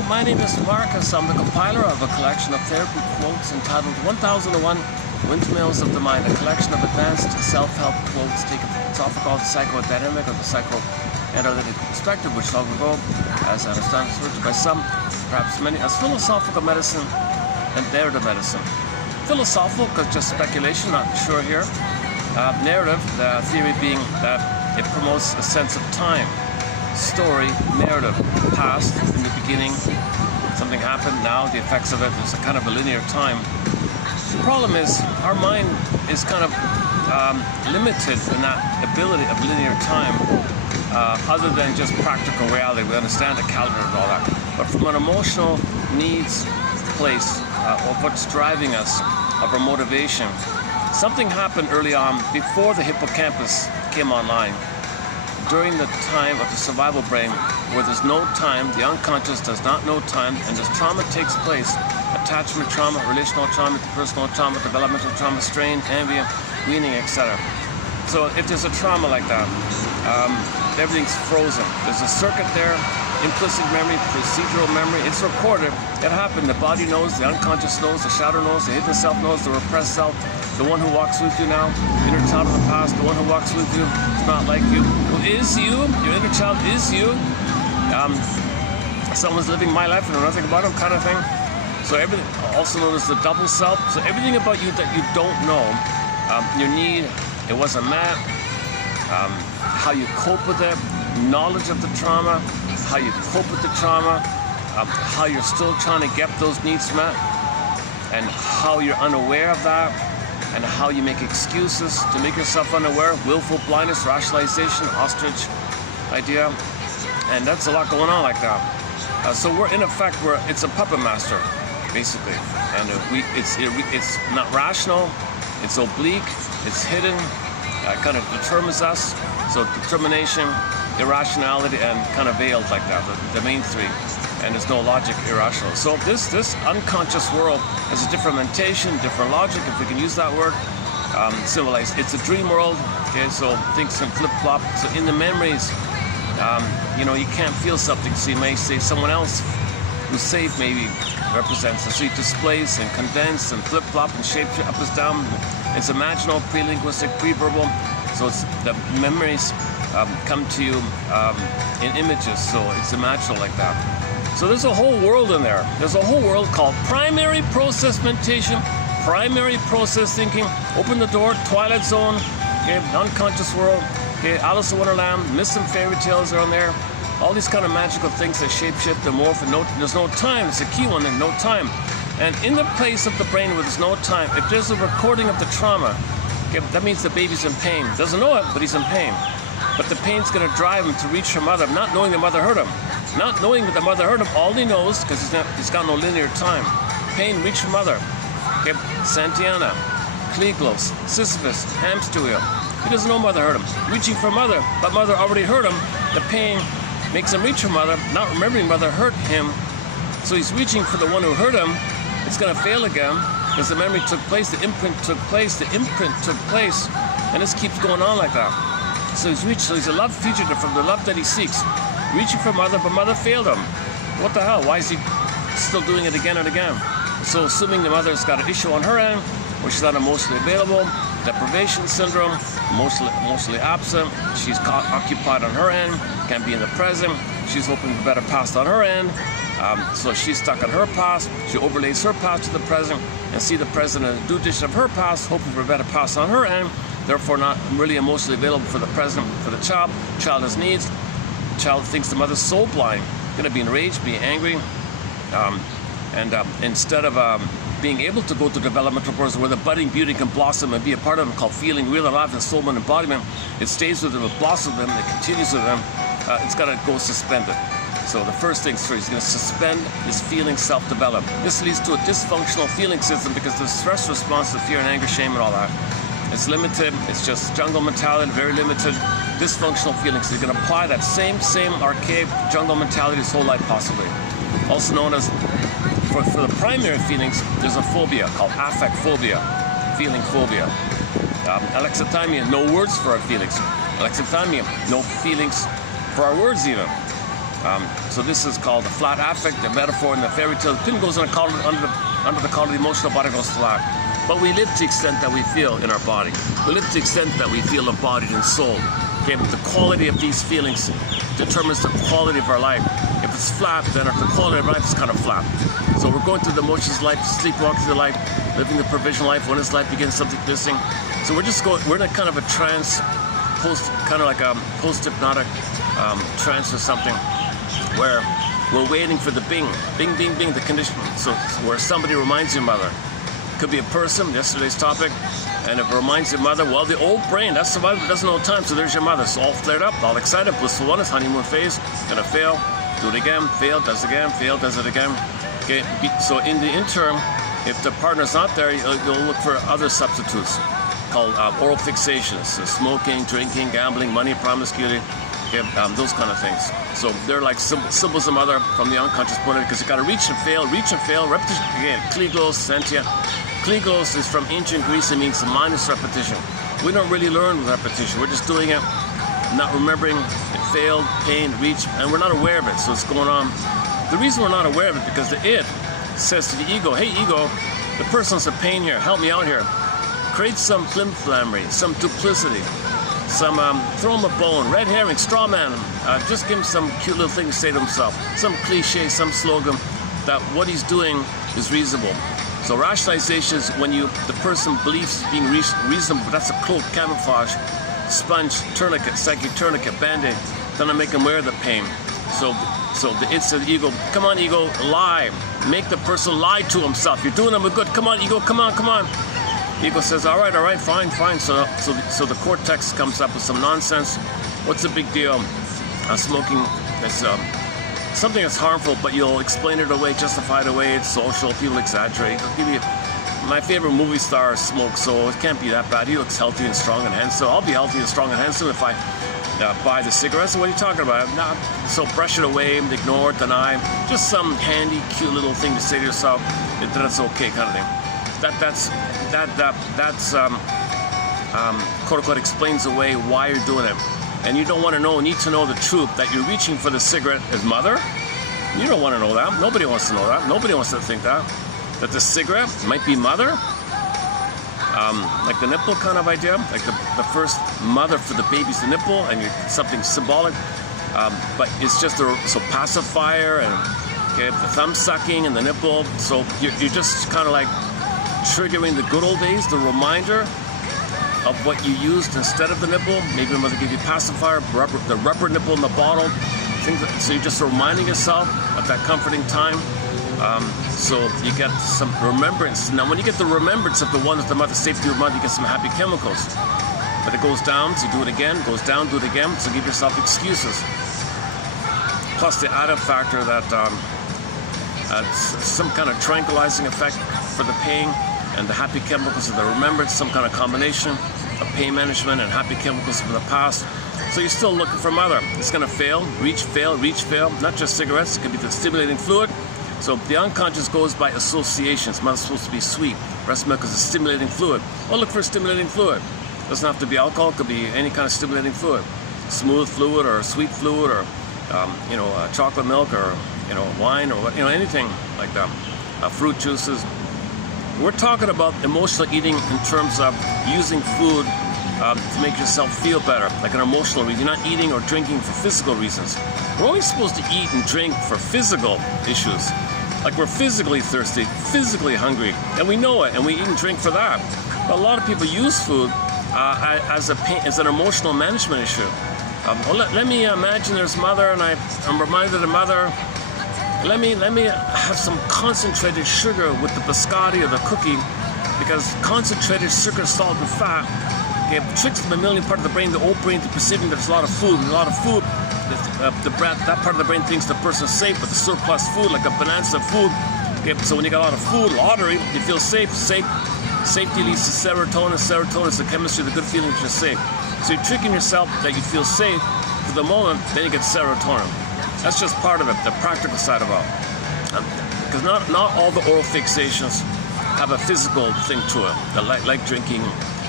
Hello, my name is Marcus. I'm the compiler of a collection of therapy quotes entitled 1001 Windmills of the Mind, a collection of advanced self-help quotes taken from a topic called the psychodynamic or the psychoanalytic perspective, which long ago, as I understand, is referred to by some, perhaps many, as philosophical medicine and narrative medicine. Philosophical, because just speculation, not sure here. Narrative, the theory being that it promotes a sense of time. Story, narrative, past, in the beginning, something happened, now the effects of it, there's a kind of a linear time. The problem is, our mind is kind of limited in that ability of linear time, other than just practical reality. We understand the calendar and all that. But from an emotional needs place, of what's driving us, of our motivation, something happened early on before the hippocampus came online. During the time of the survival brain, where there's no time, the unconscious does not know time, and this trauma takes place. Attachment trauma, relational trauma, interpersonal trauma, developmental trauma, strain, envy, weaning, etc. So if there's a trauma like that, everything's frozen. There's a circuit there, implicit memory, procedural memory, it's recorded. It happened, the body knows, the unconscious knows, the shadow knows, the hidden self knows, the repressed self, the one who walks with you now, the inner child of the past, the one who walks with you, is not like you, who is you, your inner child is you. Someone's living my life and know nothing about him kind of thing. So everything, also known as the double self. So everything about you that you don't know, your need, it wasn't met, how you cope with it, knowledge of the trauma, how you cope with the trauma, how you're still trying to get those needs met, and how you're unaware of that, and how you make excuses to make yourself unaware, willful blindness, rationalization, ostrich idea, and that's a lot going on like that. So we're in effect, it's a puppet master, basically, and it's not rational, it's oblique, it's hidden, kind of determines us. So determination, irrationality, and kind of veiled like that, the main three. And there's no logic, irrational. So this unconscious world has a different mentation, different logic, if we can use that word, symbolized. It's a dream world, okay, so things can flip-flop. So in the memories, you can't feel something, so you may say someone else who's safe maybe represents it. So you displace and condense and flip-flop and shape up and down. It's imaginal, pre-linguistic, pre-verbal. So it's the memories come to you in images, so it's imaginal like that. So there's a whole world in there. There's a whole world called primary process meditation, primary process thinking, open the door, Twilight Zone, okay, unconscious world, okay, Alice in Wonderland, myths and fairy tales are on there, all these kind of magical things that shape-shift and morph, and there's no time. It's a key one, and no time. And in the place of the brain where there's no time, if there's a recording of the trauma, okay, that means the baby's in pain. Doesn't know it, but he's in pain. But the pain's going to drive him to reach her mother, not knowing the mother hurt him. Not knowing that the mother hurt him, all he knows, because he's got no linear time. Pain, reach her mother. Okay, Santiana, Cleckley, Sisyphus, hamster wheel. He doesn't know mother hurt him. Reaching for mother, but mother already hurt him. The pain makes him reach for mother, not remembering mother hurt him. So he's reaching for the one who hurt him. It's going to fail again, because the memory took place, the imprint took place, and this keeps going on like that. So he's a love fugitive from the love that he seeks. Reaching for mother, but mother failed him. What the hell? Why is he still doing it again and again? So assuming the mother's got an issue on her end, where she's not emotionally available, deprivation syndrome, emotionally absent, she's occupied on her end, can't be in the present, she's hoping for better past on her end, so she's stuck on her past, she overlays her past to the present, and see the present in a due dish of her past, hoping for a better past on her end, therefore not really emotionally available for the present, for the child. Child has needs. Child thinks the mother's soul blind, going to be enraged, be angry, and instead of being able to go to developmental process where the budding beauty can blossom and be a part of them, called feeling, real alive, and soul and embodiment, it stays with them, it blossoms them, it continues with them. It's got to go suspended. So the first thing, he's going to suspend his feeling self-develop. This leads to a dysfunctional feeling system because the stress response to fear and anger, shame, and all that, it's limited. It's just jungle mentality, very limited, dysfunctional feelings. So you're going to apply that same archaic jungle mentality his whole life, possibly. Also known as, for the primary feelings, there's a phobia called affect phobia, feeling phobia. Alexithymia, no words for our feelings. Alexithymia, no feelings for our words even. So this is called the flat affect, the metaphor in the fairy tale. The pin goes under the collar, the emotional body goes flat. But we live to the extent that we feel in our body. We live to the extent that we feel embodied and soul. Okay, but the quality of these feelings determines the quality of our life. If it's flat, then the quality of life is kind of flat. So we're going through the motions of life, sleepwalking through life, living the provisional life. When this life begins, something missing. So we're in a kind of a trance, kind of like a post-hypnotic trance or something, where we're waiting for the bing, the condition. So where somebody reminds your mother. Could be a person, yesterday's topic, and if it reminds your mother, well, the old brain, that's survival, doesn't know time, so there's your mother. So all flared up, all excited, blissful one is honeymoon phase, gonna fail, do it again, fail, does it again, fail, does it again. Okay, so in the interim, if the partner's not there, you'll look for other substitutes called oral fixations, so smoking, drinking, gambling, money, promiscuity, okay, those kind of things. So they're like symbols of mother from the unconscious point of view, because you gotta reach and fail, repetition again, Cleckley, sentia. Cleckley is from ancient Greece. It means minus repetition. We don't really learn with repetition. We're just doing it, not remembering it failed, pain, reach, and we're not aware of it. So it's going on. The reason we're not aware of it because the it says to the ego, hey ego, the person's in pain here. Help me out here. Create some flim-flammery, some duplicity, some throw him a bone, red herring, straw man. Just give him some cute little thing to say to himself, some cliche, some slogan that what he's doing is reasonable. So rationalization is when the person believes being reasonable, that's a cloak, camouflage, sponge, tourniquet, psychic tourniquet, band-aid, then I make him aware of the pain. So the it's the ego, come on ego, lie. Make the person lie to himself. You're doing him a good, come on ego, come on. Ego says, all right, fine. So the cortex comes up with some nonsense. What's the big deal? Smoking is something that's harmful, but you'll explain it away, justify it away, it's social, people exaggerate. I'll give you, my favorite movie star smokes, so it can't be that bad. He looks healthy and strong and handsome. I'll be healthy and strong and handsome if I buy the cigarettes. What are you talking about? So brush it away, ignore it, deny. Just some handy, cute little thing to say to yourself that it's okay kind of thing. That's quote unquote explains away why you're doing it. And you don't want to need to know the truth that you're reaching for the cigarette as mother. You don't want to know that. Nobody wants to know that. Nobody wants to think that the cigarette might be mother. Like the nipple kind of idea, like the first mother for the baby's the nipple, and you're something symbolic. But it's just so pacifier and okay, the thumb sucking and the nipple. So you're just kind of like triggering the good old days, the reminder of what you used instead of the nipple. Maybe your mother gave you pacifier, the rubber nipple in the bottle. So you're just reminding yourself of that comforting time. So you get some remembrance. Now when you get the remembrance of the one that the mother saved your mother, you get some happy chemicals. But it goes down, so you do it again, goes down, do it again, so give yourself excuses. Plus the added factor that some kind of tranquilizing effect for the pain, and the happy chemicals of the remembrance, some kind of combination of pain management and happy chemicals from the past. So you're still looking for mother. It's going to fail, reach, fail, not just cigarettes. It could be the stimulating fluid. So the unconscious goes by associations. Mother's supposed to be sweet. Breast milk is a stimulating fluid. Well, look for a stimulating fluid. It doesn't have to be alcohol. It could be any kind of stimulating fluid. Smooth fluid or sweet fluid or, chocolate milk or, wine or, anything like that. Fruit juices. We're talking about emotional eating in terms of using food to make yourself feel better, like an emotional reason. You're not eating or drinking for physical reasons. We're only supposed to eat and drink for physical issues. Like we're physically thirsty, physically hungry, and we know it, and we eat and drink for that. But a lot of people use food as an emotional management issue. Let me imagine there's mother, and I'm reminded of mother. Let me have some concentrated sugar with the biscotti or the cookie, because concentrated sugar, salt, and fat tricks the mammalian part of the brain, the old brain, to perceiving that there's a lot of food. That part of the brain thinks the person's safe, but the surplus food, like a bonanza of food. Okay, so when you got a lot of food, lottery, you feel safe. Safety leads to serotonin. Serotonin is the chemistry, the good feeling that you're safe. So you're tricking yourself that you feel safe for the moment, then you get serotonin. That's just part of it, the practical side of it. Because not all the oral fixations have a physical thing to it, like drinking.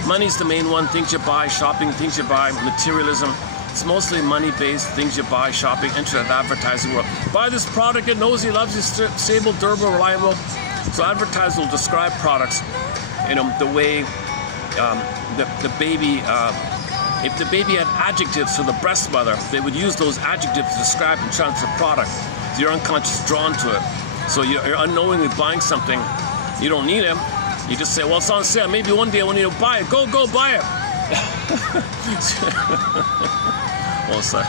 Money's the main one, things you buy, shopping, things you buy, materialism. It's mostly money-based, things you buy, shopping, internet advertising world. Buy this product, it knows you, loves you, stable, durable, reliable. So advertisers will describe products, the way the baby, if the baby had adjectives for the breast mother, they would use those adjectives to describe and chance the product. So you're unconscious drawn to it. So you're unknowingly buying something, you don't need it. You just say, well, it's on sale. Maybe one day when you buy it, go buy it. Well, so.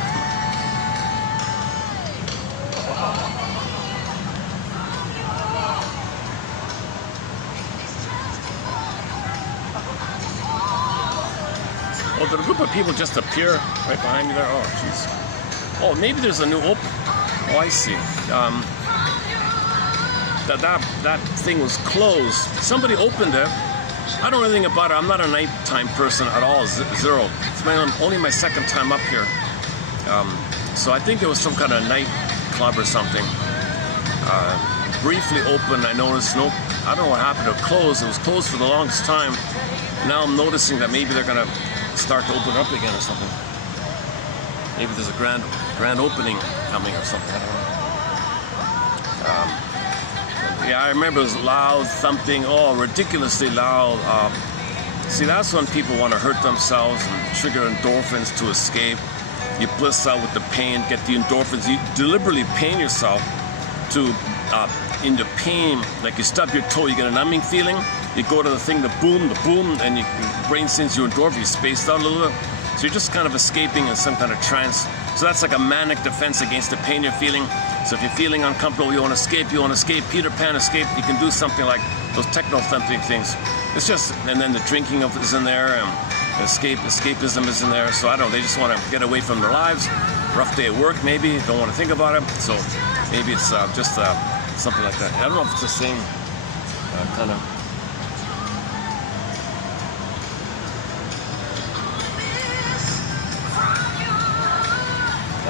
Oh, did a group of people just appear right behind me there? Oh, jeez. Oh, maybe there's a new open. Oh, I see. That thing was closed. Somebody opened it. I don't know anything about it. I'm not a nighttime person at all. Zero. It's only my second time up here. So I think there was some kind of night club or something. Briefly opened. I noticed. Nope. I don't know what happened. It closed. It was closed for the longest time. Now I'm noticing that maybe they're gonna start to open up again or something. Maybe there's a grand opening coming or something. I don't know. Yeah, I remember it was loud thumping, ridiculously loud. See, that's when people want to hurt themselves and trigger endorphins to escape. You bliss out with the pain, get the endorphins. You deliberately pain yourself to, in the pain, like you stub your toe, you get a numbing feeling. You go to the thing, the boom, and your brain sends you endorphins, you spaced out a little bit. So you're just kind of escaping in some kind of trance. So that's like a manic defense against the pain you're feeling. So if you're feeling uncomfortable, you want to escape, Peter Pan escape, you can do something like those techno-thumping things. It's just, and then the drinking is in there, and escapism is in there. So I don't know, they just want to get away from their lives. Rough day at work, maybe, don't want to think about it. So maybe it's just something like that. I don't know if it's the same kind of.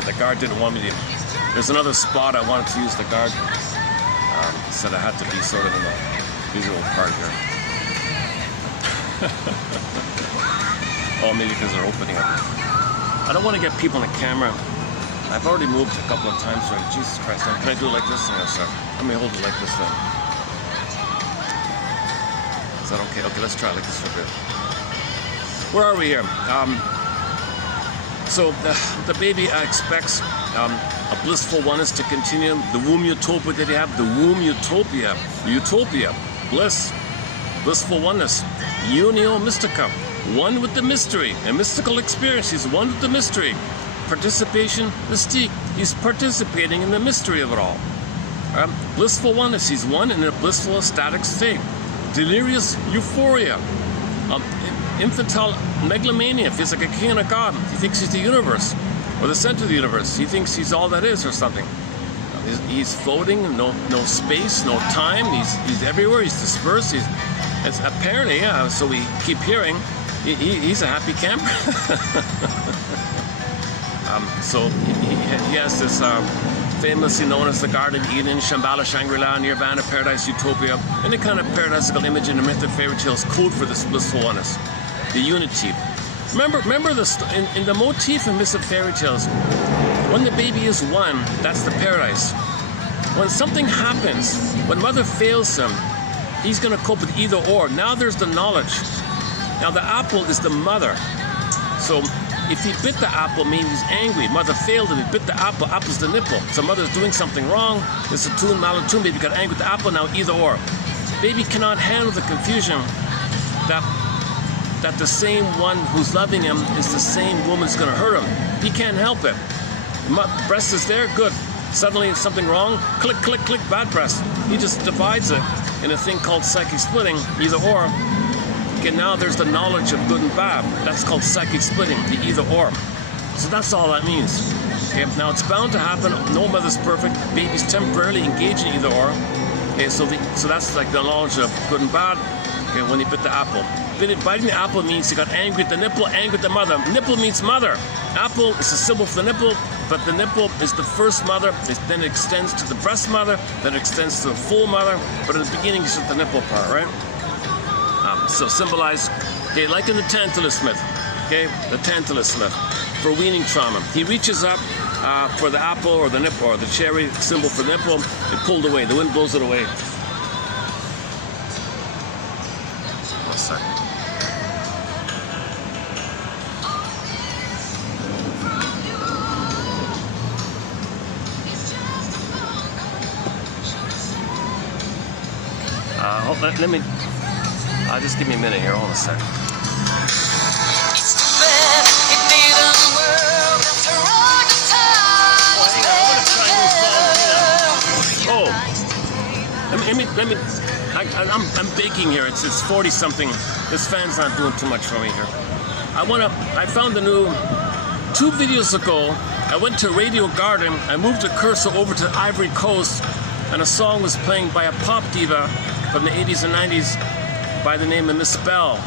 The guard didn't want me to. There's another spot I wanted to use the guard. Said I had to be sort of in the visual part here. Oh, maybe because they're opening up. I don't want to get people on the camera. I've already moved a couple of times, so Jesus Christ. Can I do it like this? Let me hold it like this then. Is that okay? Okay, let's try it like this for a bit. Where are we here? So the baby expects a blissful oneness to continue. The womb utopia that you have, the womb utopia, bliss, blissful oneness, unio mystica, one with the mystery, a mystical experience. He's one with the mystery. Participation, mystique. He's participating in the mystery of it all. Blissful oneness. He's one in a blissful ecstatic state. Delirious euphoria. Infantile megalomania, feels like a king and a god. He thinks he's the universe, or the center of the universe. He thinks he's all that is, or something. He's floating, no space, no time. He's everywhere. He's dispersed. It's apparently, yeah. So we keep hearing, he's a happy camper. So he has this famously known as the Garden of Eden, Shambhala, Shangri-La, Nirvana, Paradise, Utopia, any kind of paradisical image in the myth of fairy tales code for this blissful oneness. The unity. Remember in the motif in Myths of Fairy Tales, when the baby is one, that's the paradise. When something happens, when mother fails him, he's going to cope with either or. Now there's the knowledge. Now the apple is the mother. So if he bit the apple, means he's angry. Mother failed him. He bit the apple. Apple's the nipple. So mother's doing something wrong. There's a tune, malatune. Baby got angry with the apple. Now either or. Baby cannot handle the confusion that the same one who's loving him is the same woman who's going to hurt him. He can't help it. Breast is there, good. Suddenly something wrong, click, click, click, bad breast. He just divides it in a thing called psychic splitting, either or. Okay, now there's the knowledge of good and bad. That's called psychic splitting, the either or. So that's all that means. Okay, now it's bound to happen. No mother's perfect. Baby's temporarily engaged in either or. Okay, so that's like the knowledge of good and bad. Okay, when he bit the apple. Biting the apple means he got angry at the nipple, angry at the mother. Nipple means mother. Apple is a symbol for the nipple, but the nipple is the first mother. Then it extends to the breast mother, then it extends to the full mother, but in the beginning it's just the nipple part, right? So symbolize, okay, like in the Tantalus myth, okay, the Tantalus myth. for weaning trauma. He reaches up for the apple or the nipple or the cherry symbol for the nipple. It pulled away. The wind blows it away. One second. Let me. Just give me a minute here. Hold on a second. Let me. I'm baking here. It's 40 something. This fan's not doing too much for me here. I found the new 2 videos ago. I went to Radio Garden. I moved the cursor over to Ivory Coast, and a song was playing by a pop diva from the 80s and 90s by the name of Miss Bell.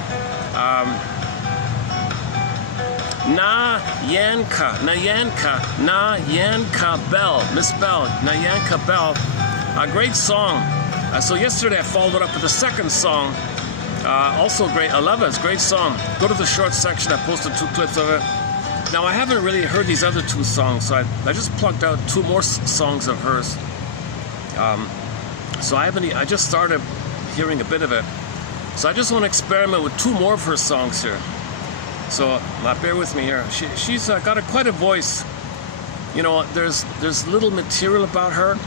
Nyanka Bell. Miss Bell. Nyanka Bell. A great song. So yesterday I followed it up with a second song. Also great. I love it. It's a great song. Go to the short section. I posted 2 clips of it. Now I haven't really heard these other 2 songs, so I just plucked out 2 more songs of hers. So I just started hearing a bit of it. So I just want to experiment with 2 more of her songs here. So bear with me here. She's got quite a voice. You know, there's little material about her.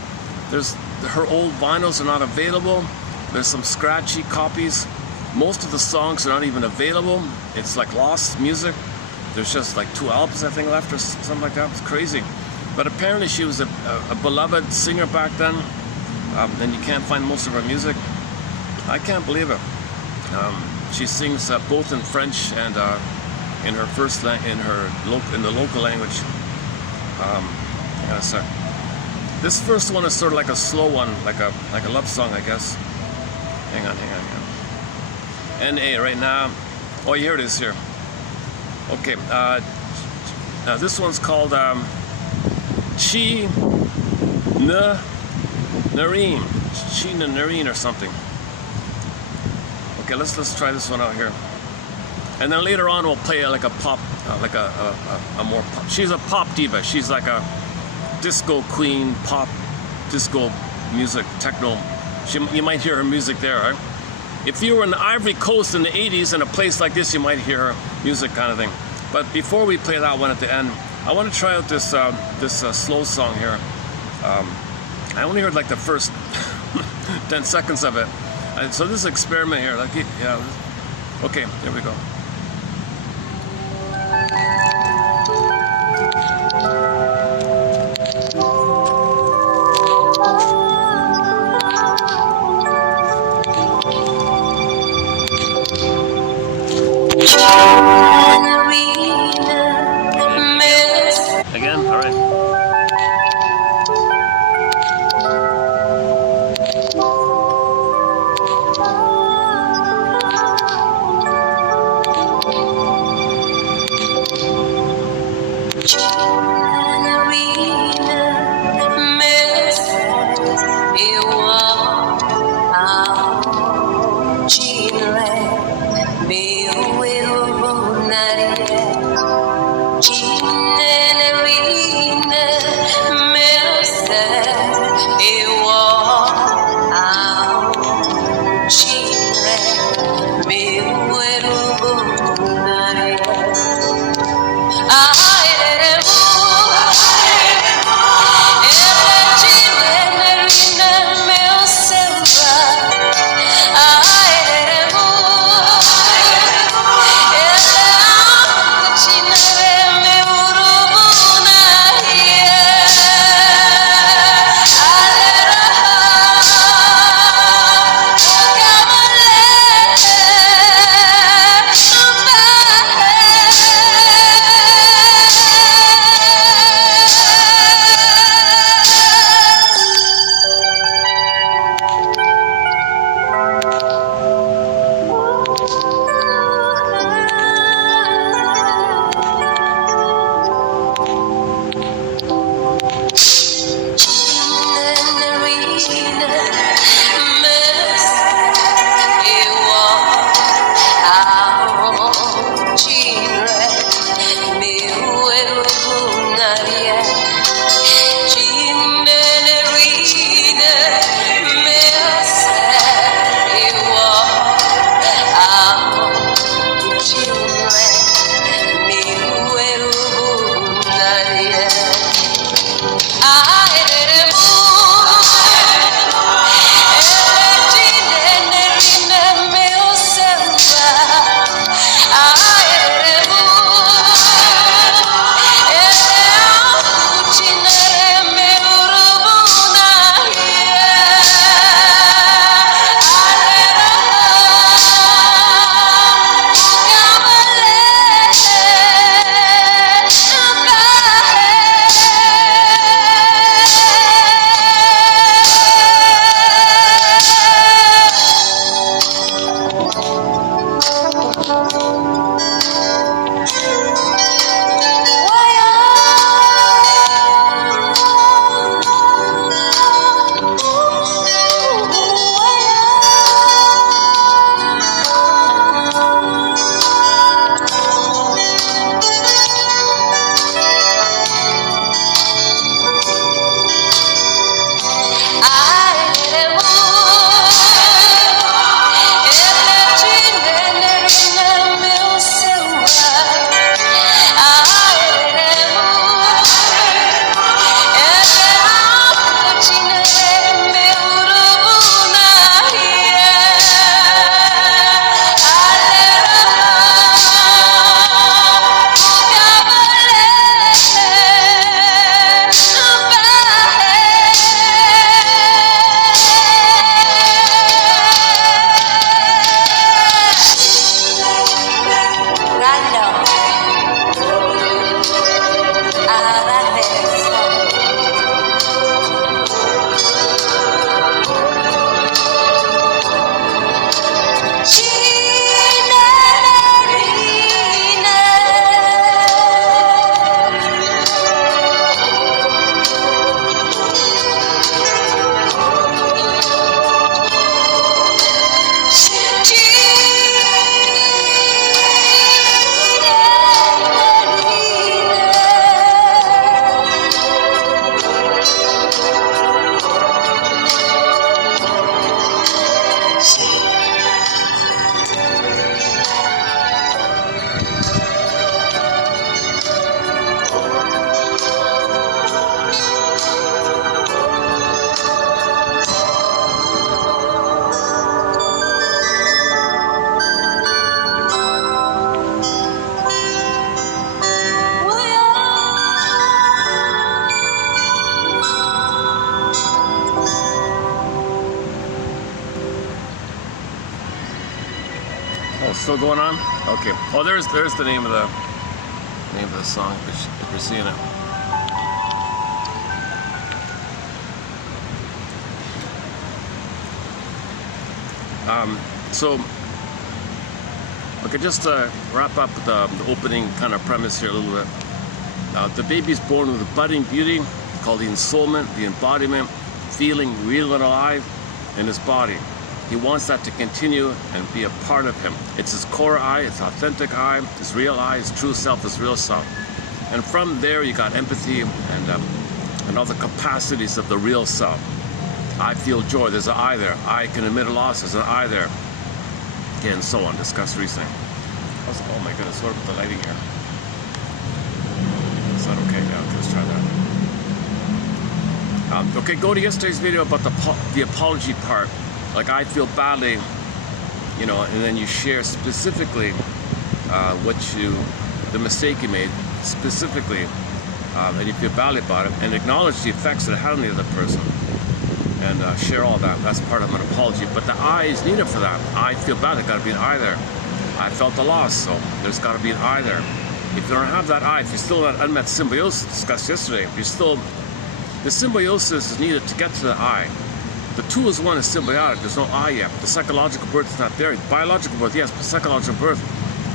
Her old vinyls are not available. There's some scratchy copies. Most of the songs are not even available. It's like lost music. There's just like 2 albums I think left or something like that. It's crazy. But apparently she was a beloved singer back then. And you can't find most of her music. I can't believe it. She sings both in French and in her in the local language. This first one is sort of like a slow one, like a love song, I guess. Hang on. N.A. right now. Oh, here it is here. Okay. Now this one's called Chi Nareen. Chi Nareen or something. Okay, let's try this one out here. And then later on we'll play like a pop, like a more pop. She's a pop diva. She's like a disco queen, pop, disco music, techno. You might hear her music there, right? If you were in the Ivory Coast in the 80s in a place like this, you might hear her music kind of thing. But before we play that one at the end, I want to try out this slow song here. I only heard like the first 10 seconds of it. And so this is an experiment here. Like, yeah. Okay, here we go. Again, all right. Oh, still going on? Okay. Oh, there's the name of the song if you're seeing it. So okay, just to wrap up the opening kind of premise here a little bit. The baby's born with a budding beauty called the ensoulment, the embodiment, feeling real and alive in his body. He wants that to continue and be a part of him. It's his core I, his authentic I, his real I, his true self, his real self. And from there you got empathy and all the capacities of the real self. I feel joy, there's an I there. I can admit a loss, there's an I there. Okay, and so on, discuss reasoning. Oh my goodness, what about the lighting here? Is that okay? Yeah, okay, let's try that. Okay, go to yesterday's video about the apology part. Like, I feel badly, you know, and then you share specifically the mistake you made, specifically, and you feel badly about it, and acknowledge the effects that it had on the other person. And share all that. That's part of an apology. But the I is needed for that. I feel bad. There's got to be an I there. I felt the loss, so there's got to be an I there. If you don't have that I, if you're still in that unmet symbiosis discussed yesterday, if you're still, the symbiosis is needed to get to the I. The two is one is symbiotic. There's no I yet. The psychological birth is not there. Biological birth, yes, but psychological birth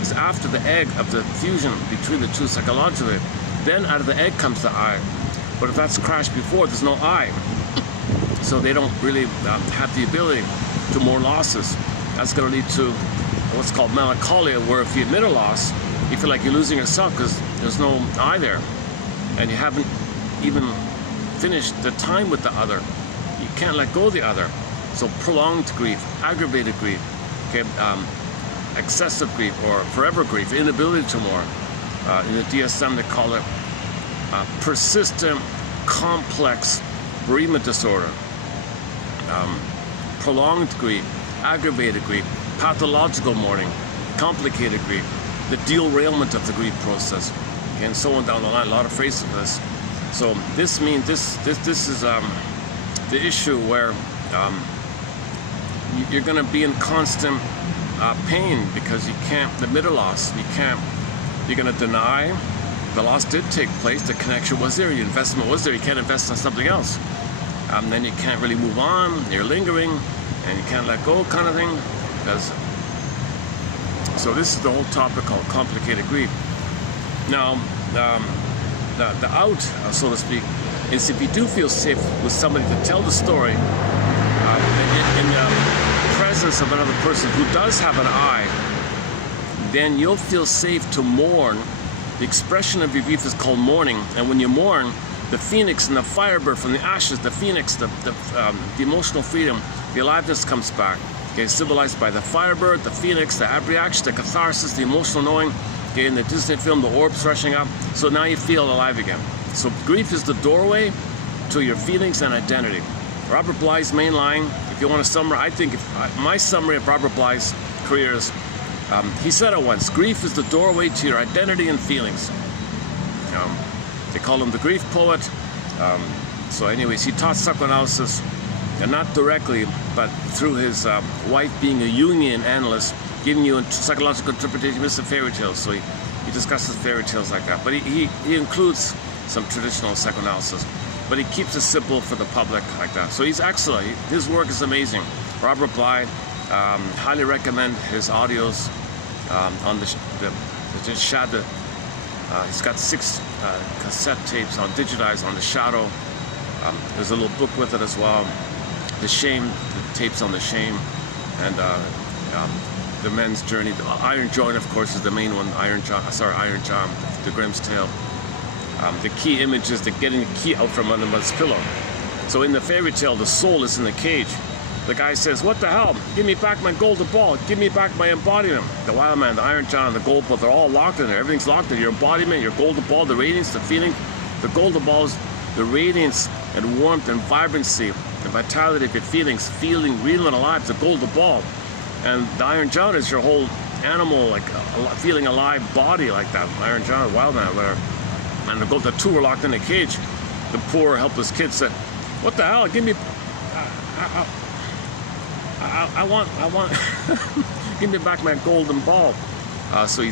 is after the egg of the fusion between the two psychologically. Then out of the egg comes the I. But if that's crashed before, there's no I. So they don't really have the ability to more losses. That's going to lead to what's called melancholia, where if you admit a loss, you feel like you're losing yourself because there's no I there. And you haven't even finished the time with the other. You can't let go of the other. So prolonged grief, aggravated grief, okay, excessive grief or forever grief, inability to mourn. In the DSM they call it persistent, complex bereavement disorder. Prolonged grief, aggravated grief, pathological mourning, complicated grief, the derailment of the grief process, okay, and so on down the line. A lot of phrases of this. So this means this is the issue where you're going to be in constant pain because you can't admit a loss. You're going to deny the loss did take place. The connection was there. Your investment was there. You can't invest in something else. Then you can't really move on. You're lingering, and you can't let go, kind of thing. So this is the whole topic called complicated grief. Now, the out, so to speak, is if you do feel safe with somebody to tell the story in the presence of another person who does have an I, then you'll feel safe to mourn. The expression of your grief is called mourning, and when you mourn, the phoenix and the firebird from the ashes, the phoenix, the emotional freedom, the aliveness comes back. Okay, symbolized by the firebird, the phoenix, the reaction, the catharsis, the emotional knowing. Okay, in the Disney film, the orbs rushing up. So now you feel alive again. So grief is the doorway to your feelings and identity. Robert Bly's main line, if you want to summarize, I think my summary of Robert Bly's career is, he said it once, grief is the doorway to your identity and feelings. They call him the grief poet. So anyways, he taught psychoanalysis, and not directly, but through his wife being a Jungian analyst, giving you a psychological interpretation of fairy tales. So he discusses fairy tales like that. But he includes some traditional psychoanalysis. But he keeps it simple for the public like that. So he's excellent. His work is amazing. Robert Bly, highly recommend his audios on the shadow. He's got 6 cassette tapes on digitized on the shadow. There's a little book with it as well. The shame, the tapes on the shame, and the men's journey. The Iron Joint, of course, is the main one. Iron John, the Grimm's Tale. The key image is the getting the key out from under his pillow. So in the fairy tale, the soul is in the cage. The guy says, "What the hell? Give me back my golden ball. Give me back my embodiment." The wild man, the Iron John, the gold ball, they're all locked in there. Everything's locked in. Your embodiment, your golden ball, the radiance, the feeling. The golden ball is the radiance and warmth and vibrancy, the vitality of your feelings, feeling real and alive, the golden ball. And the Iron John is your whole animal, like feeling alive body like that. Iron John, wild man, whatever. And the two were locked in a cage. The poor, helpless kid said, "What the hell? Give me... I want, give me back my golden ball. So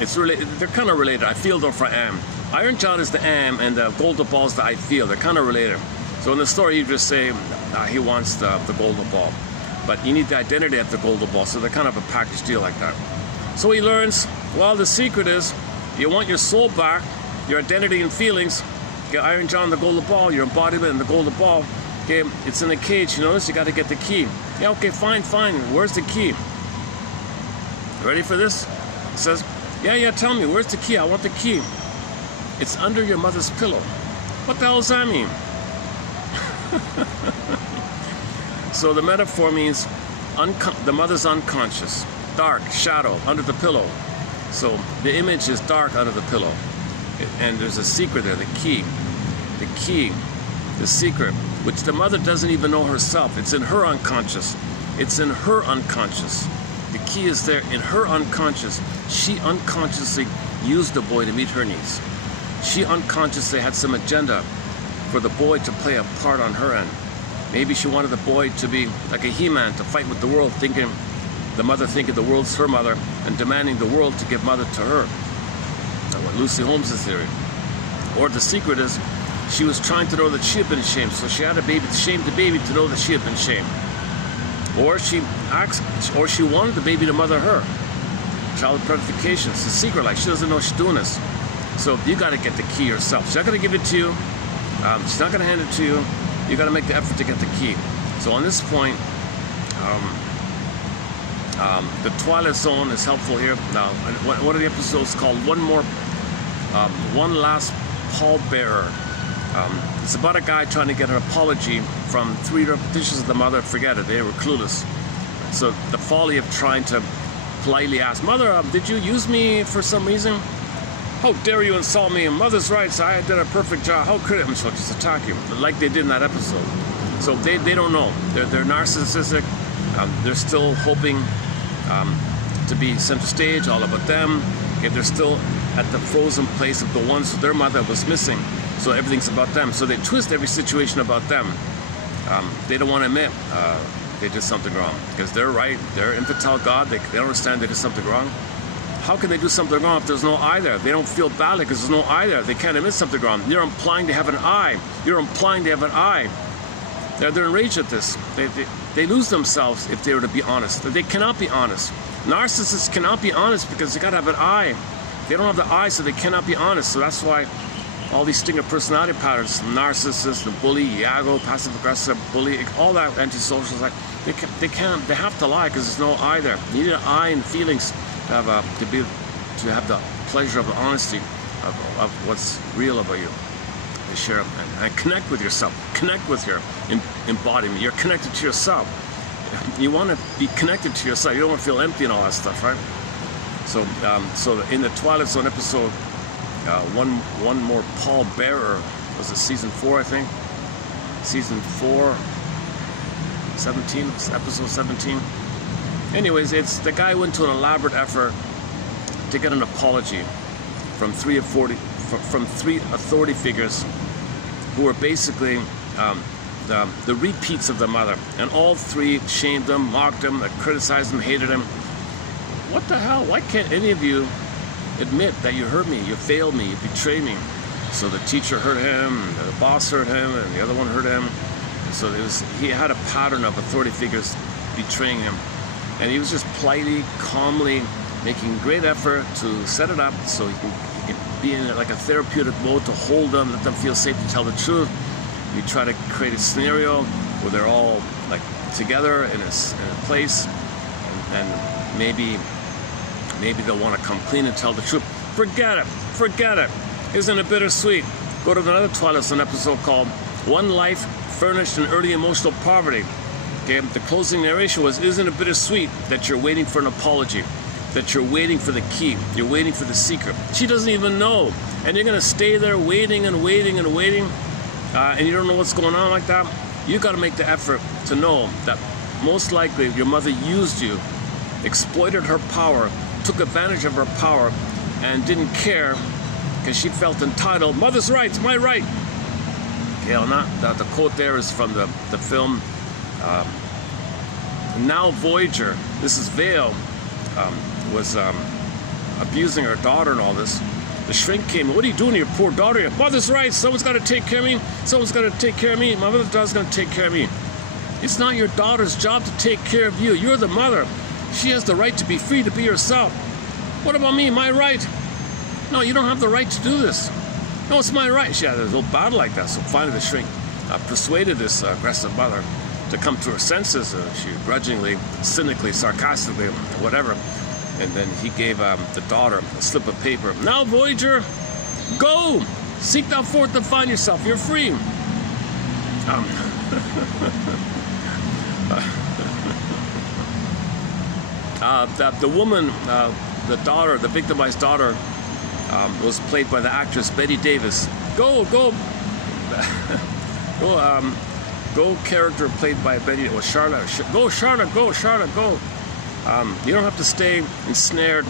it's related. They're kind of related. I feel though for am. Iron John is the am, and the golden ball is the I feel. They're kind of related. So in the story, you just say he wants the golden ball, but you need the identity of the golden ball. So they're kind of a package deal like that. So he learns. Well, the secret is you want your soul back, your identity and feelings. Get Iron John the golden ball, your embodiment and the golden ball. Okay, it's in a cage. You notice you got to get the key. Yeah, okay, fine. Where's the key? Ready for this? It says, yeah, tell me, where's the key? I want the key. It's under your mother's pillow. What the hell does that mean? So the metaphor means the mother's unconscious, dark, shadow, under the pillow. So the image is dark under the pillow. And there's a secret there, the key, the secret, which the mother doesn't even know herself. It's in her unconscious. It's in her unconscious. The key is there in her unconscious. She unconsciously used the boy to meet her needs. She unconsciously had some agenda for the boy to play a part on her end. Maybe she wanted the boy to be like a He-Man, to fight with the world, the mother thinking the world's her mother and demanding the world to give mother to her. That's what Lucy Holmes' theory. Or the secret is she was trying to know that she had been shamed, so she had a baby to shame the baby to know that she had been shamed. Or she wanted the baby to mother her. Child gratification. It's a secret, like she doesn't know she's doing this. So you got to get the key yourself. She's not going to give it to you. She's not going to hand it to you. You got to make the effort to get the key. So on this point, the Twilight Zone is helpful here. Now, one of the episodes called One Last Pallbearer. It's about a guy trying to get an apology from 3 repetitions of the mother. Forget it, they were clueless. So the folly of trying to politely ask, Mother, did you use me for some reason? How dare you insult me? Mother's rights, I did a perfect job. How could it? And she'll just attack you, like they did in that episode. So they don't know. They're narcissistic. They're still hoping to be center stage, all about them. Okay, they're still at the frozen place of the ones their mother was missing. So everything's about them. So they twist every situation about them. They don't want to admit they did something wrong because they're right. They're infantile God. They don't understand they did something wrong. How can they do something wrong if there's no I there? They don't feel badly because there's no I there. They can't admit something wrong. You're implying they have an I. You're implying they have an I. They're enraged at this. They lose themselves if they were to be honest. They cannot be honest. Narcissists cannot be honest because they got to have an I. They don't have the I, so they cannot be honest. So that's why all these stinger personality patterns, the bully, Iago, passive-aggressive, bully, all that antisocial, like they have to lie because there's no I there. You need an I and feelings to have the pleasure of the honesty of what's real about you. To share and connect with yourself, connect with your embodiment. You're connected to yourself. You want to be connected to yourself. You don't want to feel empty and all that stuff, right? So in the Twilight Zone episode, one more pallbearer, was it season 4, I think? Season 4, 17, episode 17. Anyways, it's the guy went to an elaborate effort to get an apology from 3 authority figures who were basically the repeats of the mother, and all 3 shamed him, mocked him, criticized him, hated him. What the hell? Why can't any of you admit that you hurt me, you failed me, you betrayed me? So the teacher hurt him, the boss hurt him, and the other one hurt him. So he had a pattern of authority figures betraying him, and he was just politely, calmly making great effort to set it up so he can be in like a therapeutic mode to hold them, let them feel safe to tell the truth. We try to create a scenario where they're all like together in a place, and maybe they'll want to come clean and tell the truth. Forget it. Isn't it bittersweet? Go to another Twilight Zone episode called One Life Furnished in Early Emotional Poverty. Okay, the closing narration was, isn't it bittersweet that you're waiting for an apology, that you're waiting for the key, you're waiting for the secret. She doesn't even know, and you're going to stay there waiting and waiting and waiting, and you don't know what's going on like that. You got to make the effort to know that most likely your mother used you, exploited her power, took advantage of her power, and didn't care because she felt entitled. Mother's rights, my right. Okay, the quote there is from the film now Voyager, this is Vale, was abusing her daughter and all this. The shrink came, what are you doing to your poor daughter? Your mother's right, someone's got to take care of me. Someone's got to take care of me. My mother's going to take care of me. It's not your daughter's job to take care of you. You're the mother. She has the right to be free to be herself. What about me? My right? No, you don't have the right to do this. No, it's my right. She had a little battle like that. So finally the shrink persuaded this aggressive mother to come to her senses. She grudgingly, cynically, sarcastically, whatever. And then he gave the daughter a slip of paper. Now, Voyager, go! Seek thou forth to find yourself. You're free. The woman, the daughter, the victimized daughter, was played by the actress Betty Davis. Go! Go! Character played by Betty. It was Charlotte. Go, Charlotte! Go, Charlotte! Go! You don't have to stay ensnared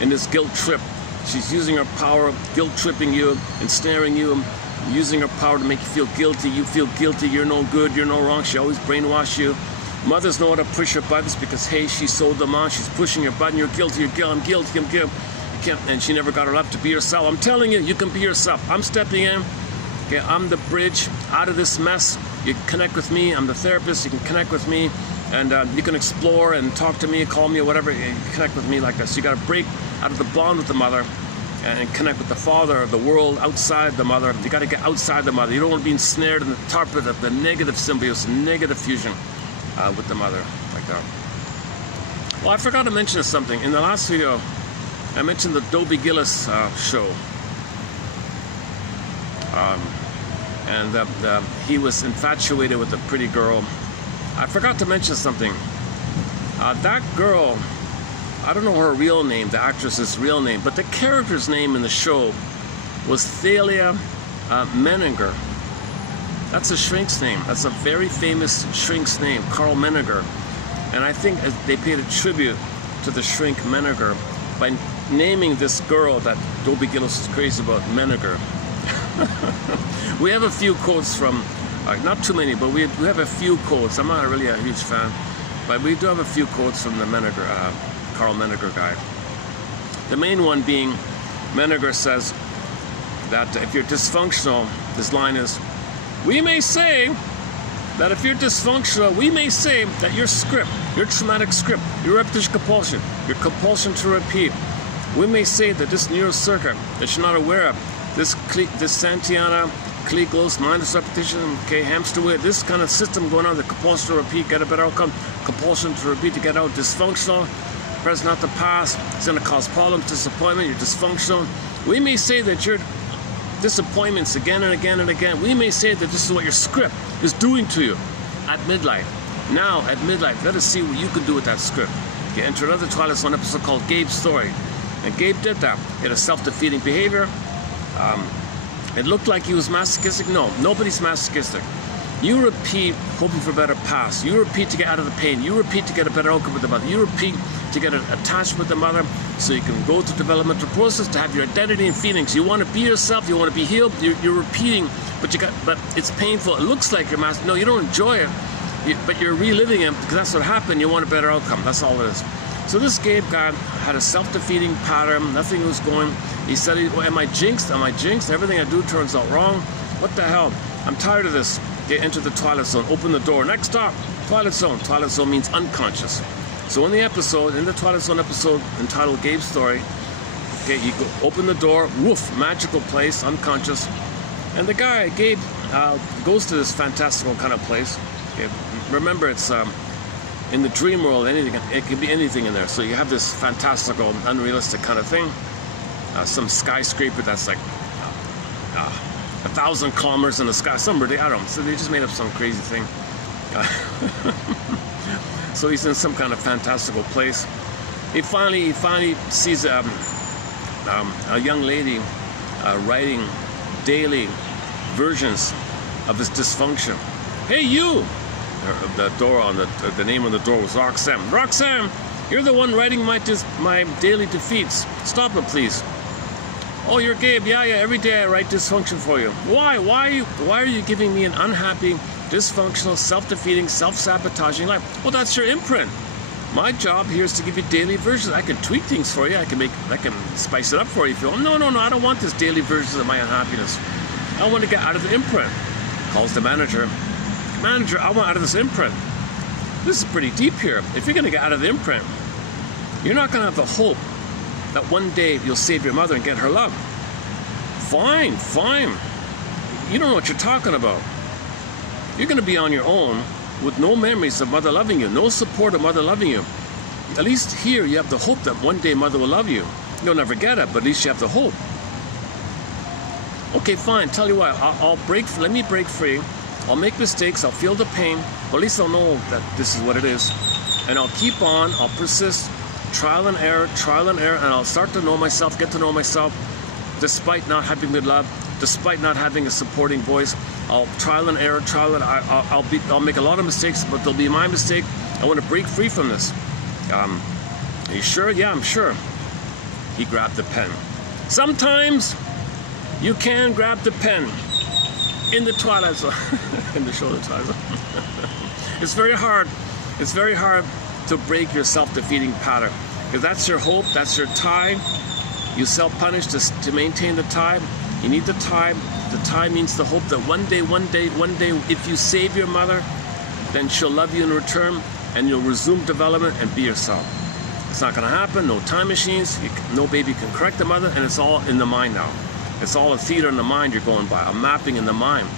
in this guilt trip. She's using her power, guilt tripping you, ensnaring you, using her power to make you feel guilty. You feel guilty. You're no good. You're no wrong. She always brainwashes you. Mothers know how to push your buttons because, hey, she sold them on. She's pushing your button. You're guilty. You're guilty. I'm guilty. I'm guilty. You can't, and she never got her love to be herself. I'm telling you, you can be yourself. I'm stepping in. Okay, I'm the bridge out of this mess. You can connect with me. I'm the therapist. You can connect with me, and you can explore and talk to me, call me, or whatever. You can connect with me like this. You got to break out of the bond with the mother and connect with the father, the world outside the mother. You got to get outside the mother. You don't want to be ensnared in the target of the negative symbiosis, negative fusion with the mother like that. Well, I forgot to mention something. In the last video, I mentioned the Dobie Gillis show. And he was infatuated with a pretty girl. I forgot to mention something. That girl, I don't know her real name, the actress's real name, but the character's name in the show was Thalia Menninger. That's a shrink's name. That's a very famous shrink's name, Carl Menninger. And I think they paid a tribute to the shrink Menninger by naming this girl that Dobie Gillis is crazy about, Menninger. We have a few quotes from, not too many, but we have a few quotes. I'm not really a huge fan, but we do have a few quotes from the Menninger, Carl Menninger guy. The main one being, Menninger says that if you're dysfunctional, his line is, we may say that if you're dysfunctional, we may say that your script, your traumatic script, your repetition compulsion, your compulsion to repeat, we may say that this neural circuit that you're not aware of, this Santiana, Cleckley, mindless repetition, okay, hamster wheel, this kind of system going on, the compulsion to repeat, get a better outcome, compulsion to repeat to get out, dysfunctional, present not the past, it's going to cause problems, disappointment, you're dysfunctional. We may say that your disappointments again and again and again, we may say that this is what your script is doing to you at midlife. Now, at midlife, let us see what you can do with that script. Okay, enter another Twilight Zone episode called Gabe's Story. And Gabe did that. He had a self-defeating behavior. It looked like he was masochistic. No, nobody's masochistic. You repeat, hoping for a better past. You repeat to get out of the pain. You repeat to get a better outcome with the mother. You repeat to get attached with the mother so you can go through the developmental process to have your identity and feelings. You want to be yourself. You want to be healed. You're repeating, but it's painful. It looks like you're no, you don't enjoy it, but you're reliving it because that's what happened. You want a better outcome. That's all it is. So this Gabe guy had a self-defeating pattern. Nothing was going. He said, am I jinxed? Am I jinxed? Everything I do turns out wrong. What the hell? I'm tired of this. Get into the Twilight Zone. Open the door. Next stop, Twilight Zone. Twilight Zone means unconscious. So in the Twilight Zone episode entitled Gabe's Story, okay, you go open the door. Woof, magical place, unconscious. And the guy, Gabe, goes to this fantastical kind of place. Okay, remember, it's in the dream world, anything, it can be anything in there. So you have this fantastical, unrealistic kind of thing. Some skyscraper that's like 1,000 kilometers in the sky. Somebody, I don't know. So they just made up some crazy thing. So he's in some kind of fantastical place. He finally sees a young lady writing daily versions of his dysfunction. Hey, you! The door on the name on the door was Roxanne. Roxanne, you're the one writing my daily defeats. Stop it, please. Oh, you're Gabe. Yeah. Every day I write dysfunction for you. Why? Why are you giving me an unhappy, dysfunctional, self-defeating, self-sabotaging life. Well, that's your imprint. My job here is to give you daily versions. I can tweak things for you. I can spice it up for you if you want. No, I don't want this daily versions of my unhappiness. I want to get out of the imprint. Calls the manager. Manager, I want out of this imprint. This is pretty deep here. If you're going to get out of the imprint, you're not going to have the hope that one day you'll save your mother and get her love. Fine. You don't know what you're talking about. You're going to be on your own with no memories of mother loving you, no support of mother loving you. At least here you have the hope that one day mother will love you. You'll never get it, but at least you have the hope. Okay, fine. Tell you what, let me break free. I'll make mistakes. I'll feel the pain, but at least I'll know that this is what it is. And I'll keep on. I'll persist. Trial and error, and I'll start to know myself, get to know myself, despite not having good love, despite not having a supporting voice. I'll trial and error, I'll make a lot of mistakes, but they'll be my mistake. I want to break free from this. Are you sure? Yeah, I'm sure. He grabbed the pen. Sometimes you can grab the pen in the twilight zone, in the shoulder twilight zone. It's very hard. It's very hard to break your self-defeating pattern, because that's your hope, that's your tie. You self-punish to maintain the tie. You need the tie. The tie means the hope that one day, if you save your mother, then she'll love you in return, and you'll resume development and be yourself. It's not going to happen. No time machines. No baby can correct the mother, and it's all in the mind now. It's all a theater in the mind you're going by, a mapping in the mind.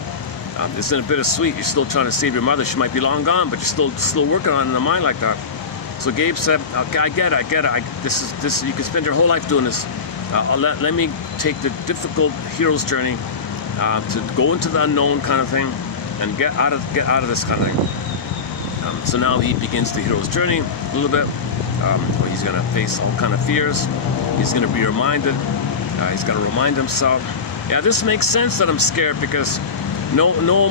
It's in a bittersweet. You're still trying to save your mother. She might be long gone, but you're still working on it in the mind like that. So Gabe said, okay, I get it. This. You can spend your whole life doing this. Let me take the difficult hero's journey to go into the unknown kind of thing and get out of this kind of thing. So now he begins the hero's journey a little bit. Where he's going to face all kind of fears. He's going to be reminded. He's got to remind himself. Yeah, this makes sense that I'm scared, because no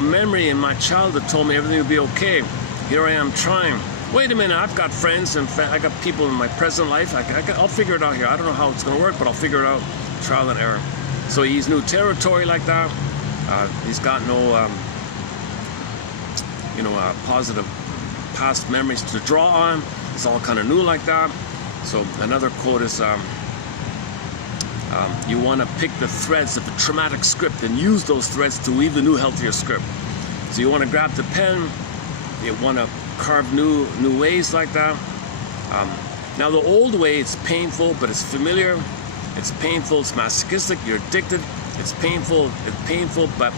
memory in my childhood told me everything would be okay. Here I am trying. Wait a minute, I've got friends and I got people in my present life. I'll figure it out here. I don't know how it's going to work, but I'll figure it out. Trial and error. So he's new territory like that. He's got no, positive past memories to draw on. It's all kind of new like that. So another quote is, you want to pick the threads of a traumatic script and use those threads to weave a new, healthier script. So you want to grab the pen. You want to carve new ways like that. Now the old way, it's painful, but it's familiar. It's painful, it's masochistic, you're addicted. It's painful, but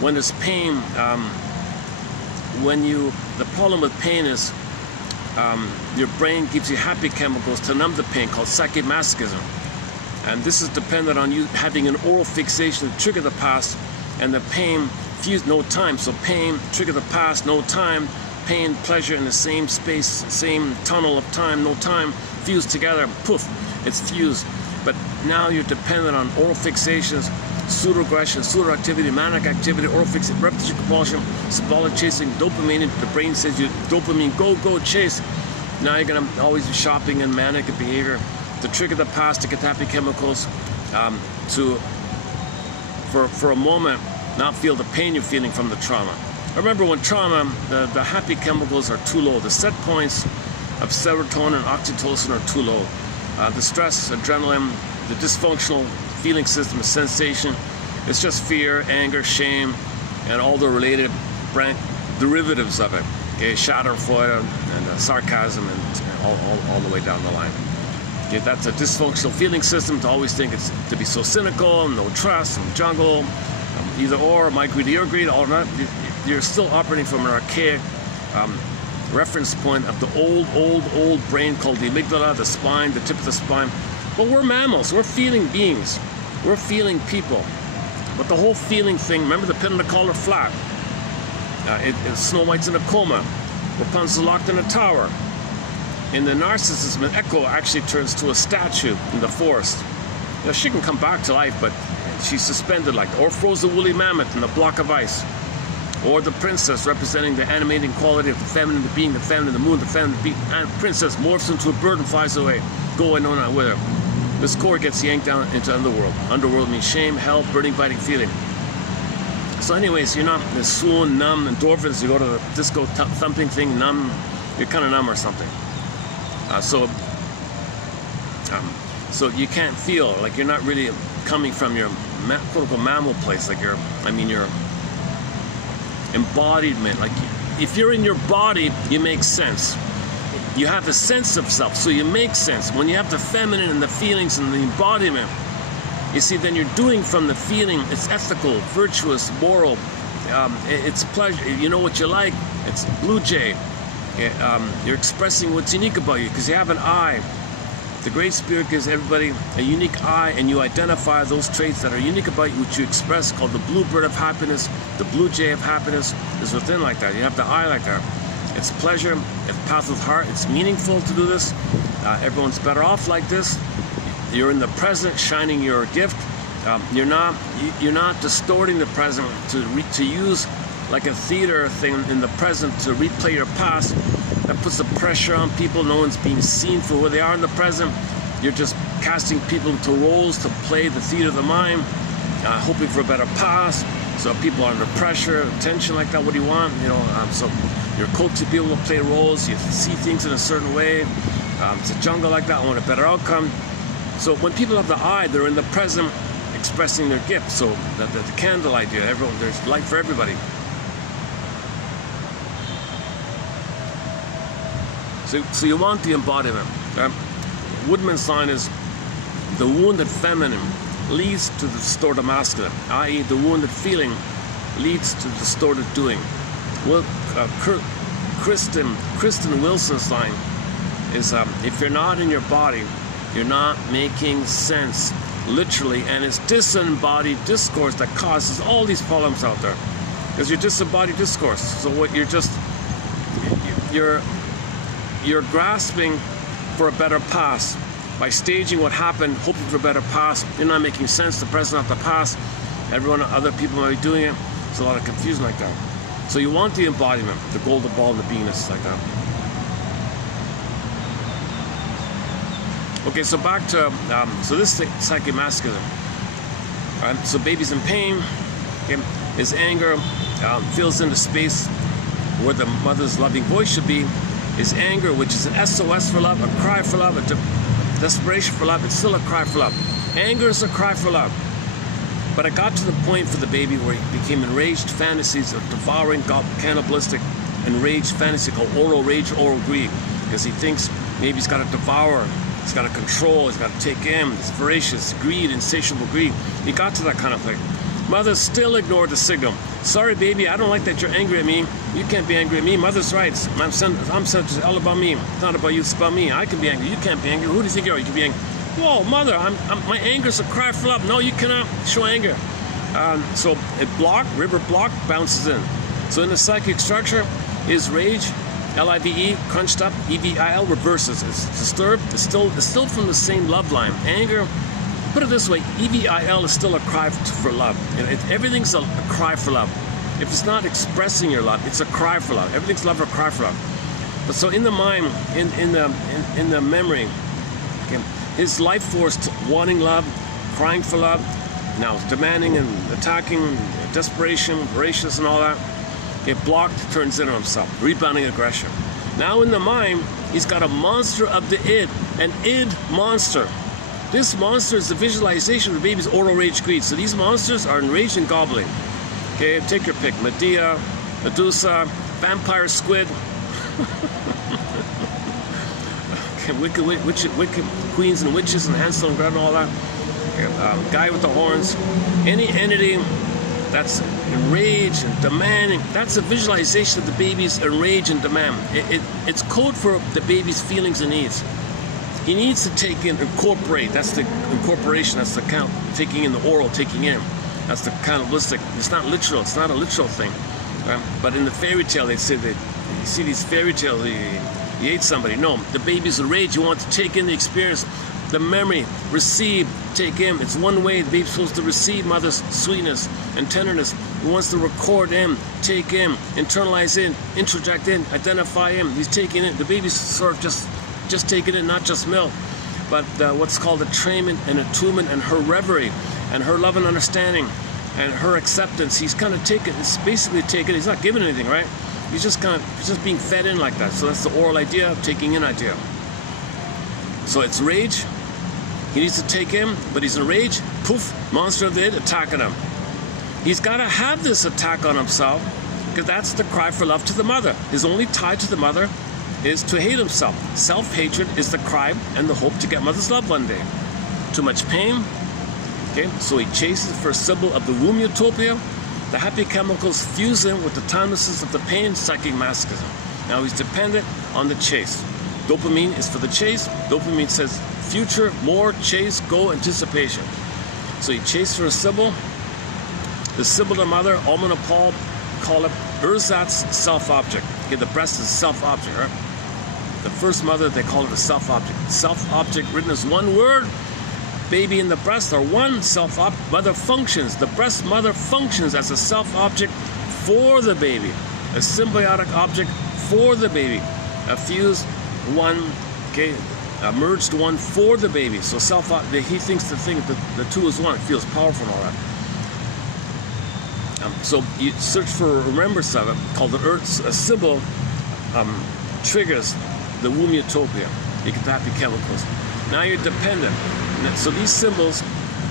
when there's pain, the problem with pain is your brain gives you happy chemicals to numb the pain, called psychomasochism. And this is dependent on you having an oral fixation to trigger the past, and the pain fused, no time. So pain, trigger the past, no time. Pain, pleasure in the same space, same tunnel of time, no time, fused together, poof, it's fused. But now you're dependent on oral fixations, pseudo-aggression, pseudo-activity, manic activity, oral fixation, repetition, compulsion, symbolic chasing, dopamine. The brain says you dopamine, go, chase. Now you're going to always be shopping and manic behavior to trigger the past, to get happy chemicals, for a moment, not feel the pain you're feeling from the trauma. Remember, when trauma, the happy chemicals are too low. The set points of serotonin and oxytocin are too low. The stress, adrenaline, the dysfunctional feeling system, sensation, it's just fear, anger, shame, and all the related derivatives of it. Okay, schadenfreude and sarcasm and all the way down the line. Okay, that's a dysfunctional feeling system, to always think it's to be so cynical, no trust, jungle, either or, my greed, your greed, all not. You're still operating from an archaic reference point of the old brain called the amygdala, the spine, the tip of the spine. But we're mammals, we're feeling beings, we're feeling people. But the whole feeling thing, remember the pin on the collar flat. Snow White's in a coma. Rapunzel's locked in a tower. In the narcissism, an echo actually turns to a statue in the forest. Now, she can come back to life, but she's suspended like that. Or frozen woolly mammoth in a block of ice. Or the princess, representing the animating quality of the feminine, the being, the feminine, the moon, the feminine, the being. And princess morphs into a bird and flies away. Going on with her. This core gets yanked down into underworld. Underworld means shame, hell, burning, biting feeling. So anyways, you're not swoon, numb, endorphins, you go to the disco thumping thing, numb, you're kind of numb or something. So you can't feel, like you're not really coming from your quote-unquote mammal place, like your embodiment. Like if you're in your body, you make sense. You have the sense of self, so you make sense. When you have the feminine and the feelings and the embodiment, you see, then you're doing from the feeling. It's ethical, virtuous, moral. It's pleasure. You know what you like. It's blue jay. You're expressing what's unique about you because you have an eye. The Great Spirit gives everybody a unique eye, and you identify those traits that are unique about you, which you express, called the bluebird of happiness. The blue jay of happiness is within like that. You have the eye like that. It's pleasure. It's path with heart. It's meaningful to do this. Everyone's better off like this. You're in the present, shining your gift. You're not distorting the present to use like a theater thing in the present to replay your past. That puts the pressure on people. No one's being seen for who they are in the present. You're just casting people into roles to play the theater of the mind, hoping for a better past. So people are under pressure, tension like that. What do you want? So you're coaching people to play roles. You see things in a certain way. It's a jungle like that. I want a better outcome. So when people have the eye, they're in the present, expressing their gift. So the candle idea, there's light for everybody. So you want the embodiment. Woodman's line is the wounded feminine leads to the distorted masculine, i.e. the wounded feeling leads to distorted doing. Well, Kristen Wilson's line is if you're not in your body, you're not making sense, literally, and it's disembodied discourse that causes all these problems out there. Because you're disembodied discourse. So what you're grasping for a better past by staging what happened, hoping for a better past. You're not making sense. The present, not the past. Other people might be doing it. There's a lot of confusion like that. So you want the embodiment, the golden ball and the beingness like that. Okay, so back to so this is psychomasculine. So baby's in pain. Okay, his anger fills in the space where the mother's loving voice should be. His anger, which is an SOS for love, a cry for love, a desperation for love, it's still a cry for love. Anger is a cry for love. But it got to the point for the baby where he became enraged fantasies of devouring, cannibalistic, enraged fantasy called oral rage, oral greed. Because he thinks maybe he's got to devour, he's got to control, he's got to take in, it's voracious, greed, insatiable greed. He got to that kind of thing. Mother still ignored the signal. Sorry, baby, I don't like that you're angry at me. You can't be angry at me. Mother's right. I'm sensitive. It's all about me. It's not about you. It's about me. I can be angry. You can't be angry. Who do you think you are? You can be angry. Whoa, mother, my anger is a cry for love. No, you cannot show anger. So river block, bounces in. So in the psychic structure, is rage, L-I-V-E, crunched up, E-V-I-L, reverses. It's disturbed. It's still from the same love line. Anger. Put it this way, EVIL is still a cry for love. Everything's a cry for love. If it's not expressing your love, it's a cry for love. Everything's love or cry for love. But so in the mind, in the memory, okay, his life force wanting love, crying for love, now demanding and attacking, desperation, voracious and all that, get blocked, turns in on himself, rebounding aggression. Now in the mind, he's got a monster of the id, an id monster. This monster is the visualization of the baby's oral rage greed. So these monsters are enraged and gobbling. Okay, take your pick. Medea, Medusa, vampire squid. Okay, wicked queens and witches and Hansel and Gretel and all that. Okay, guy with the horns. Any entity that's enraged and demanding, that's a visualization of the baby's enraged and demand. It's code for the baby's feelings and needs. He needs to take in, incorporate. That's the incorporation. That's the count. Taking in the oral, taking in. That's the cannibalistic. It's not literal. It's not a literal thing. Right? But in the fairy tale, they say that you see these fairy tales. He ate somebody. No, the baby's enraged. You want to take in the experience, the memory, receive, take in. It's one way the baby's supposed to receive mother's sweetness and tenderness. He wants to record in, take in, internalize in, introject in, identify in. He's taking in. The baby's sort of just taking it, not just milk, but what's called attunement and attunement and her reverie and her love and understanding and her acceptance, he's kind of taken, it's basically taken, he's not giving anything, right? He's just being fed in like that. So that's the oral idea of taking in idea. So it's rage. He needs to take in, but he's in rage. Poof, monster of the id attacking him. He's got to have this attack on himself, because that's the cry for love to the mother. His only tie to the mother is to hate himself. Self-hatred is the cry and the hope to get mother's love one day. Too much pain. Okay, so he chases for a symbol of the womb utopia. The happy chemicals fuse in with the timelessness of the pain, psychic masochism. Now he's dependent on the chase. Dopamine is for the chase. Dopamine says future, more, chase, go, anticipation. So he chased for a symbol. The symbol of the mother, Alman and Paul call it ersatz self-object. Okay, the breast is self-object, right? The first mother, they call it a self-object. Self-object written as one word. Baby in the breast are one self-object. Mother functions. The breast mother functions as a self-object for the baby. A symbiotic object for the baby. A fused one, okay, a merged one for the baby. So he thinks the two is one. It feels powerful and all that. So you search for a remembrance of it, called a symbol, triggers the womb utopia. You get the happy chemicals. Now you're dependent. So these symbols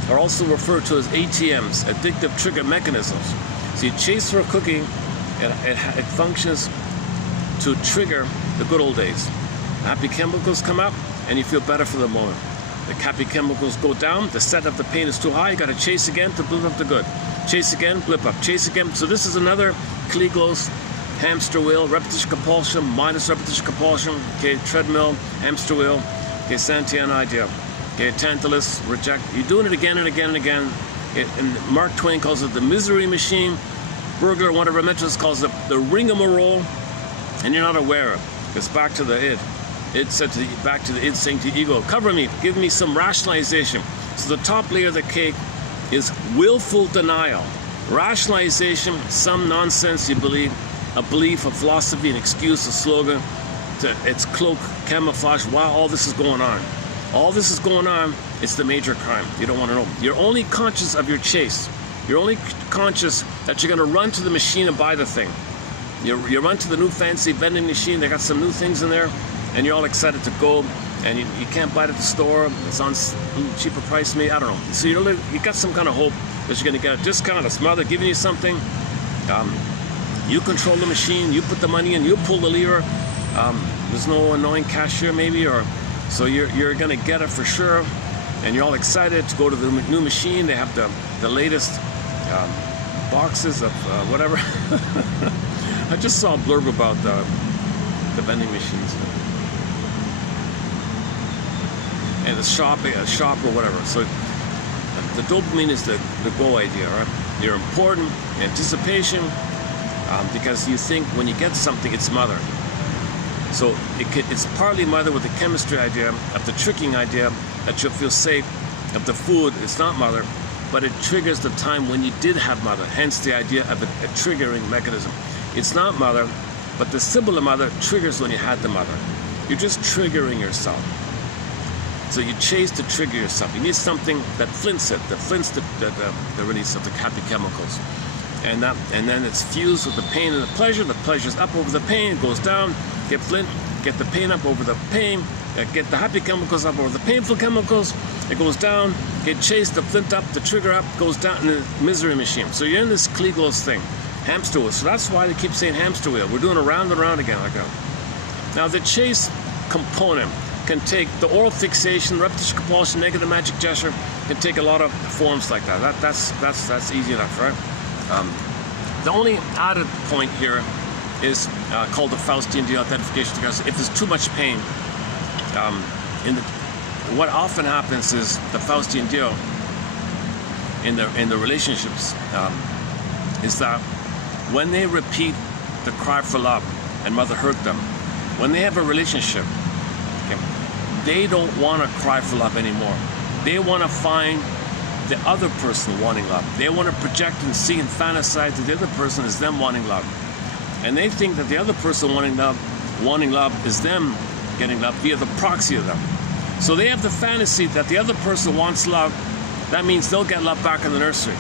are also referred to as ATMs, addictive trigger mechanisms. So you chase for a cookie, it functions to trigger the good old days. The happy chemicals come up, and you feel better for the moment. The happy chemicals go down, the set of the pain is too high, you got to chase again to build up the good. Chase again, blip up, chase again. So this is another Cleckley's hamster wheel, repetition compulsion, minus repetition compulsion, okay, treadmill, hamster wheel, okay, Santian idea, okay, Tantalus, reject. You're doing it again and again and again. And Mark Twain calls it the misery machine. Burglar, one of our mentors, calls it the ringamarole, and you're not aware of it. It's back to the id. It said back to the id saying to the ego, cover me, give me some rationalization. So the top layer of the cake is willful denial. Rationalization, some nonsense you believe, a belief, a philosophy, an excuse, a slogan, it's cloak, camouflage, while all this is going on. All this is going on, it's the major crime. You don't want to know. You're only conscious of your chase. You're only conscious that you're going to run to the machine and buy the thing. You run to the new fancy vending machine, they got some new things in there, and you're all excited to go, and you can't buy it at the store, it's on cheaper price maybe, I don't know. So you got some kind of hope that you're going to get a discount, a mother giving you something. You control the machine, you put the money in, you pull the lever. There's no annoying cashier maybe, or so you're going to get it for sure, and you're all excited to go to the new machine. They have the latest boxes of whatever. I just saw a blurb about the vending machines and the shop or whatever. So the dopamine is the go idea, right? You're important, anticipation, because you think when you get something, it's mother. So it's partly mother with the chemistry idea, of the tricking idea that you'll feel safe, of the food, it's not mother, but it triggers the time when you did have mother, hence the idea of a triggering mechanism. It's not mother, but the symbol of mother triggers when you had the mother. You're just triggering yourself. So you chase to trigger yourself. You need something that flints it, that flints the release of the happy chemicals. And then it's fused with the pain and the pleasure. The pleasure's up over the pain, it goes down, get the pain up over the pain, get the happy chemicals up over the painful chemicals, it goes down, get chased, the flint up, the trigger up, goes down in the misery machine. So you're in this Cleckley's thing, hamster wheel. So that's why they keep saying hamster wheel. We're doing it around and around again like that. Now the chase component can take the oral fixation, repetition compulsion, negative magic gesture, can take a lot of forms like that. That's easy enough, right? The only added point here is called the Faustian de-identification, because if there's too much pain, what often happens is the Faustian deal in the relationships is that when they repeat the cry for love and mother hurt them, when they have a relationship, okay, they don't want to cry for love anymore. They want to find the other person wanting love. They want to project and see and fantasize that the other person is them wanting love. And they think that the other person wanting love is them getting love via the proxy of them. So they have the fantasy that the other person wants love. That means they'll get love back in the nursery.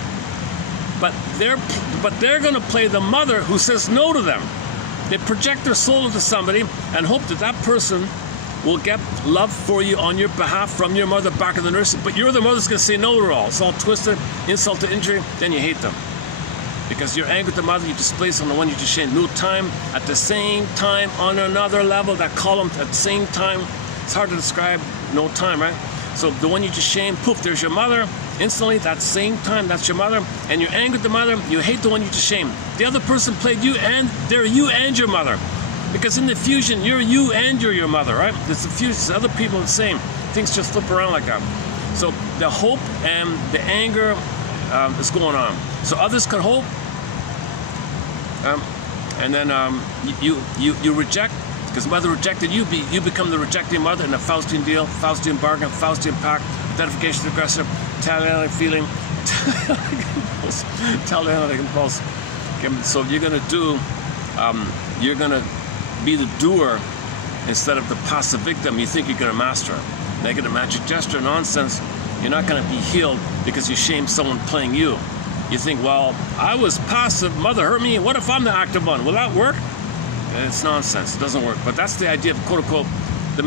but they're going to play the mother who says no to them. They project their soul into somebody and hope that that person will get love for you on your behalf from your mother back in the nursery, but you're the mother's going to say no to it all. It's all twisted, insult to injury, then you hate them. Because you're angry with the mother, you displace on the one you just shamed. No time, at the same time, on another level, that column at the same time. It's hard to describe no time, right? So the one you just shamed, poof, there's your mother. Instantly, that same time, that's your mother. And you're angry with the mother, you hate the one you just shamed. The other person played you, and they're you and your mother. Because in the fusion, you're you and you're your mother, right? It's the fusion, it's other people the same. Things just flip around like that. So the hope and the anger is going on. So others can hope, and then you reject, because mother rejected you, you become the rejecting mother in a Faustian deal, Faustian bargain, Faustian pact, identification of the aggressor, talionic feeling, talionic impulse. Okay, so you're going to do, you're going to be the doer instead of the passive victim you think you're going to master. Negative magic gesture nonsense. You're not going to be healed because you shame someone playing you. You think, well, I was passive, mother hurt me, what if I'm the active one? Will that work? It's nonsense, it doesn't work. But that's the idea of, quote unquote, the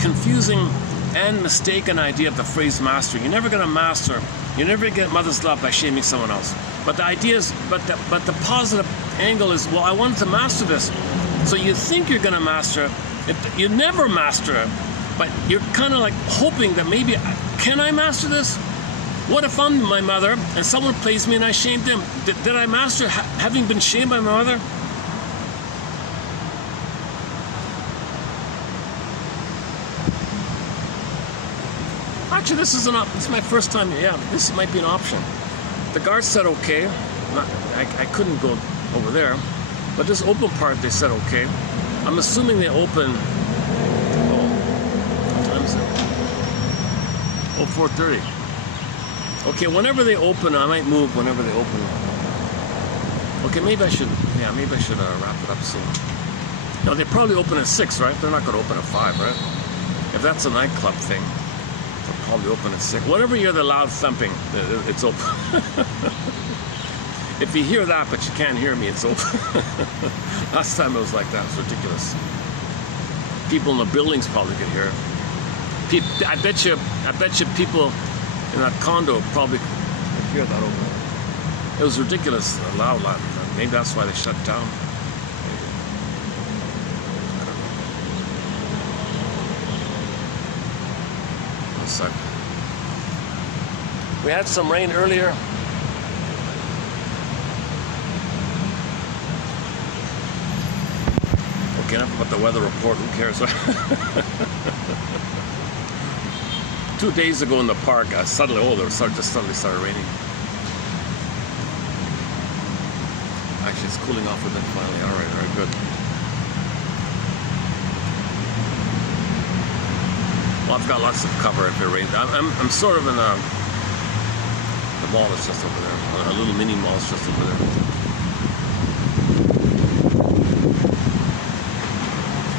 confusing and mistaken idea of the phrase mastering. You're never going to master, you never get mother's love by shaming someone else. But the idea is, but the positive angle is, well, I wanted to master this. So you think you're going to master it, you never master it, but you're kind of like hoping that maybe, can I master this? What if I'm my mother and someone plays me and I shamed them? Did I master having been shamed by my mother? Actually, this is my first time. Yeah, this might be an option. The guard said okay. I couldn't go over there, but this open part they said okay. I'm assuming they open. What time is it? 4:30. Okay, whenever they open, I might move whenever they open. Okay, maybe I should wrap it up soon. No, they probably open at 6, right? They're not going to open at 5, right? If that's a nightclub thing, they'll probably open at 6. Whenever you hear the loud thumping, it's open. If you hear that, but you can't hear me, it's open. Last time it was like that. It's ridiculous. People in the buildings probably could hear it. I bet you people in that condo probably could hear that over. It was ridiculous, loud. Maybe that's why they shut down. One sec. We had some rain earlier. Okay, enough about the weather report. Who cares? 2 days ago in the park, suddenly started raining. Actually, it's cooling off a bit finally. All right, very good. Well, I've got lots of cover if it rains. I'm sort of in the mall is just over there. A little mini mall is just over there.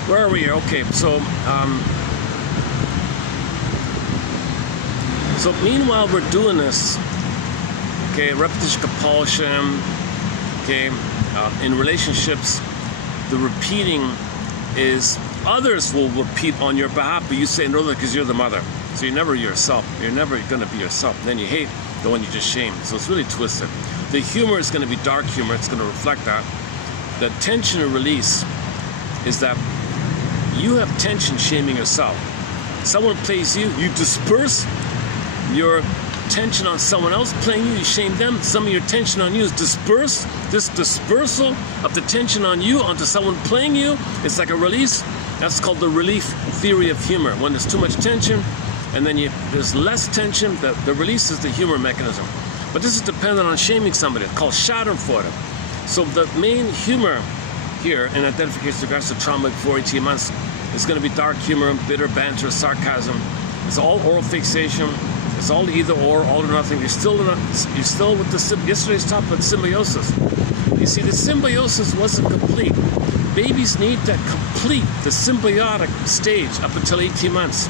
Where are we here? Okay, so meanwhile we're doing this, okay, repetition compulsion, okay, in relationships, the repeating is others will repeat on your behalf, but you say no because you're the mother. So you're never yourself. You're never going to be yourself. Then you hate the one you just shamed. So it's really twisted. The humor is going to be dark humor. It's going to reflect that. The tension and release is that you have tension shaming yourself. Someone plays you, you disperse your tension on someone else playing you, you shame them. Some of your tension on you is dispersed. This dispersal of the tension on you onto someone playing you, it's like a release. That's called the relief theory of humor. When there's too much tension and then there's less tension, the release is the humor mechanism. But this is dependent on shaming somebody. It's called Schadenfreude. So the main humor here in identification of aggressive trauma before 18 months is going to be dark humor, bitter banter, sarcasm. It's all oral fixation. It's all either or, all or nothing. You're still with the yesterday's topic about symbiosis. You see, the symbiosis wasn't complete. Babies need to complete the symbiotic stage up until 18 months.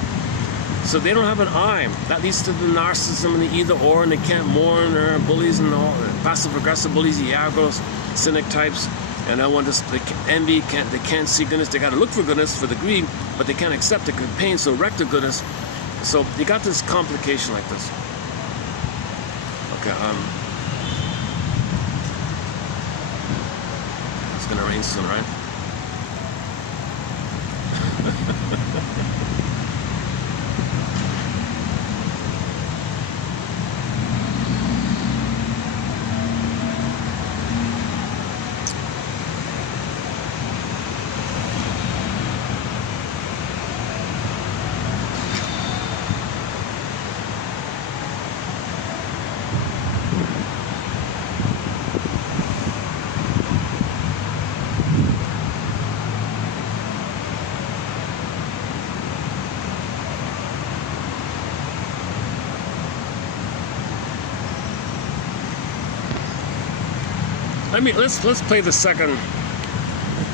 So they don't have an I. That leads to the narcissism and the either or, and they can't mourn or bullies and all passive aggressive bullies, Iagos, cynic types, and I want to envy. They can't see goodness. They got to look for goodness for the greed, but they can't accept the pain. So wreck the goodness. So you got this complication like this. Okay. It's gonna rain soon, right? Let's play the second.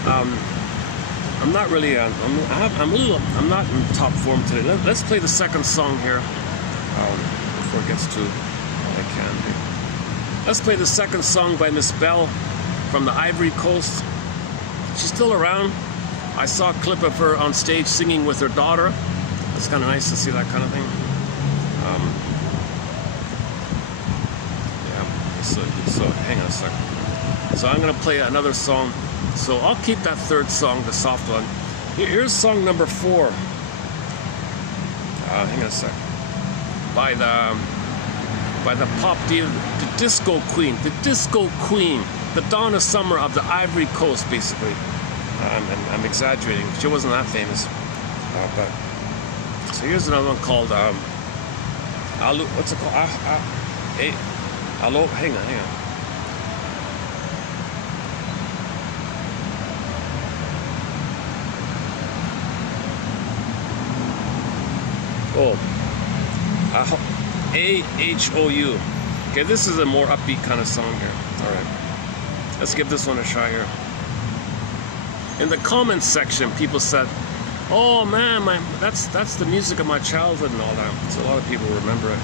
I'm not really. I'm not in top form today. Let's play the second song here before it gets too. I can here. Let's play the second song by Miss Bell from the Ivory Coast. She's still around. I saw a clip of her on stage singing with her daughter. It's kind of nice to see that kind of thing. Yeah. So hang on a second. So I'm going to play another song. So I'll keep that third song, the soft one. Here's song number 4. Hang on a sec. By the pop diva, the disco queen, the Donna Summer of the Ivory Coast, basically. I'm exaggerating. She wasn't that famous. But so here's another one called what's it called? Hang on. Oh, AHOU. Okay, this is a more upbeat kind of song here. All right, let's give this one a try here. In the comments section, people said, "Oh man, that's the music of my childhood and all that." So a lot of people remember it.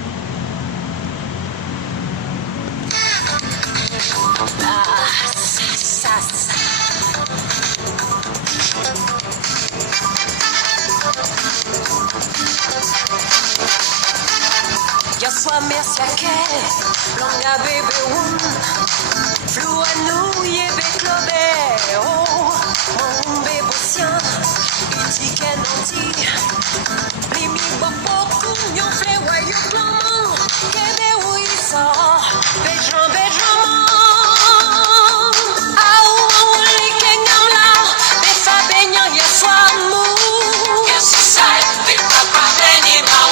Jag sa mest jag kan, långa baby hon Flua nu je beklobé, oh Mon bebo sien, utique nanti Limi bobo kunyon flewa yo plan Kebe uisa, bedran Au like ngamla, befa benyan ye swamu Yes, I pick up a penny now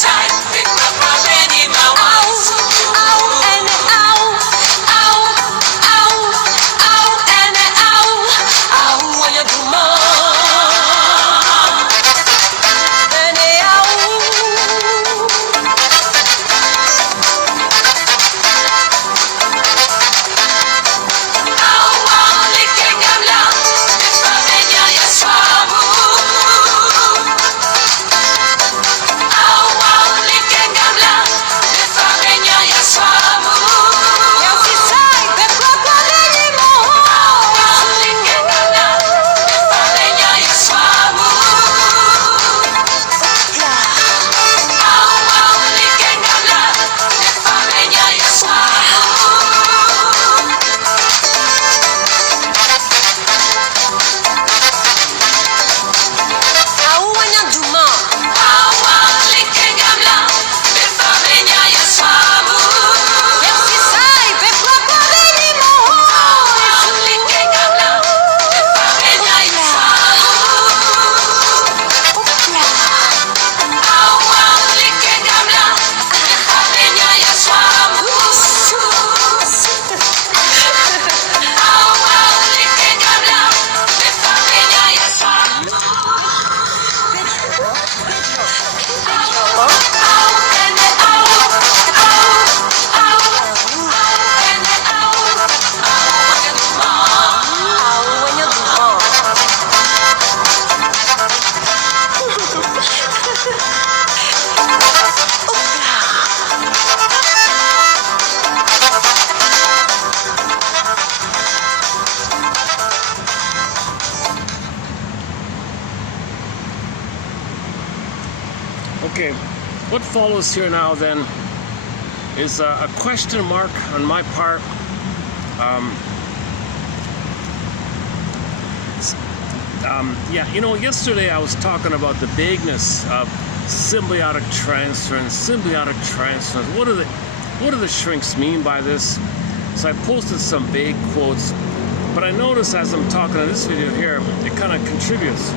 Side Okay, what follows here now then is a question mark on my part. Yeah, you know, yesterday I was talking about the vagueness of symbiotic transference, What do the shrinks mean by this? So I posted some vague quotes, but I noticed as I'm talking in this video here, it kind of contributes.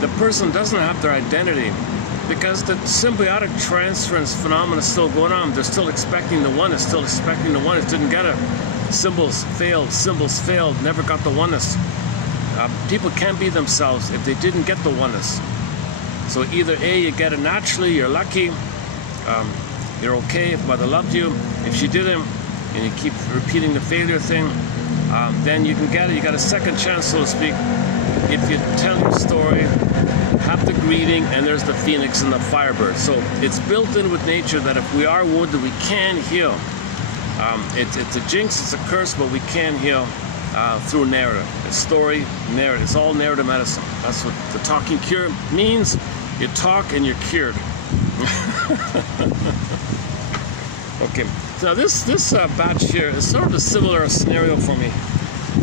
The person doesn't have their identity because the symbiotic transference phenomenon is still going on. They're still expecting the oneness, didn't get it. Symbols failed, never got the oneness. People can't be themselves if they didn't get the oneness. So either A, you get it naturally, you're lucky, you're okay if mother loved you. If she didn't, and you keep repeating the failure thing, then you can get it. You got a second chance, so to speak, if you tell your story, have the greeting, and there's the phoenix and the firebird. So it's built in with nature that if we are wounded, we can heal. It's a jinx, it's a curse, but we can heal through narrative. It's story, narrative. It's all narrative medicine. That's what the talking cure means. You talk and you're cured. Okay, so this batch here is sort of a similar scenario for me.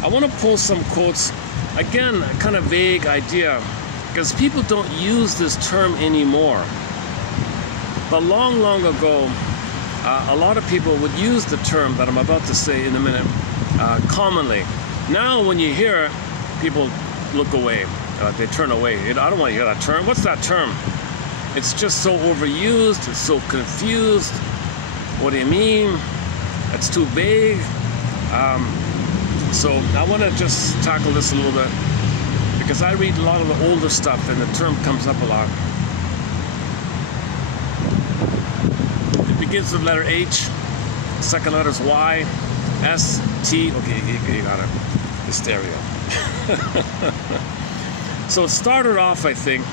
I want to pull some quotes. Again, a kind of vague idea, because people don't use this term anymore. But long, long ago, a lot of people would use the term that I'm about to say in a minute commonly. Now, when you hear it, people look away. They turn away. I don't want to hear that term. What's that term? It's just so overused. It's so confused. What do you mean? It's too vague. So I want to just tackle this a little bit because I read a lot of the older stuff and the term comes up a lot. It begins with letter H, second letter is Y, S, T. Okay, you got it. Hysteria. So it started off, I think,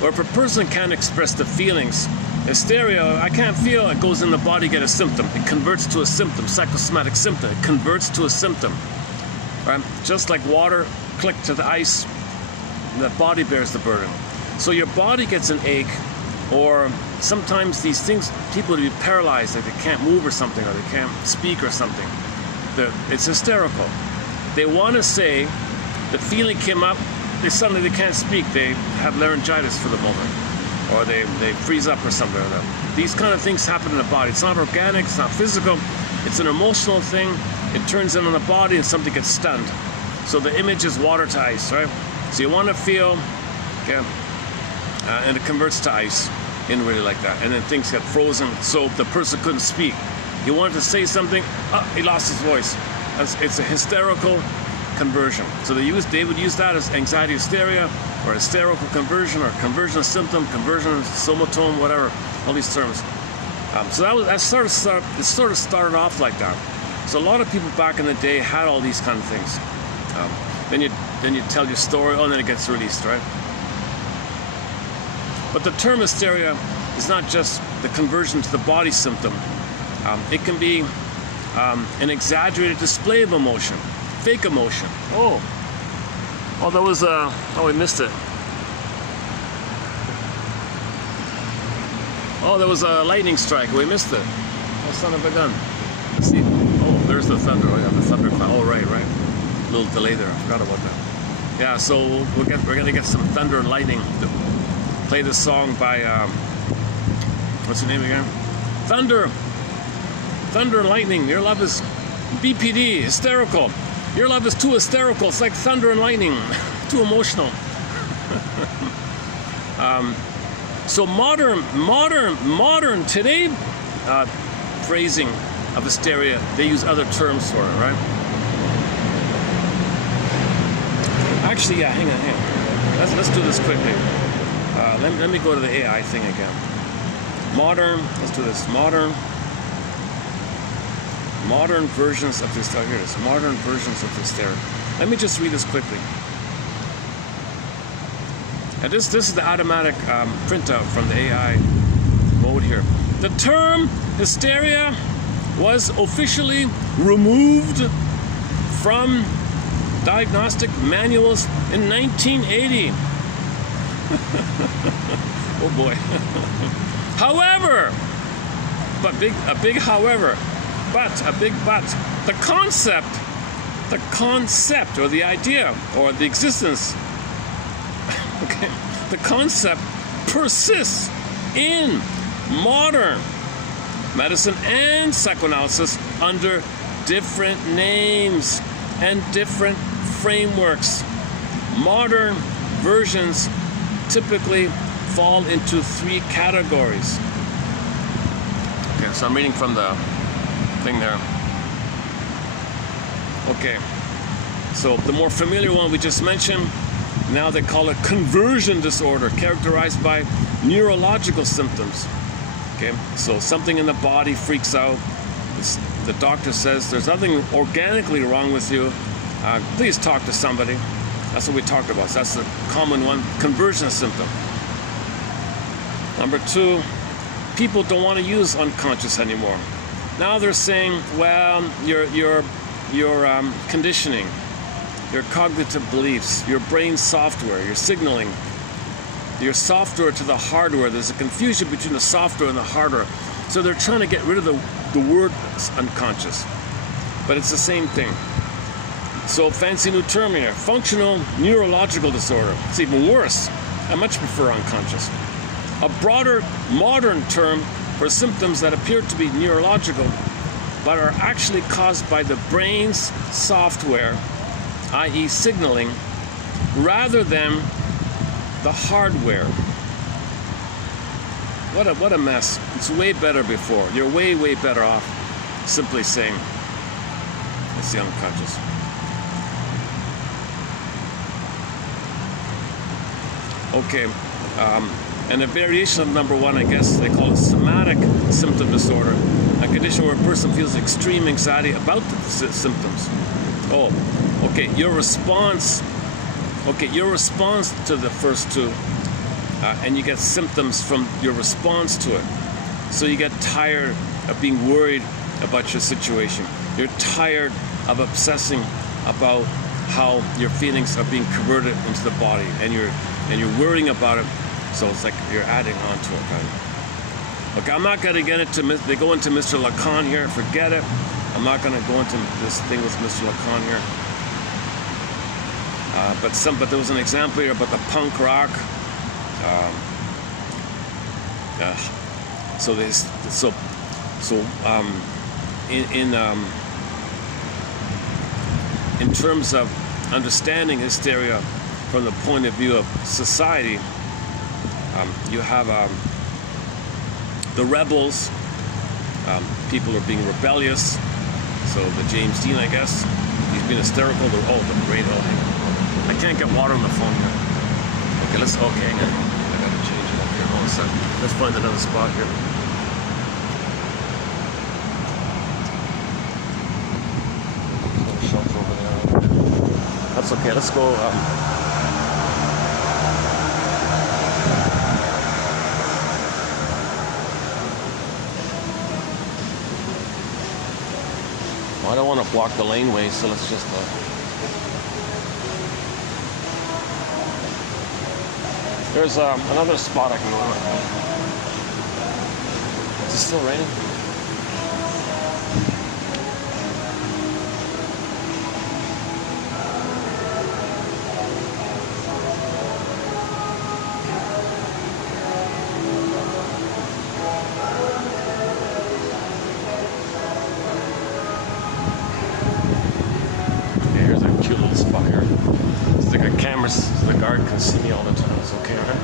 where if a person can't express the feelings, hysteria, I can't feel, it goes in the body, get a symptom. It converts to a symptom, psychosomatic symptom. It converts to a symptom. Right? Just like water, click to the ice, the body bears the burden. So your body gets an ache, or sometimes these things, people will be paralyzed, like they can't move or something, or they can't speak or something. It's hysterical. They want to say, the feeling came up, they can't speak, they have laryngitis for the moment, or they freeze up or something like that. These kind of things happen in the body. It's not organic, it's not physical, it's an emotional thing. It turns in on the body and something gets stunned. So the image is water to ice, right? So you want to feel, okay, and it converts to ice in really like that. And then things get frozen, so the person couldn't speak. He wanted to say something, he lost his voice. It's a hysterical conversion. So they would use that as anxiety hysteria, or hysterical conversion, or conversion symptom, conversion somatome, whatever, all these terms. So it sort of started off like that. So a lot of people back in the day had all these kind of things. Then you tell your story, and then it gets released, right? But the term hysteria is not just the conversion to the body symptom. It can be an exaggerated display of emotion, fake emotion. Oh, there was we missed it. Oh, there was a lightning strike. We missed it. Oh, son of a gun. Let's see. Oh, there's the thunder. Oh, yeah, the thunder cloud. Oh, right. A little delay there. I forgot about that. Yeah, so we're gonna get some thunder and lightning. Play this song by what's the name again? Thunder and lightning. Your love is BPD, hysterical. Your love is too hysterical. It's like thunder and lightning, too emotional. So modern today phrasing of hysteria, they use other terms for it, right? Actually, yeah, hang on. Let's do this quickly. Let me go to the AI thing again. Let's do this. Modern versions of this. Oh, here it is. Modern versions of hysteria. Let me just read this quickly. And this is the automatic printout from the AI mode here. The term hysteria was officially removed from diagnostic manuals in 1980. Oh boy. However, a big however, a big but, the concept or the idea or the existence, okay, the concept persists in modern medicine and psychoanalysis under different names and different frameworks. Modern versions typically fall into 3 categories. Okay, so I'm reading from the thing there. Okay, so the more familiar one we just mentioned, now they call it conversion disorder, characterized by neurological symptoms. Okay, so something in the body freaks out. The doctor says there's nothing organically wrong with you. Please talk to somebody. That's what we talked about. So that's the common one, conversion symptom. Number 2, people don't want to use unconscious anymore. Now they're saying, well, your conditioning, your cognitive beliefs, your brain software, your signaling, your software to the hardware. There's a confusion between the software and the hardware. So they're trying to get rid of the word unconscious. But it's the same thing. So fancy new term here, functional neurological disorder. It's even worse. I much prefer unconscious. A broader modern term for symptoms that appear to be neurological but are actually caused by the brain's software, i.e. signaling, rather than the hardware. What a mess. It's way better before. You're way better off simply saying it's the unconscious. Okay, and a variation of number 1, I guess they call it somatic symptom disorder, a condition where a person feels extreme anxiety about the symptoms. Oh, okay, your response to the first 2, and you get symptoms from your response to it. So you get tired of being worried about your situation. You're tired of obsessing about how your feelings are being converted into the body, and you're worrying about it. So it's like you're adding on to it, right? Okay, I'm not going to get into, they go into Mr. Lacan here, forget it. I'm not going to go into this thing with Mr. Lacan here. But there was an example here about the punk rock. In terms of understanding hysteria from the point of view of society, you have the rebels. People are being rebellious. So the James Dean, I guess, he's been hysterical. The great. I can't get water on the phone here. Okay, I gotta change it up here. Hold on a second. Let's find another spot here. Shelf over there. That's okay. Let's go. I don't want to block the laneway, so let's just. There's another spot I can go to. Is it still raining? Here's a cute little spot here. It's like a camera, so the guard can see me all the time. It's okay, right?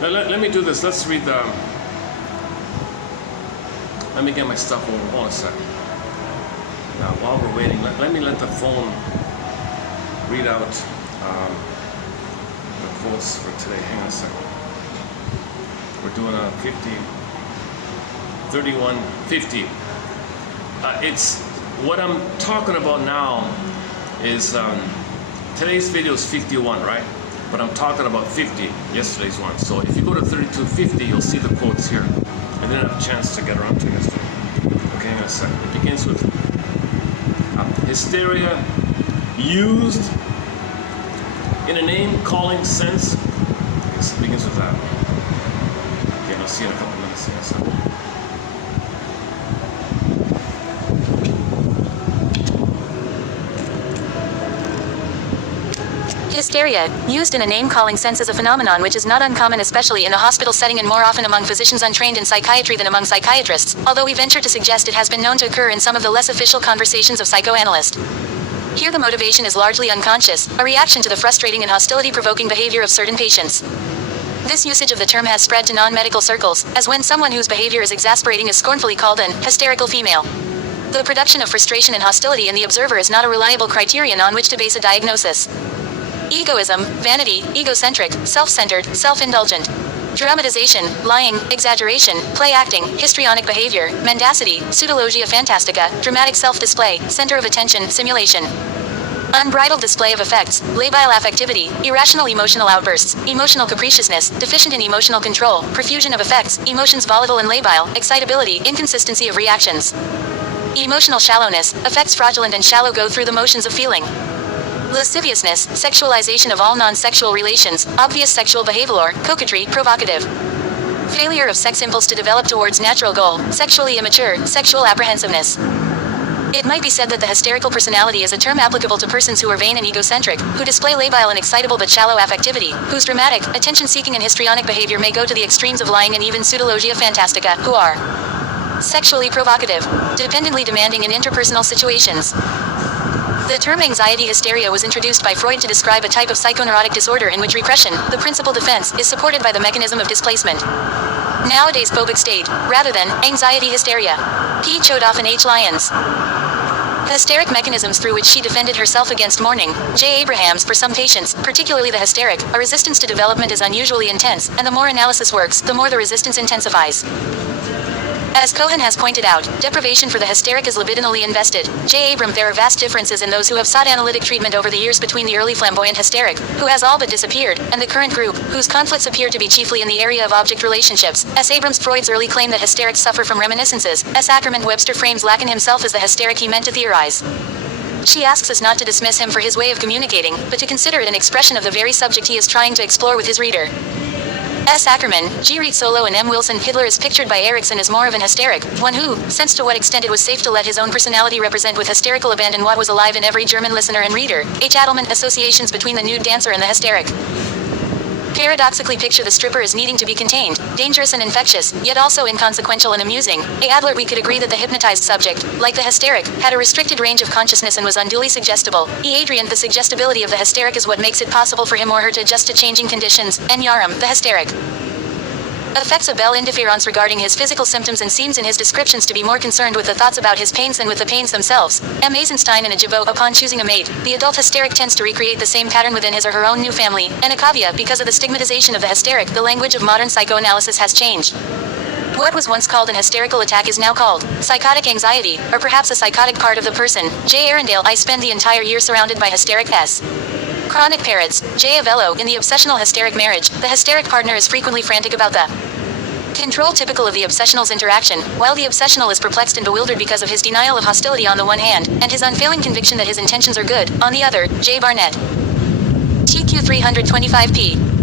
Let me do this. Let's read the. Let me get my stuff over. Hold on a second. Now, while we're waiting, let me let the phone read out the quotes for today. Hang on a second. We're doing a 3150. It's what I'm talking about now is today's video is 51, right? But I'm talking about 50, yesterday's one. So if you go to 3250, you'll see the quotes here. I didn't have a chance to get around to yesterday. Okay, hang on a second. It begins with hysteria used in a name-calling sense begins with that. Okay, I'll see you in a couple minutes here. So. Hysteria, used in a name-calling sense as a phenomenon which is not uncommon especially in a hospital setting and more often among physicians untrained in psychiatry than among psychiatrists, although we venture to suggest it has been known to occur in some of the less official conversations of psychoanalysts. Here the motivation is largely unconscious, a reaction to the frustrating and hostility-provoking behavior of certain patients. This usage of the term has spread to non-medical circles, as when someone whose behavior is exasperating is scornfully called an hysterical female. The production of frustration and hostility in the observer is not a reliable criterion on which to base a diagnosis. Egoism, vanity, egocentric, self-centered, self-indulgent. Dramatization, lying, exaggeration, play acting, histrionic behavior, mendacity, pseudologia fantastica, dramatic self-display, center of attention, simulation. Unbridled display of effects, labile affectivity, irrational emotional outbursts, emotional capriciousness, deficient in emotional control, profusion of effects, emotions volatile and labile, excitability, inconsistency of reactions. Emotional shallowness, affects fraudulent and shallow go through the motions of feeling. Lasciviousness, sexualization of all non-sexual relations, obvious sexual behavior, coquetry, provocative. Failure of sex impulse to develop towards natural goal, sexually immature, sexual apprehensiveness. It might be said that the hysterical personality is a term applicable to persons who are vain and egocentric, who display labile and excitable but shallow affectivity, whose dramatic, attention-seeking and histrionic behavior may go to the extremes of lying and even pseudologia fantastica, who are sexually provocative, dependently demanding in interpersonal situations. The term anxiety hysteria was introduced by Freud to describe a type of psychoneurotic disorder in which repression, the principal defense, is supported by the mechanism of displacement. Nowadays phobic state, rather than anxiety hysteria. P. Chodoff and H. Lyons. Hysteric mechanisms through which she defended herself against mourning. J. Abrahams. For some patients, particularly the hysteric, a resistance to development is unusually intense, and the more analysis works, the more the resistance intensifies. As Cohen has pointed out, deprivation for the hysteric is libidinally invested. J. Abram. There are vast differences in those who have sought analytic treatment over the years between the early flamboyant hysteric, who has all but disappeared, and the current group, whose conflicts appear to be chiefly in the area of object relationships. S. Abrams. Freud's early claim that hysterics suffer from reminiscences. S. Ackerman. Webster frames Lacan himself as the hysteric he meant to theorize. She asks us not to dismiss him for his way of communicating, but to consider it an expression of the very subject he is trying to explore with his reader. S. Ackerman, G. Reed Solo and M. Wilson. Hitler is pictured by Erikson as more of an hysteric, one who sensed to what extent it was safe to let his own personality represent with hysterical abandon what was alive in every German listener and reader. H. Adelman. Associations between the nude dancer and the hysteric. Paradoxically picture the stripper as needing to be contained, dangerous and infectious, yet also inconsequential and amusing. A. Adler. We could agree that the hypnotized subject, like the hysteric, had a restricted range of consciousness and was unduly suggestible. E. Adrian. The suggestibility of the hysteric is what makes it possible for him or her to adjust to changing conditions. N. Yaram. The hysteric affects a bell indifference regarding his physical symptoms and seems in his descriptions to be more concerned with the thoughts about his pains than with the pains themselves. M. Eisenstein and a Jabot. Upon choosing a mate, the adult hysteric tends to recreate the same pattern within his or her own new family. And Akavia. Because of the stigmatization of the hysteric, the language of modern psychoanalysis has changed. What was once called an hysterical attack is now called psychotic anxiety, or perhaps a psychotic part of the person. J. Arundel. I spend the entire year surrounded by hysteric S. Chronic parrots. J. Avello. In the obsessional hysteric marriage, the hysteric partner is frequently frantic about the control typical of the obsessional's interaction, while the obsessional is perplexed and bewildered because of his denial of hostility on the one hand, and his unfailing conviction that his intentions are good, on the other. J. Barnett. TQ 325p.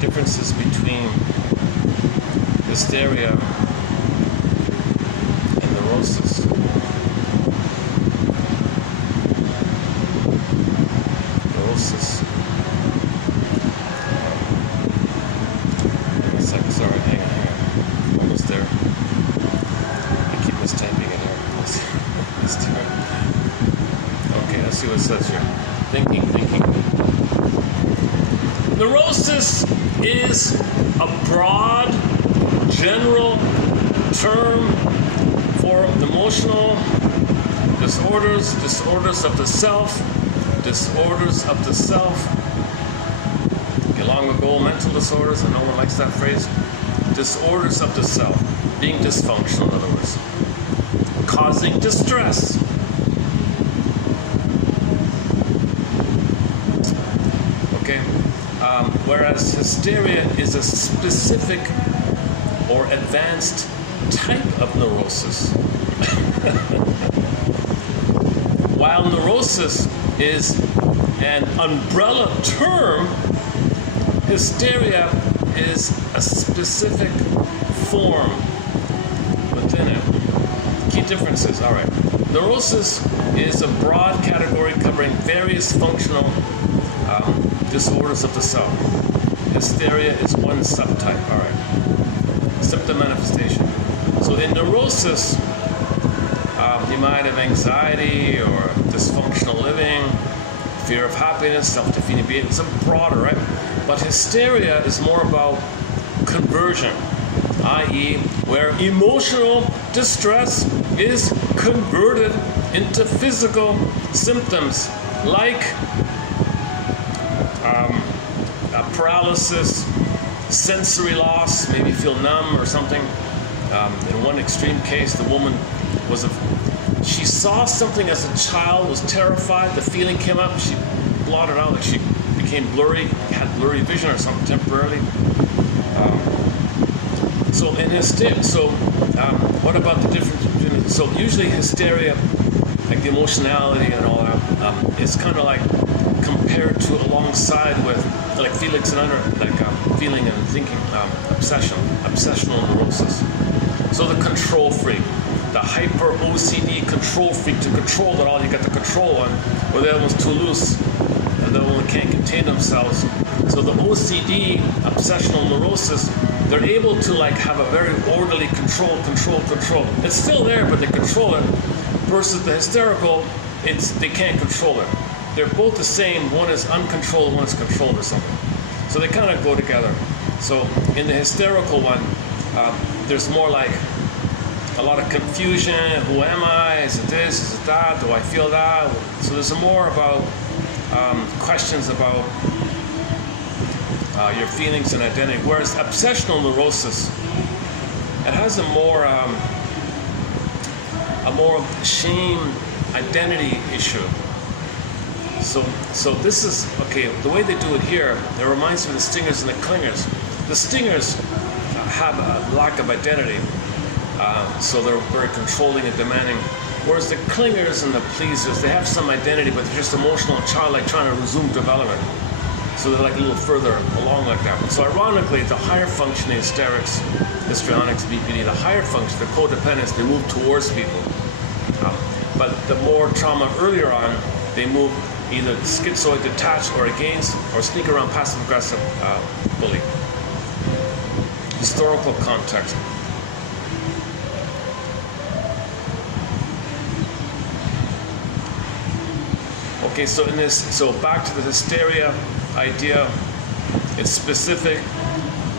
Differences between hysteria and neurosis. Sorry, hang on. Almost there. I keep mistyping it here. Let's do it. Okay, let's see what it says here. Thinking. Neurosis is a broad, general term for emotional disorders of the self, long ago, mental disorders, and no one likes that phrase. Disorders of the self, being dysfunctional, in other words, causing distress. Okay, whereas hysteria is a specific or advanced type of neurosis. While neurosis is an umbrella term, hysteria is a specific form within it. Key differences, all right. Neurosis is a broad category covering various functional disorders of the self. Hysteria is one subtype, all right. Symptom manifestation. So in neurosis, you might have anxiety or dysfunctional living, fear of happiness, self-defeating behavior. It's a broader, right? But hysteria is more about conversion, i.e., where emotional distress is converted into physical symptoms like paralysis, sensory loss, maybe feel numb or something. In one extreme case, the woman she saw something as a child, was terrified, the feeling came up, she blotted out, like she became blurry, had blurry vision or something temporarily. What about the difference between, so usually hysteria, like the emotionality and all that, is kind of like compared to alongside with, like Felix and under, like feeling and thinking, obsessional neurosis. So the control freak, the hyper OCD control freak, to control that all you got the control on, or the other one's too loose and the other one can't contain themselves. So the OCD, obsessional neurosis, they're able to like have a very orderly control. It's still there, but they control it. Versus the hysterical, they can't control it. They're both the same. One is uncontrolled, one is controlled or something. So they kind of go together. So in the hysterical one, there's more like a lot of confusion. Who am I? Is it this? Is it that? Do I feel that? So there's more about questions about your feelings and identity. Whereas obsessional neurosis, it has a more shame identity issue. So this is, okay, the way they do it here, it reminds me of the stingers and the clingers. The stingers have a lack of identity, so they're very controlling and demanding. Whereas the clingers and the pleasers, they have some identity, but they're just emotional and childlike, trying to resume development. So they're like a little further along like that. So ironically, the higher functioning hysterics, histrionics, BPD, the higher function, the codependence, they move towards people. But the more trauma earlier on, they move either schizoid, detached, or against, or sneak around passive-aggressive bully. Historical context. Okay, so back to the hysteria idea. It's specific.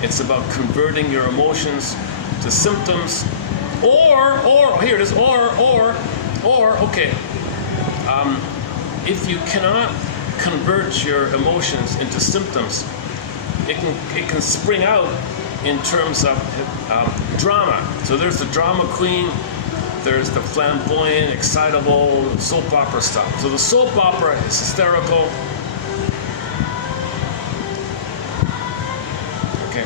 It's about converting your emotions to symptoms, or here it is, okay. If you cannot convert your emotions into symptoms, it can spring out in terms of drama. So there's the drama queen. There's the flamboyant, excitable, soap opera stuff. So the soap opera is hysterical. Okay.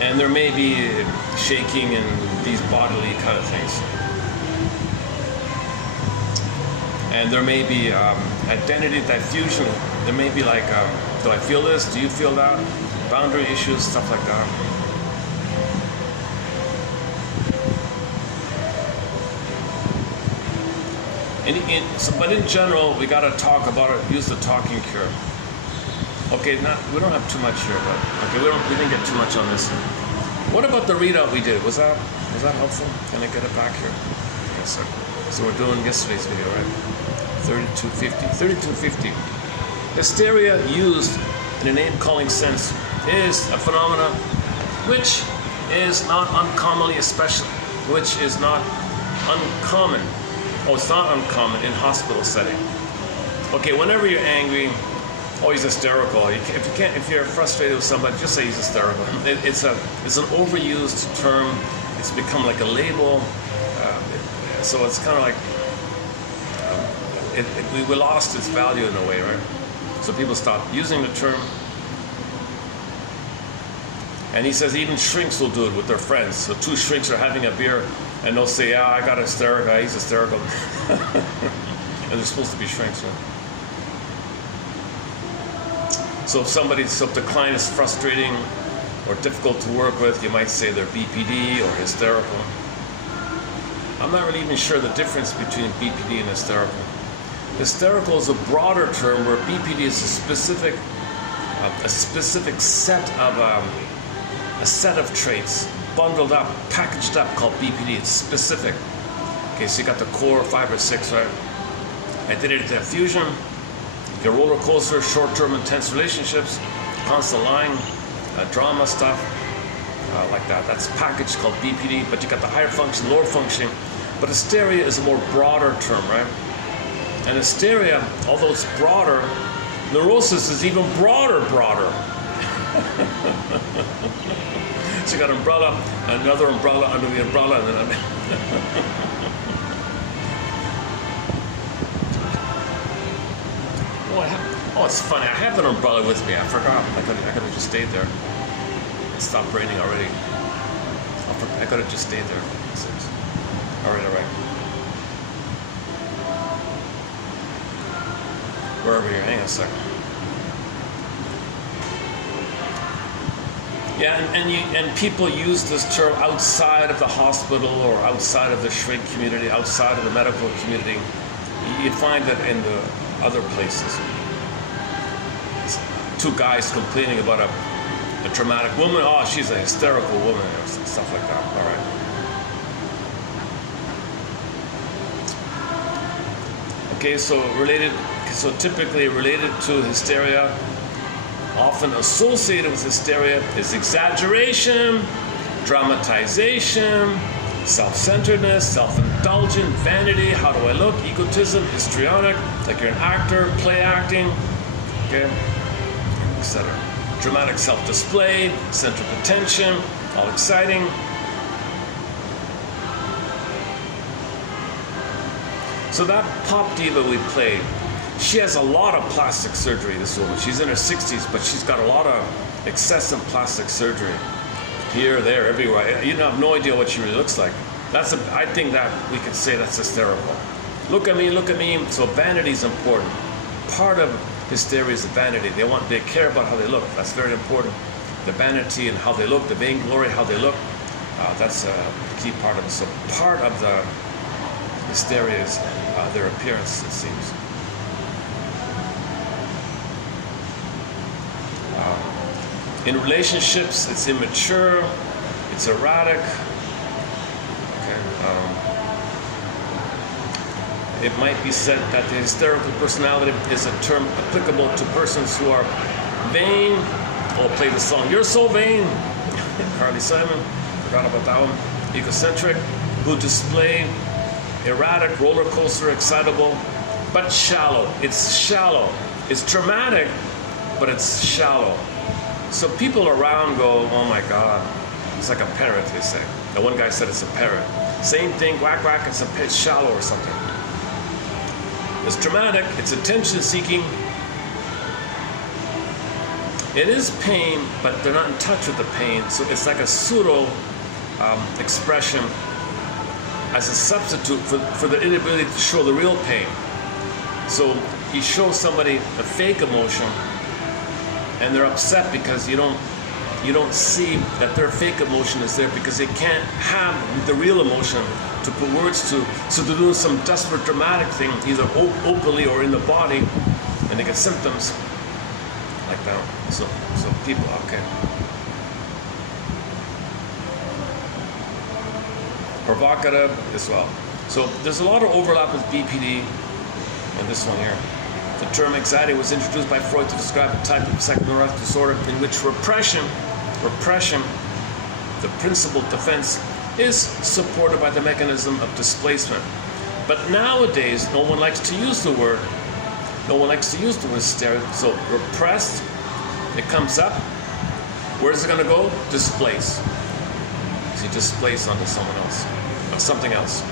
And there may be shaking and these bodily kind of things. And there may be identity diffusion. There may be like, do I feel this? Do you feel that? Boundary issues, stuff like that. But in general, we got to talk about it. Use the talking cure. Okay, we don't have too much here, but okay, we didn't get too much on this. What about the readout we did? Was that helpful? Can I get it back here? Yes, sir. So we're doing yesterday's video, right? 3250. Hysteria used in a name-calling sense is a phenomena which is not uncommon. Oh, it's not uncommon in hospital setting. Okay, whenever you're angry, oh, he's hysterical. If you're frustrated with somebody, just say he's hysterical. It's an overused term. It's become like a label. So it's kind of like we lost its value in a way, right? So people stopped using the term. And he says even shrinks will do it with their friends. So two shrinks are having a beer, and they'll say, "Yeah, I got hysterical. He's hysterical," and they're supposed to be shrinks, right? So if the client is frustrating or difficult to work with, you might say they're BPD or hysterical. I'm not really even sure the difference between BPD and hysterical. Hysterical is a broader term where BPD is a specific set of traits, bundled up, packaged up, called BPD. It's specific. Okay, so you got the core 5 or 6, right? Identity fusion, your roller coaster, short-term intense relationships, constant lying, drama stuff, like that. That's packaged called BPD, but you got the higher function, lower functioning. But hysteria is a more broader term, right? And hysteria, although it's broader, neurosis is even broader. So you got umbrella, another umbrella under the umbrella, and then oh, it's funny. I have an umbrella with me. I forgot. I could have just stayed there. It stopped raining already. I could have just stayed there. All right. Where are we here? Hang on a second. Yeah, and people use this term outside of the hospital or outside of the shrink community, outside of the medical community. You find that in the other places. Two guys complaining about a traumatic woman. Oh, she's a hysterical woman, or stuff like that. All right. Okay, so typically related to hysteria, often associated with hysteria is exaggeration, dramatization, self-centeredness, self-indulgent, vanity, how do I look, egotism, histrionic, like you're an actor, play acting, okay, etc. Dramatic self-display, center of attention, all exciting. So that pop diva we played, she has a lot of plastic surgery, this woman. She's in her 60s, but she's got a lot of excessive plastic surgery. Here, there, everywhere. You have no idea what she really looks like. I think that we could say that's hysterical. Look at me. So vanity is important. Part of hysteria is the vanity. They care about how they look. That's very important. The vanity and how they look, the vainglory, how they look. That's a key part of it. So part of the hysteria is their appearance, it seems. In relationships, it's immature, it's erratic. Okay. It might be said that the hysterical personality is a term applicable to persons who are vain. Oh, play the song, "You're So Vain." Carly Simon, forgot about that one. Egocentric, who display erratic, roller coaster, excitable, but shallow. It's shallow. It's traumatic, but it's shallow. So people around go, "Oh my God, it's like a parrot," they say. The one guy said it's a parrot. Same thing, whack, it's shallow or something. It's dramatic, it's attention seeking. It is pain, but they're not in touch with the pain. So it's like a pseudo expression as a substitute for the inability to show the real pain. So you show somebody a fake emotion, and they're upset because you don't see that their fake emotion is there because they can't have the real emotion to put words to. So they're doing some desperate dramatic thing, either openly or in the body, and they get symptoms like that. So people, okay. Provocative as well. So there's a lot of overlap with BPD and this one here. The term anxiety was introduced by Freud to describe a type of psychoneurotic disorder in which repression, the principal defense, is supported by the mechanism of displacement. But nowadays, no one likes to use the word. No one likes to use the word hysteria. So repressed, it comes up. Where's it going to go? Displace. See, displace onto someone else, or something else.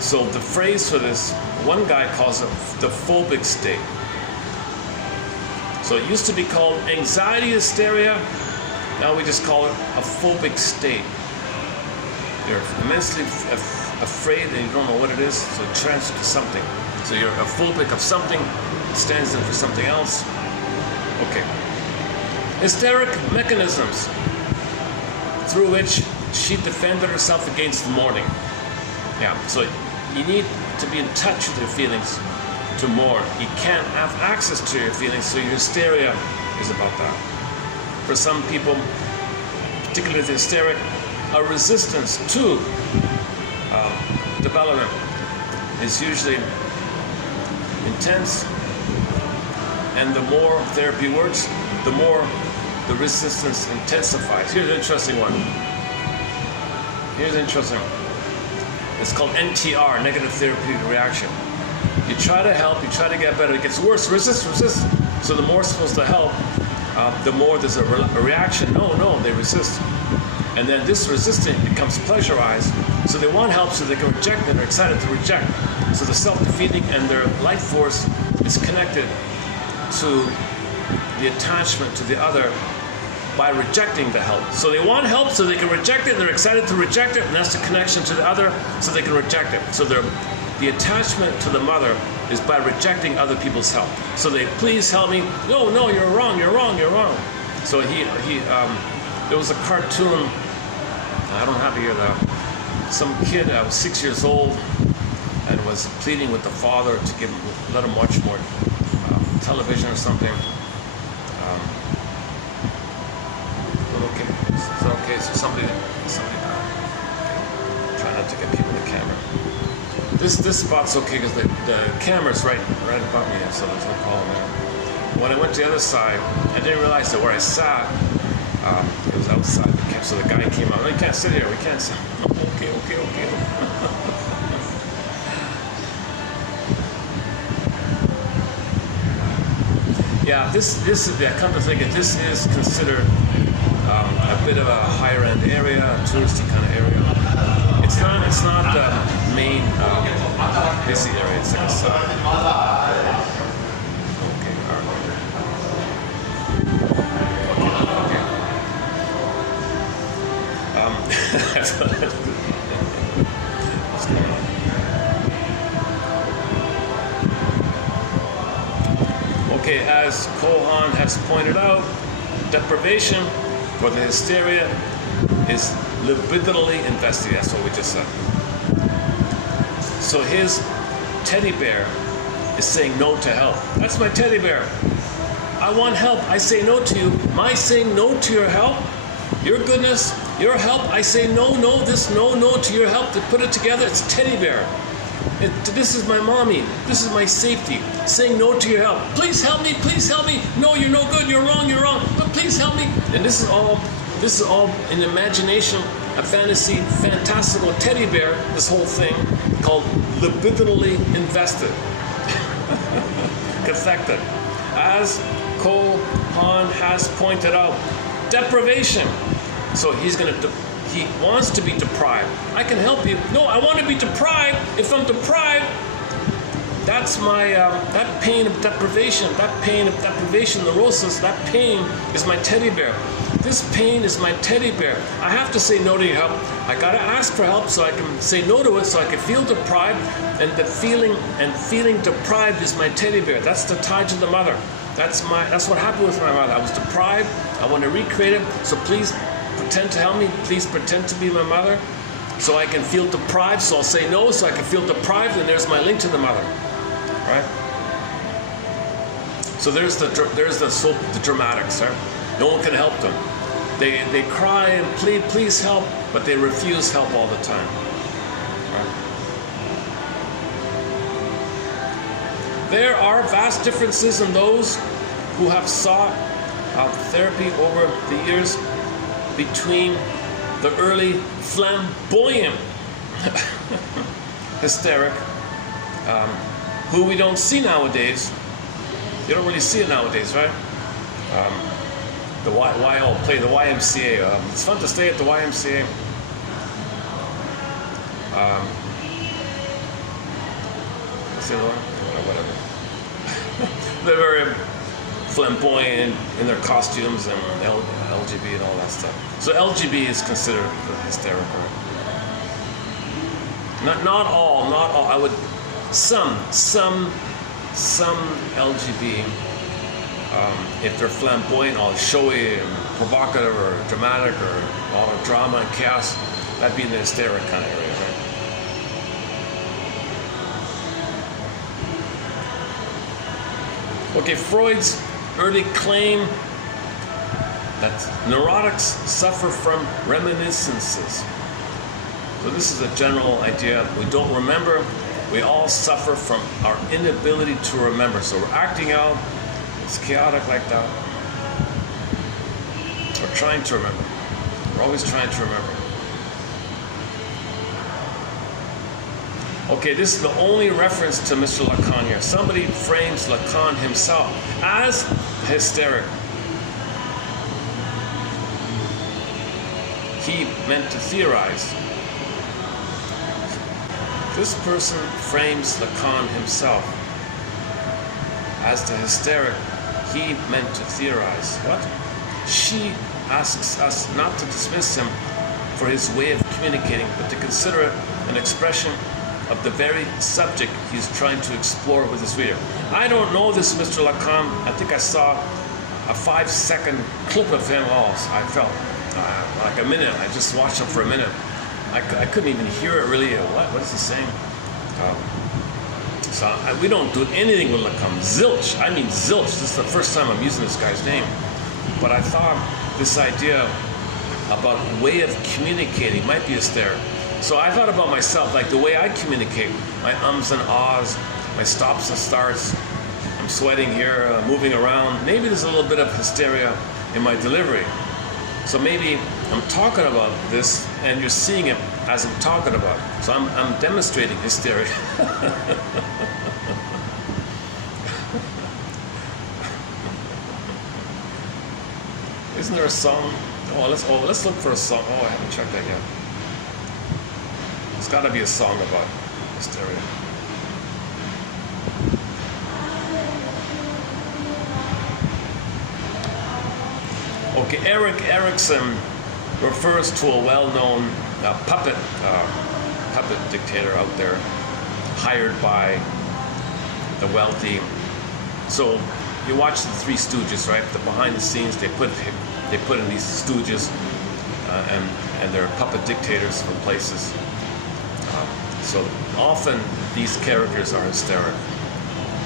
So the phrase for this, one guy calls it the phobic state. So it used to be called anxiety hysteria. Now we just call it a phobic state. You're immensely afraid and you don't know what it is, so it transfers to something. So you're a phobic of something, stands in for something else. Okay. Hysteric mechanisms through which she defended herself against mourning. Yeah, so you need to be in touch with your feelings to mourn. You can't have access to your feelings, so your hysteria is about that. For some people, particularly the hysteric, a resistance to development is usually intense, and the more therapy works, the more the resistance intensifies. Here's an interesting one. Here's interesting. It's called NTR, negative therapeutic reaction. You try to help, you try to get better, it gets worse, resist. So the more it's supposed to help, the more there's a reaction. No, they resist. And then this resisting becomes pleasurized. So they want help so they can reject it, they're excited to reject. So the self-defeating and their life force is connected to the attachment to the other by rejecting the help. So they want help so they can reject it, they're excited to reject it, and that's the connection to the other so they can reject it. So the attachment to the mother is by rejecting other people's help. So they, please help me. No, you're wrong. So there was a cartoon, I don't have it here though. Some kid was 6 years old and was pleading with the father to let him watch more television or something. Okay, so somebody try not to get people in the camera. This spot's okay because the camera's right above me, so there's no problem there. When I went to the other side, I didn't realize that where I sat, it was outside the camp. So the guy came out. Oh, you can't sit here. We can't sit. Okay. Yeah, this is. I come to think it. This is considered a bit of a higher end area, a touristy kind of area. It's not the main busy area. It's like a side. Okay, all right. What's going on? Okay, as Kohan has pointed out, deprivation for the hysteria is libidinally invested. That's what we just said. So his teddy bear is saying no to help. That's my teddy bear. I want help. I say no to you. My saying no to your help, your goodness, your help. I say no to your help. To put it together, it's teddy bear. This is my mommy. This is my safety. Saying no to your help. Please help me. No, you're no good. You're wrong. But please help me. And this is all an imagination, a fantasy, fantastical teddy bear. This whole thing called libidinally invested, cathectic. As Kohan has pointed out, deprivation. So he wants to be deprived. I can help you. No, I want to be deprived. If I'm deprived, that's my, that pain of deprivation, neurosis, that pain is my teddy bear. This pain is my teddy bear. I have to say no to your help. I gotta ask for help so I can say no to it, so I can feel deprived, and feeling deprived is my teddy bear. That's the tie to the mother. That's what happened with my mother. I was deprived. I want to recreate it. So please pretend to help me. Please pretend to be my mother. so I can feel deprived, so I'll say no, so I can feel deprived, and there's my link to the mother, right? So there's the dramatics, right? No one can help them. They cry and plead, please help, but they refuse help all the time. Right? There are vast differences in those who have sought therapy over the years between the early flamboyant hysteric, who we don't see nowadays. You don't really see it nowadays, right? Play the YMCA. It's fun to stay at the YMCA. Whatever. They're very flamboyant in their costumes and LGB and all that stuff. So LGB is considered hysterical. Not all. I would some LGB. If they're flamboyant or showy and provocative or dramatic or all the drama and chaos, that'd be in the hysteric kind of area, right? Okay, Freud's early claim that neurotics suffer from reminiscences. So this is a general idea. We don't remember. We all suffer from our inability to remember. So we're acting out. It's chaotic like that. We're trying to remember. We're always trying to remember. Okay, this is the only reference to Mr. Lacan here. Somebody frames Lacan himself as hysteric. He meant to theorize. This person frames Lacan himself as the hysteric. He meant to theorize. What? She asks us not to dismiss him for his way of communicating, but to consider it an expression of the very subject he's trying to explore with his reader. I don't know this Mr. Lacan. I think I saw a 5-second clip of him. Oh, I felt like a minute. I just watched him for a minute. I couldn't even hear it really. What is he saying? We don't do anything with Lacan. Zilch. I mean zilch. This is the first time I'm using this guy's name. But I thought this idea about way of communicating might be hysteric. So I thought about myself, like the way I communicate, my ums and ahs, my stops and starts. I'm sweating here, moving around. Maybe there's a little bit of hysteria in my delivery. So maybe I'm talking about this and you're seeing it as I'm talking about it. So I'm demonstrating hysteria. Isn't there a song? Let's look for a song. Oh, I haven't checked that yet. There's got to be a song about hysteria. Okay, Erik Erikson refers to a well-known puppet dictator out there, hired by the wealthy. So you watch the Three Stooges, right? The behind the scenes, they put in these stooges, and they're puppet dictators for places. So often these characters are hysterical.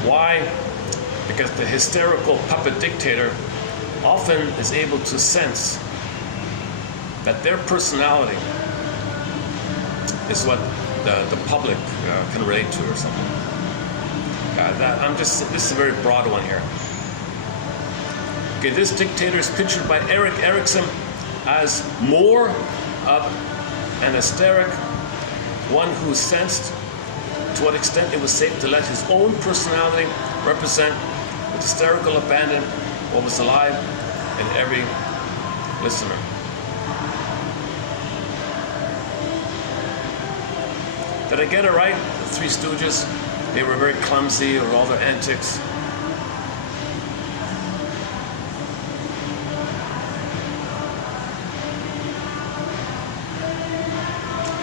Why? Because the hysterical puppet dictator often is able to sense that their personality is what the public can relate to or something. This is a very broad one here. Okay, this dictator is pictured by Erik Erikson as more of an hysteric, one who sensed to what extent it was safe to let his own personality represent with hysterical abandon what was alive in every listener. Did I get it right? The Three Stooges, they were very clumsy with all their antics.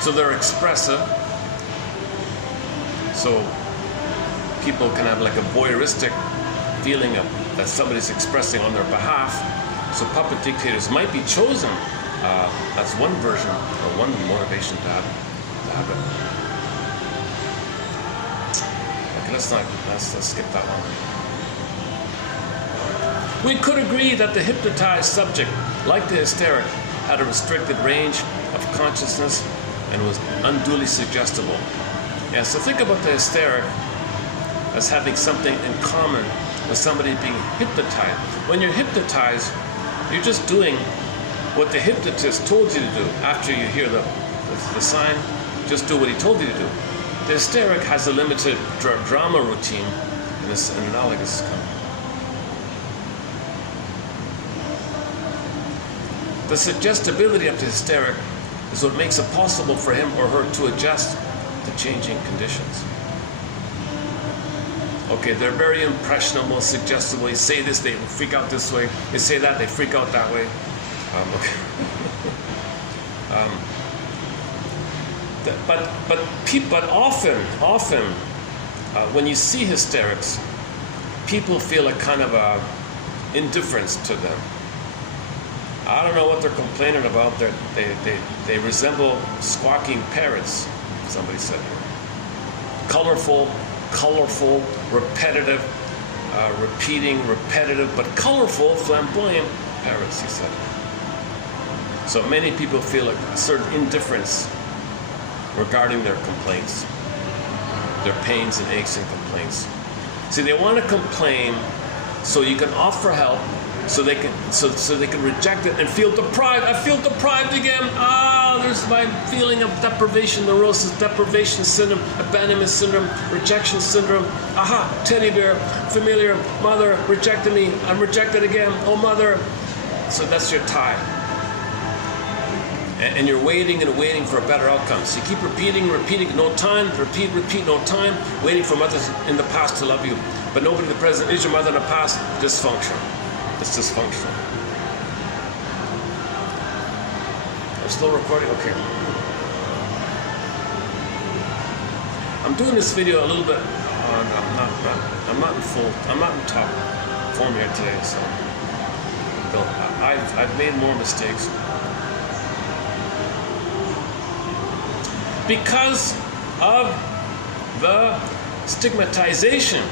So they're expressive. So people can have like a voyeuristic feeling of that somebody's expressing on their behalf. So puppet dictators might be chosen That's one version or one motivation to have it. Okay, let's skip that one. We could agree that the hypnotized subject, like the hysteric, had a restricted range of consciousness and was unduly suggestible. Yeah, so think about the hysteric as having something in common with somebody being hypnotized. When you're hypnotized, you're just doing what the hypnotist told you to do. After you hear the sign, just do what he told you to do. The hysteric has a limited drama routine in an analogous kind. The suggestibility of the hysteric is what makes it possible for him or her to adjust to changing conditions. Okay, they're very impressionable, suggestible. They say this, they freak out this way. They say that, they freak out that way. Okay. But often, when you see hysterics, people feel a kind of indifference to them. I don't know what they're complaining about. They resemble squawking parrots, somebody said. Colorful, repetitive, repetitive, but colorful, flamboyant parrots, he said. So many people feel a certain indifference regarding their complaints, their pains and aches and complaints. See, they want to complain so you can offer help, so they can reject it and feel deprived. I feel deprived again. There's my feeling of deprivation neurosis, deprivation syndrome, abandonment syndrome, rejection syndrome. Teddy bear, familiar, mother rejected me. I'm rejected again. Oh, mother. So that's your tie. And you're waiting and waiting for a better outcome. So you keep repeating, no time, repeat, no time, waiting for mothers in the past to love you. But nobody in the present. Is your mother in the past? Dysfunctional. It's dysfunctional. I'm still recording? Okay. I'm doing this video a little bit I'm not in top form here today, so I've made more mistakes. Because of the stigmatization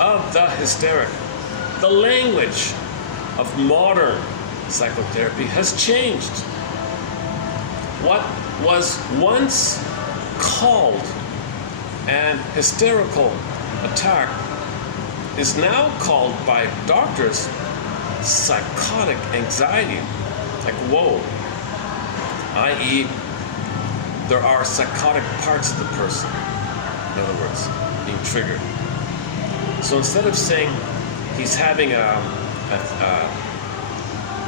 of the hysteric, the language of modern psychotherapy has changed. What was once called an hysterical attack is now called by doctors psychotic anxiety. Like, whoa. I.e., there are psychotic parts of the person, in other words, being triggered. So instead of saying he's having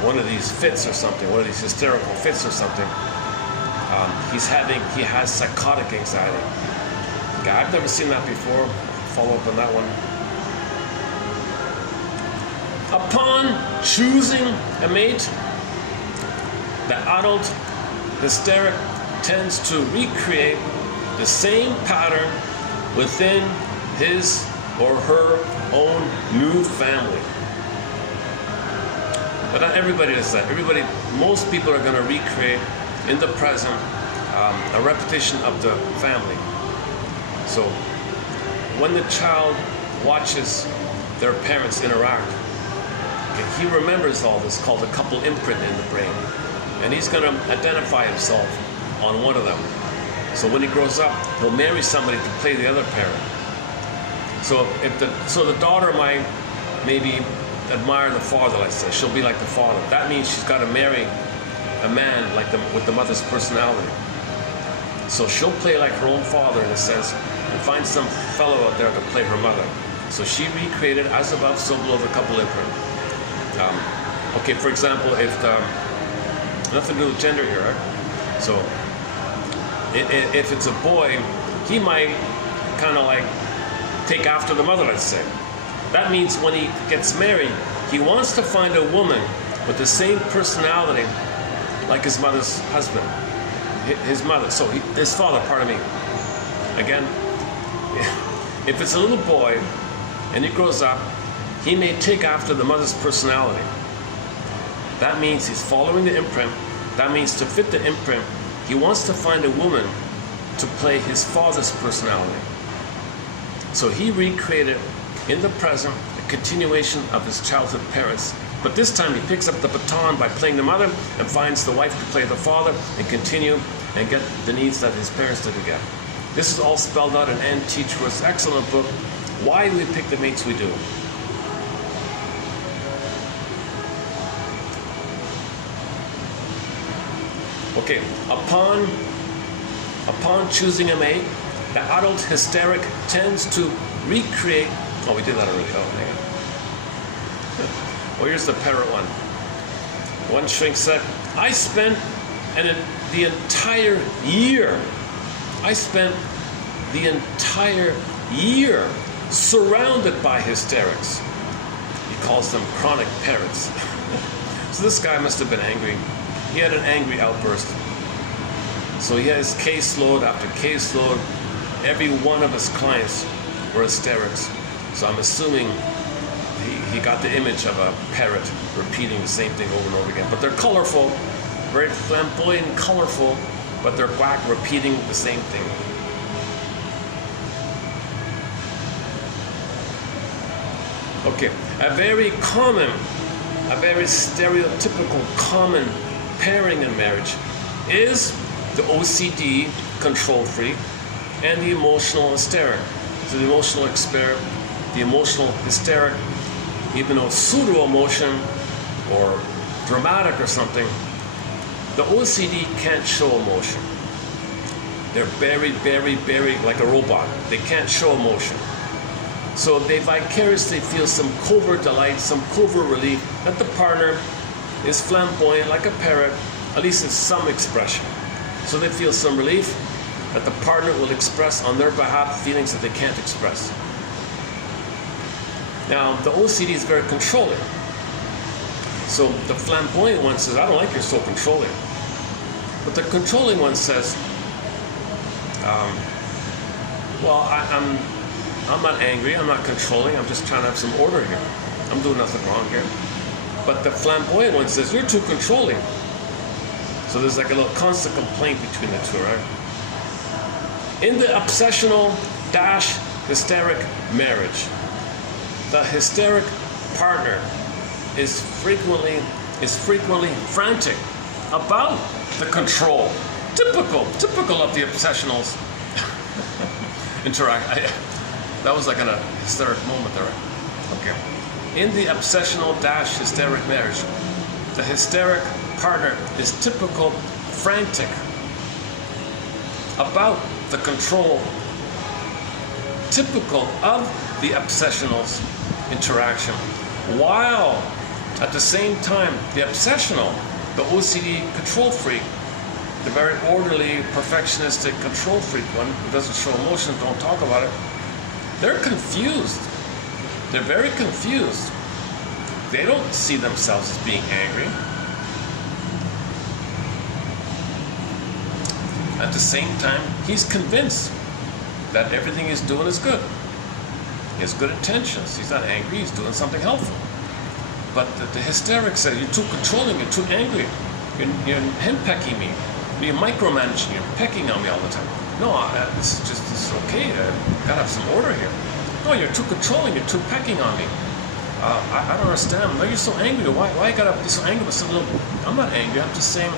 one of these fits or something, one of these hysterical fits or something, he has psychotic anxiety. Okay, I've never seen that before. Follow up on that one. Upon choosing a mate, the adult hysteric tends to recreate the same pattern within his or her own new family. But not everybody does that. Most people are going to recreate in the present a repetition of the family. So when the child watches their parents interact, he remembers all this, called a couple imprint in the brain. And he's going to identify himself on one of them. So when he grows up, he'll marry somebody to play the other parent. So the daughter might maybe admire the father, let's say. She'll be like the father. That means she's got to marry a man with the mother's personality. So she'll play like her own father in a sense and find some fellow out there to play her mother. So she recreated as above, so below the couple imprint. Okay, for example, if nothing to do with gender here, right? So if it's a boy, he might kind of like take after the mother, let's say. That means when he gets married, he wants to find a woman with the same personality like his mother's husband, his mother. So his father, pardon me. Again, if it's a little boy and he grows up, he may take after the mother's personality. That means he's following the imprint That means to fit the imprint, he wants to find a woman to play his father's personality. So he recreated in the present a continuation of his childhood parents. But this time he picks up the baton by playing the mother and finds the wife to play the father and continue and get the needs that his parents didn't get. This is all spelled out in Ann Teachworth's excellent book, Why We Pick the Mates We Do. Okay, upon choosing a mate, the adult hysteric tends to recreate. Oh, we did that already. Oh, hang on. Well, here's the parrot one. One shrink said, I spent the entire year surrounded by hysterics. He calls them chronic parrots. So this guy must have been angry. He had an angry outburst. So he had his caseload after caseload. Every one of his clients were hysterics. So I'm assuming he got the image of a parrot repeating the same thing over and over again. But they're colorful, very flamboyant and colorful, but they're quack repeating the same thing. Okay, a very stereotypical common pairing in marriage is the OCD control freak and the emotional hysteric. So the emotional hysteric, even though it's pseudo-emotion or dramatic or something, the OCD can't show emotion. They're very, like a robot. They can't show emotion. So they vicariously feel some covert delight, some covert relief that the partner is flamboyant like a parrot, at least in some expression. So they feel some relief that the partner will express on their behalf feelings that they can't express. Now, the OCD is very controlling. So the flamboyant one says, I don't like you're so controlling. But the controlling one says, well, I'm not angry, I'm not controlling, I'm just trying to have some order here. I'm doing nothing wrong here. But the flamboyant one says, you're too controlling. So there's like a little constant complaint between the two, right? In the obsessional / hysteric marriage, the hysteric partner is frequently frantic about the control. Typical of the obsessionals. That was like a hysteric moment there, right? Okay. In the obsessional / hysteric marriage, the hysteric partner is frantic about the control, typical of the obsessional's interaction, while at the same time the obsessional, the OCD control freak, the very orderly, perfectionistic control freak one who doesn't show emotion, don't talk about it, they're confused. They're very confused. They don't see themselves as being angry. At the same time, he's convinced that everything he's doing is good. He has good intentions. He's not angry. He's doing something helpful. But the hysteric says, you're too controlling. You're too angry. You're henpecking me. You're micromanaging. You're pecking on me all the time. No, this is okay. Gotta have some order here. No, you're too controlling. You're too pecking on me. I don't understand. Why are you so angry? Why you gotta be so angry with so little? I'm not angry. I'm just saying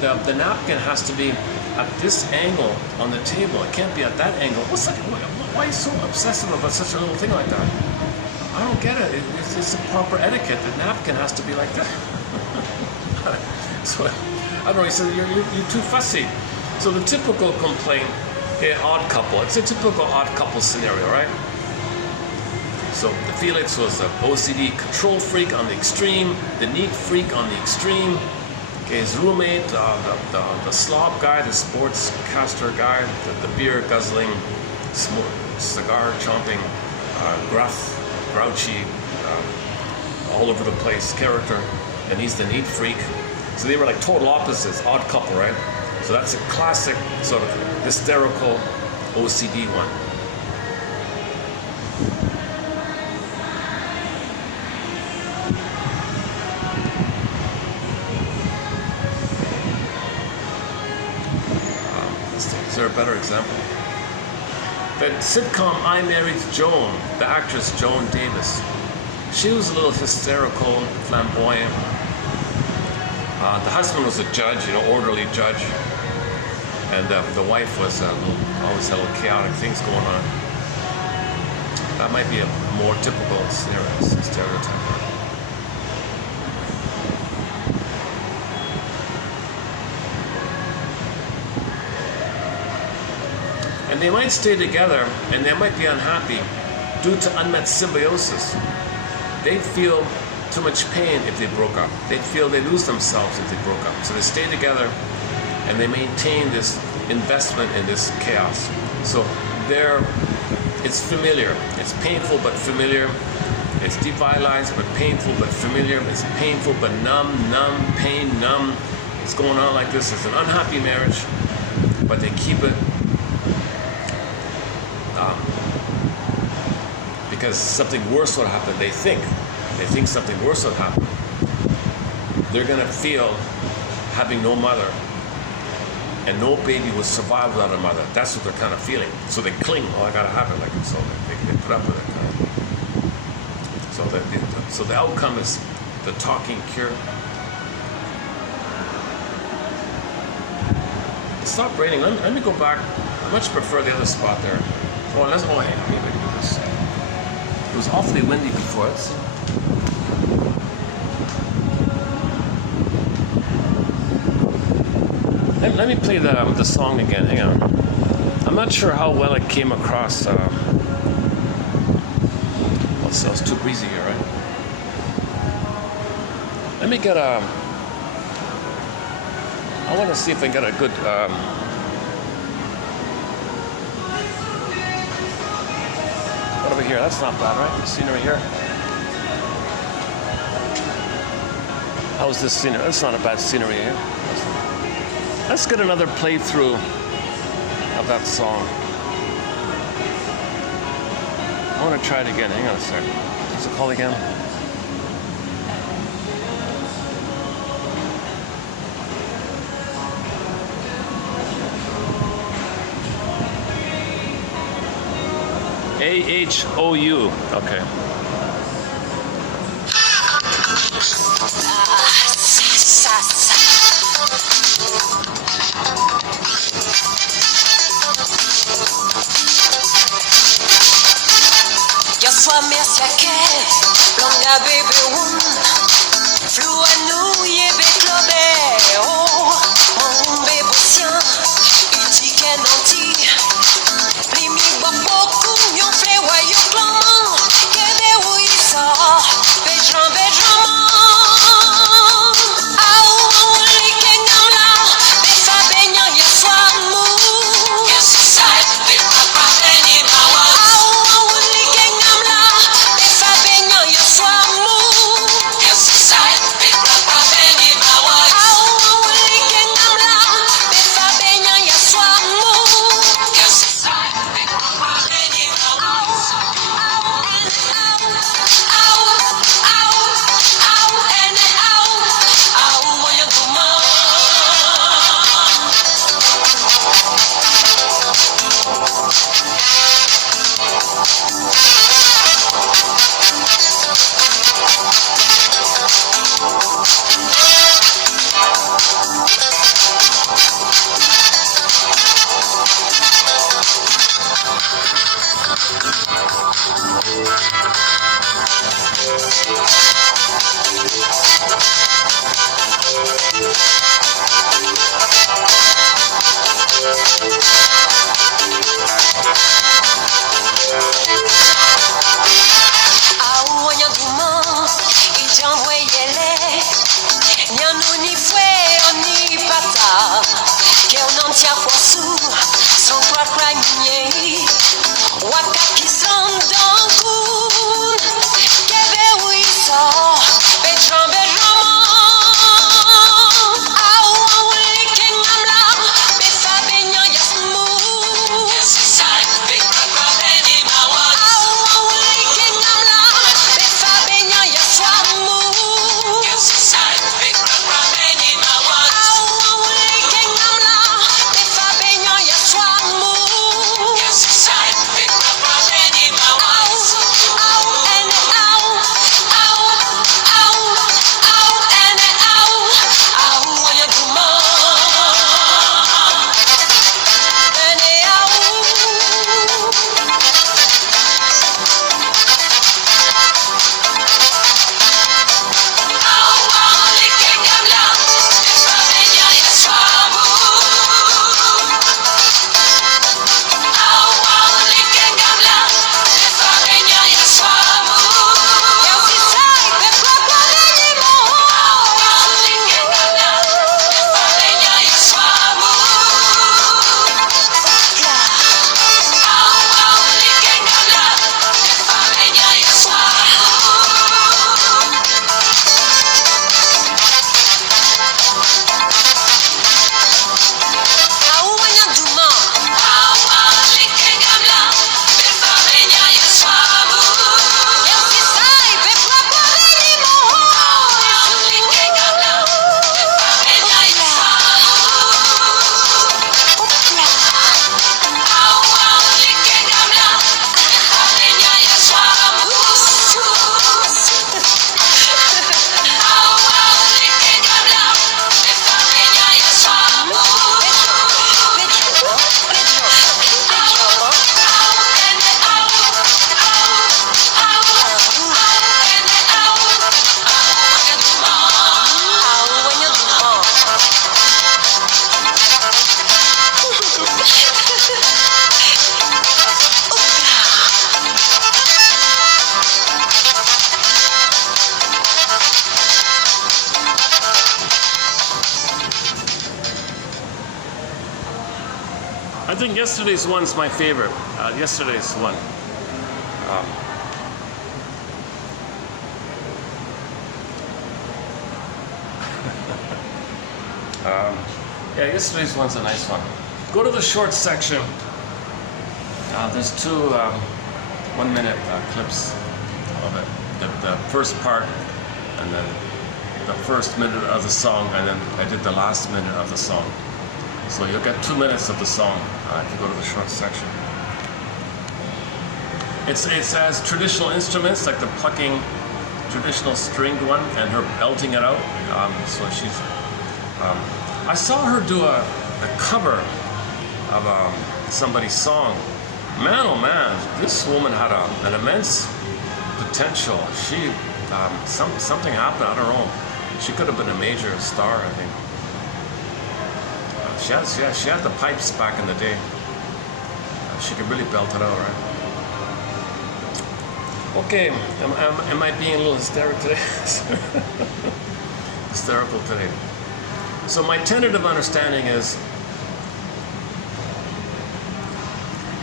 the napkin has to be at this angle on the table. It can't be at that angle. Why are you so obsessive about such a little thing like that? I don't get it. It's a proper etiquette. The napkin has to be like that. So I don't know. He said you're too fussy. So the typical complaint, odd couple. It's a typical odd couple scenario, right? So the Felix was the OCD control freak on the extreme, the neat freak on the extreme. Okay, his roommate, the slob guy, the sportscaster guy, the beer guzzling, cigar chomping, gruff, grouchy, all over the place character, and he's the neat freak. So they were like total opposites, odd couple, right? So that's a classic sort of hysterical OCD one. there a better example? That sitcom I Married Joan, the actress Joan Davis, she was a little hysterical, flamboyant. The husband was a judge, orderly judge, and the wife was always had little chaotic things going on. That might be a more typical stereotype. And they might stay together, and they might be unhappy due to unmet symbiosis. They'd feel too much pain if they broke up. They'd feel they lose themselves if they broke up. So they stay together, and they maintain this investment in this chaos. So it's familiar. It's painful but familiar. It's devitalized but painful but familiar. It's painful but numb, pain, numb. It's going on like this. It's an unhappy marriage, but they keep it because something worse will happen. They think something worse will happen. They're gonna feel having no mother and no baby will survive without a mother. That's what they're kind of feeling. So they cling. Oh, I gotta have it. So they put up with it. So the outcome is the talking cure. It stopped raining. Let me go back. I much prefer the other spot there. Hang on, maybe I can do this. It was awfully windy before. Let me play the song again. Hang on. I'm not sure how well it came across. It's too breezy here, right? Let me get I want to see if I can get a good. What over here? That's not bad, right? The scenery here. How's this scenery? That's not a bad scenery here. Let's get another playthrough of that song. I want to try it again. Hang on a sec. What's it called again? AHOU. Okay. Merci a quel longa bebe un flou a nous ye be clobe oh mon bebo sien iti kenanti primi boku nyon fle wa yo claman que de oui ça bedran au li kenam la be fa benyan ye soir mou yes side be papa beni mawa Swap I think yesterday's one's my favorite. Yesterday's one. Yeah, yesterday's one's a nice one. Go to the short section. There's two 1 minute clips of it. The first part, and then the first minute of the song, and then I did the last minute of the song. So you'll get 2 minutes of the song if you go to the short section. It has traditional instruments like the plucking, traditional stringed one, and her belting it out. So she's. I saw her do a cover of somebody's song. Man, oh man, this woman had an immense potential. She something happened on her own. She could have been a major star, I think. She had the pipes back in the day. She could really belt it out, right? Okay, am I being a little hysterical today? Hysterical today. So my tentative understanding is,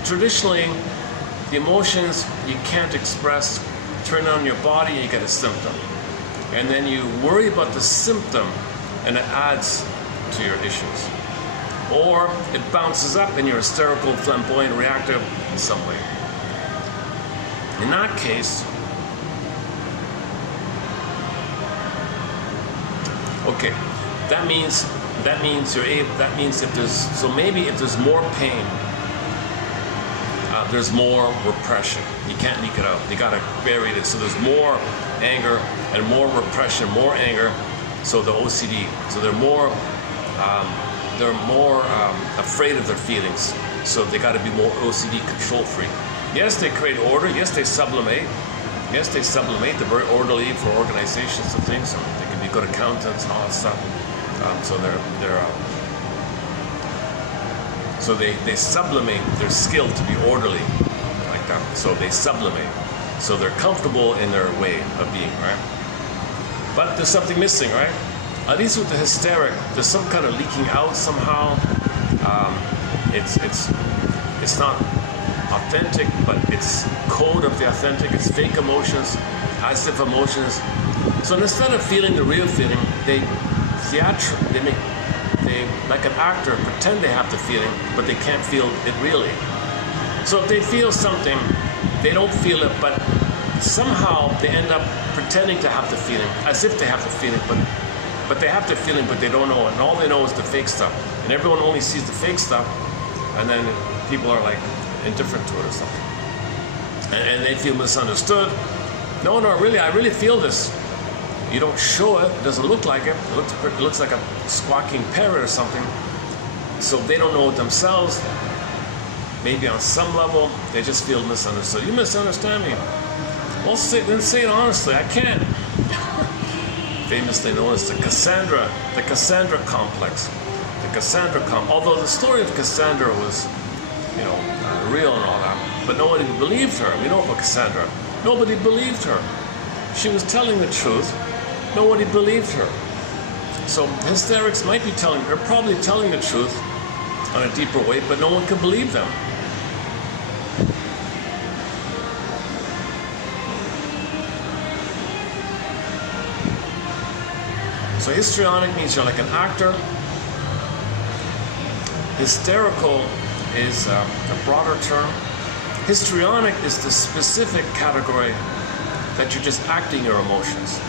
traditionally, the emotions you can't express, turn on your body, you get a symptom. And then you worry about the symptom, and it adds to your issues. Or it bounces up and you're hysterical, flamboyant, reactive in some way. In that case, okay, that means if there's more pain, there's more repression. You can't leak it out. You gotta bury it. So there's more anger and more repression, more anger. So the OCD. So they're more afraid of their feelings. So they got to be more OCD control freak. Yes, they create order. Yes, they sublimate. Yes, they sublimate. They're very orderly for organizations and things. So they can be good accountants and all that stuff. So they sublimate their skill to be orderly, like that. So they sublimate. So they're comfortable in their way of being, right? But there's something missing, right? At least with the hysteric, there's some kind of leaking out somehow. It's not authentic, but it's code of the authentic. It's fake emotions, as if emotions. So instead of feeling the real feeling, they like an actor pretend they have the feeling, but they can't feel it really. So if they feel something, they don't feel it, but somehow they end up pretending to have the feeling, as if they have the feeling, but they have the feeling, but they don't know it, and all they know is the fake stuff. And everyone only sees the fake stuff, and then people are like indifferent to it or something. And they feel misunderstood. No, really, I really feel this. You don't show it, it doesn't look like it. It looks like a squawking parrot or something. So they don't know it themselves. Maybe on some level, they just feel misunderstood. You misunderstand me. Well, then say it honestly. I can't. Famously known as the Cassandra complex. The Cassandra complex. Although the story of Cassandra was, real and all that, but nobody believed her. We know about Cassandra. Nobody believed her. She was telling the truth. Nobody believed her. So hysterics might be they're probably telling the truth on a deeper way, but no one can believe them. So histrionic means you're like an actor. Hysterical is a broader term. Histrionic is the specific category that you're just acting your emotions.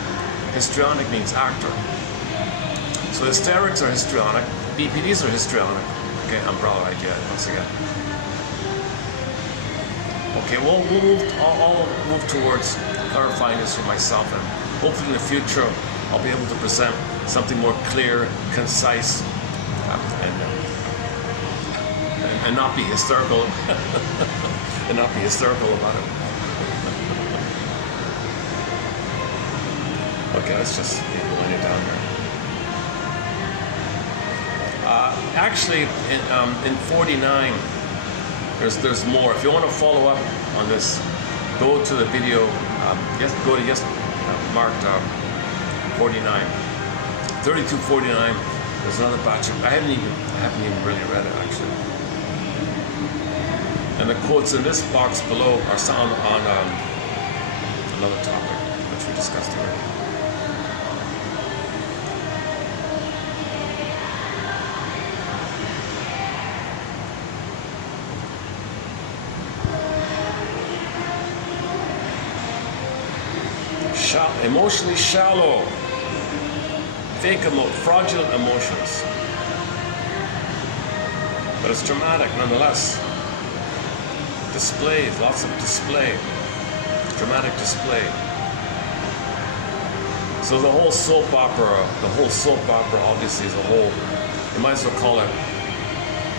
Histrionic means actor. So hysterics are histrionic. BPDs are histrionic. Okay, umbrella idea once again. Okay, well, I'll move towards clarifying this for myself, and hopefully in the future I'll be able to present something more clear, concise, and not be hysterical, and not be hysterical about it. Okay, let's just wind it down here. Actually, in 49, there's more. If you want to follow up on this, go to the video. Marked 49, 3249. There's another batch. I haven't even really read it actually. And the quotes in this box below are on another topic, which we discussed already. Emotionally shallow, fraudulent emotions. But it's dramatic nonetheless. Displays, lots of display, dramatic display. So the whole soap opera obviously is a whole, you might as well call it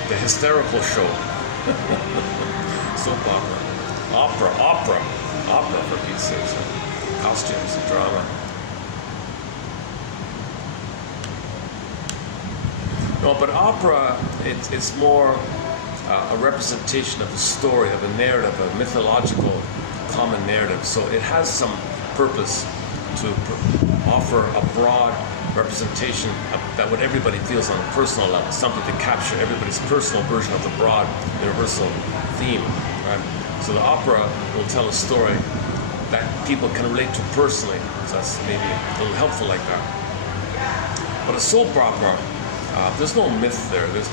the hysterical show. Soap opera for Pete's sake. Costumes and drama. No, but opera, it's more a representation of a story, of a narrative, a mythological common narrative. So it has some purpose to offer a broad representation that what everybody feels on a personal level, something to capture everybody's personal version of the broad universal theme. Right? So the opera will tell a story that people can relate to personally. So that's maybe a little helpful like that. But a soap opera, there's no myth there. There's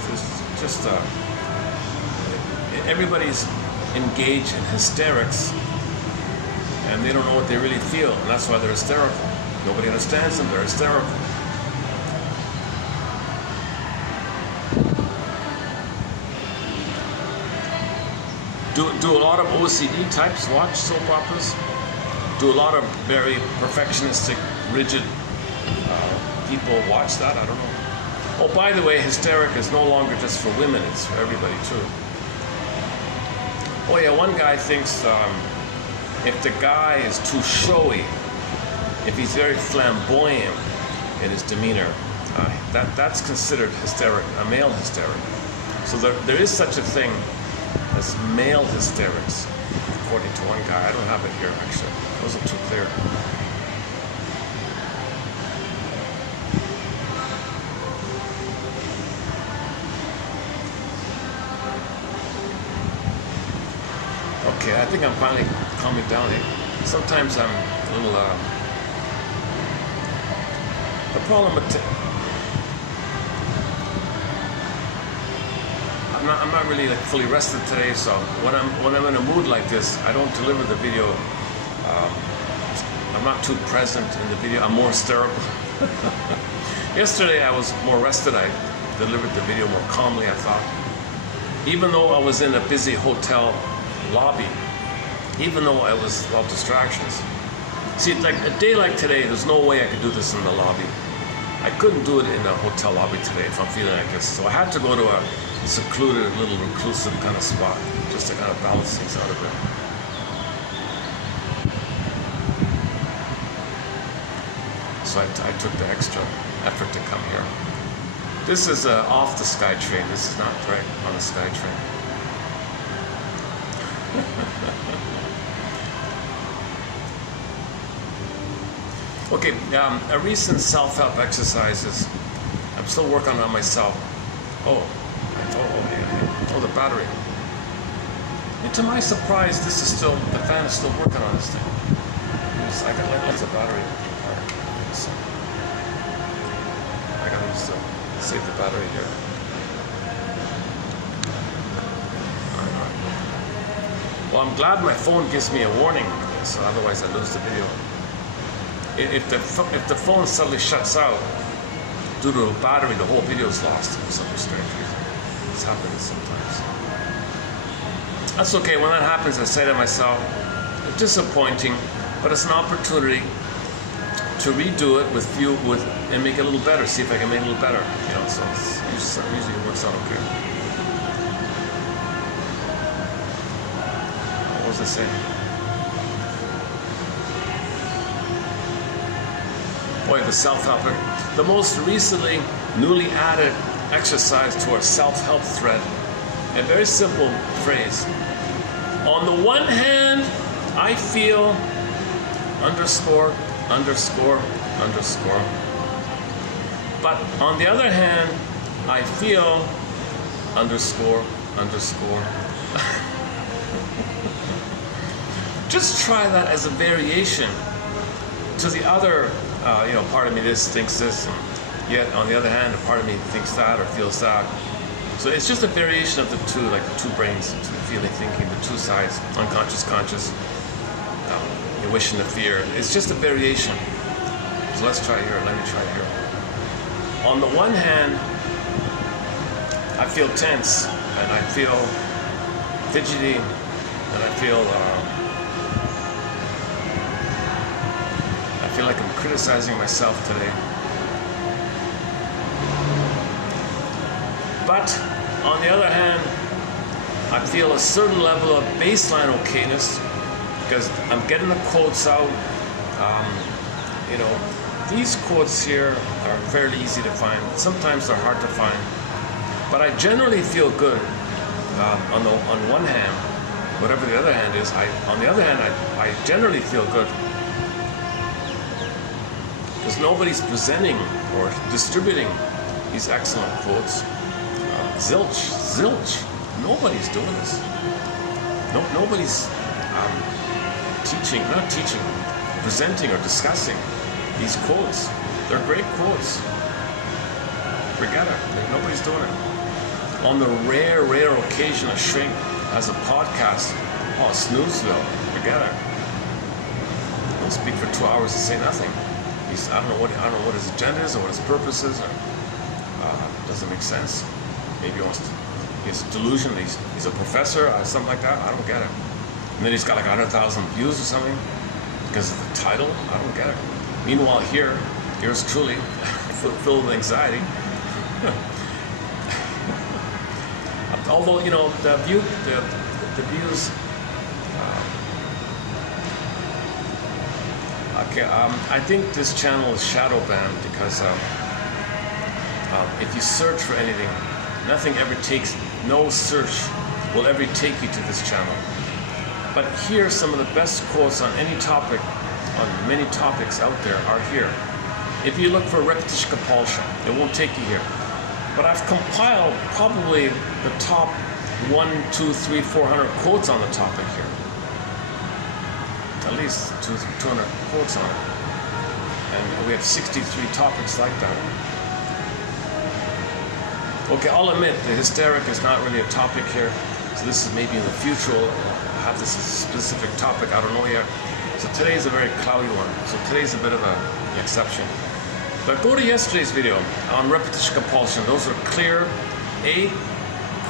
just everybody's engaged in hysterics, and they don't know what they really feel, and that's why they're hysterical. Nobody understands them. They're hysterical. Do a lot of OCD types watch soap operas? Do a lot of very perfectionistic, rigid people watch that? I don't know. Oh, by the way, hysteric is no longer just for women, it's for everybody too. Oh yeah, one guy thinks if the guy is too showy, if he's very flamboyant in his demeanor, that's considered hysteric, a male hysteric. So there is such a thing as male hysterics, according to one guy. I don't have it here, actually. It wasn't too clear. Okay, I think I'm finally calming down here. Sometimes I'm a little, the problem with I'm not really like fully rested today, so when I'm in a mood like this, I don't deliver the video. I'm not too present in the video. I'm more hysterical. Yesterday I was more rested. I delivered the video more calmly, I thought. Even though I was in a busy hotel lobby, even though I was all distractions. See, like a day like today, there's no way I could do this in the lobby. I couldn't do it in a hotel lobby today if I'm feeling like this. So I had to go to a secluded, little reclusive kind of spot just to kind of balance things out a bit. So I took the extra effort to come here. This is off the SkyTrain. This is not direct on the SkyTrain. Okay, a recent self-help exercises. I'm still working on myself. Oh, the battery. And to my surprise, the fan is still working on this thing. I got lots of battery. I gotta just save the battery here. Well, I'm glad my phone gives me a warning, so otherwise I lose the video. If the phone suddenly shuts out due to a battery, the whole video is lost for some strange reason. It's happening sometimes. That's okay. When that happens, I say to myself, it's disappointing, but it's an opportunity to redo it and make it a little better. See if I can make it a little better. You know, so usually it works out okay. What was I saying? Boy, the self-help. The most recently newly added exercise to our self-help thread. A very simple phrase. On the one hand, I feel underscore. But on the other hand, I feel underscore. Just try that as a variation to the other, part of me this thinks this, and yet on the other hand, a part of me thinks that or feels that. So it's just a variation of the two, like the two brains, the two feeling, thinking, the two sides, unconscious, conscious, the wish and the fear. It's just a variation. So let's try here, let me try here. On the one hand, I feel tense, and I feel fidgety, and I feel like I'm criticizing myself today. But on the other hand, I feel a certain level of baseline okayness because I'm getting the quotes out. These quotes here are fairly easy to find. Sometimes they're hard to find. But I generally feel good on one hand, whatever the other hand is. On the other hand, I generally feel good. Because nobody's presenting or distributing these excellent quotes. Zilch. Nobody's doing this. Nobody's presenting or discussing these quotes. They're great quotes. Forget it. Nobody's doing it. On the rare occasion a shrink has a podcast, Snoozeville, forget it. He'll speak for 2 hours and say nothing. I don't know what his agenda is or what his purpose is. Doesn't make sense. Maybe he has a delusion. He's a professor or something like that. I don't get it. And then he's got like 100,000 views or something because of the title. I don't get it. Meanwhile, here's truly filled with anxiety. Although the views. I think this channel is shadow banned because if you search for anything, no search will ever take you to this channel. But here, some of the best quotes on any topic, on many topics out there are here. If you look for repetition compulsion, it won't take you here. But I've compiled probably the top 1, 2, 3, 400 quotes on the topic here. At least 200 quotes on it. And we have 63 topics like that. Okay, I'll admit the hysteric is not really a topic here. So this is maybe in the future we'll have this as a specific topic, I don't know yet. So today is a very cloudy one. So today's a bit of an exception. But go to yesterday's video on repetition compulsion. Those are clear,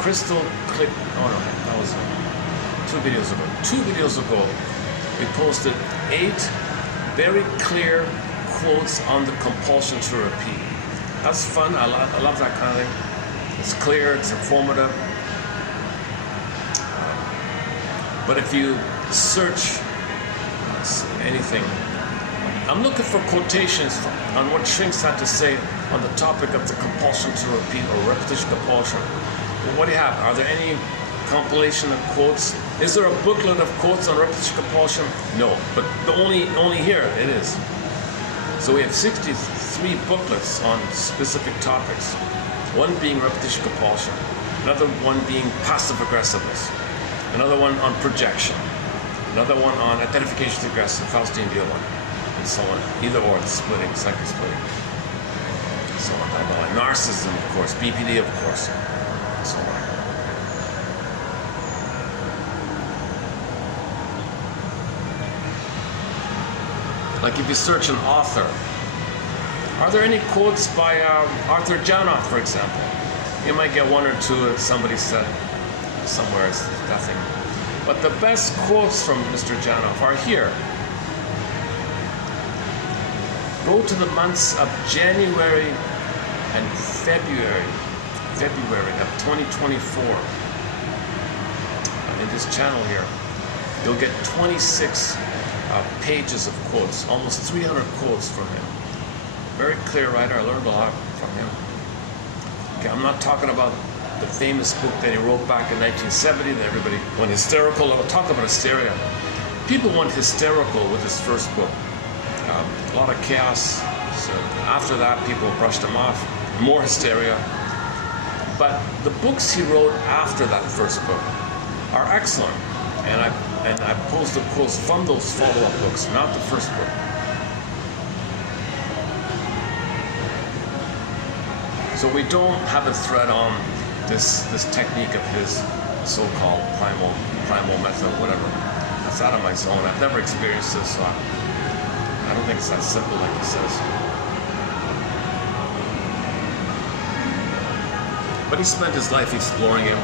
crystal clear. Oh no, that was 2 videos ago. 2 videos ago, we posted 8 very clear quotes on the compulsion to repeat. That's fun. I love that kind of thing. It's clear, it's informative. But if you search anything, I'm looking for quotations on what shrinks had to say on the topic of the compulsion to repeat or repetition compulsion. Well, what do you have? Are there any compilation of quotes? Is there a booklet of quotes on repetition compulsion? No, but only here it is. So we have 63 booklets on specific topics. One being repetition compulsion, another one being passive aggressiveness, another one on projection, another one on identification with aggressive, Faustian deal one, and so on. Either or, splitting, psycho-splitting, and so on. Narcissism, of course, BPD, of course, and so on. Like if you search an author, are there any quotes by Arthur Janoff, for example? You might get 1 or 2 that somebody said somewhere, it's nothing. But the best quotes from Mr. Janoff are here. Go to the months of January and February of 2024. In this channel here, you'll get 26 pages of quotes, almost 300 quotes from him. Very clear writer. I learned a lot from him. Okay, I'm not talking about the famous book that he wrote back in 1970 that everybody went hysterical. I'll talk about hysteria. People went hysterical with his first book. A lot of chaos. So after that, people brushed him off. More hysteria. But the books he wrote after that first book are excellent. and I posed the quotes from those follow-up books, not the first book. So we don't have a thread on this technique of his so-called primal method, whatever. That's out of my zone. I've never experienced this, so I don't think it's that simple like he says. But he spent his life exploring it,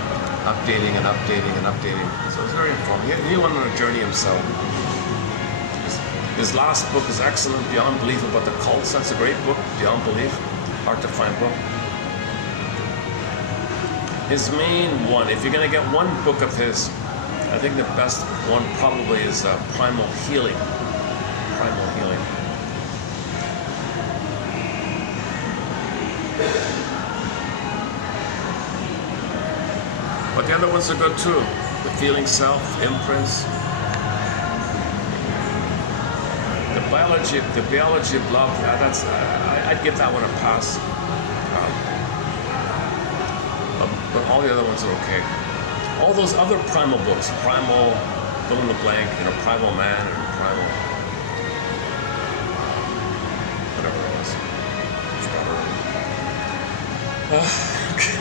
updating and updating and updating. So it was very informative. He went on a journey himself. His last book is excellent, Beyond Belief, about the cults. That's a great book, Beyond Belief. Hard to find book. His main one, if you're going to get one book of his, I think the best one probably is Primal Healing. Primal Healing. But the other ones are good too. The Feeling Self, Imprints. The biology of love. I'd give that one a pass. But all the other ones are okay. All those other primal books, Primal, fill in the blank, Primal Man and Primal, whatever it was. Okay.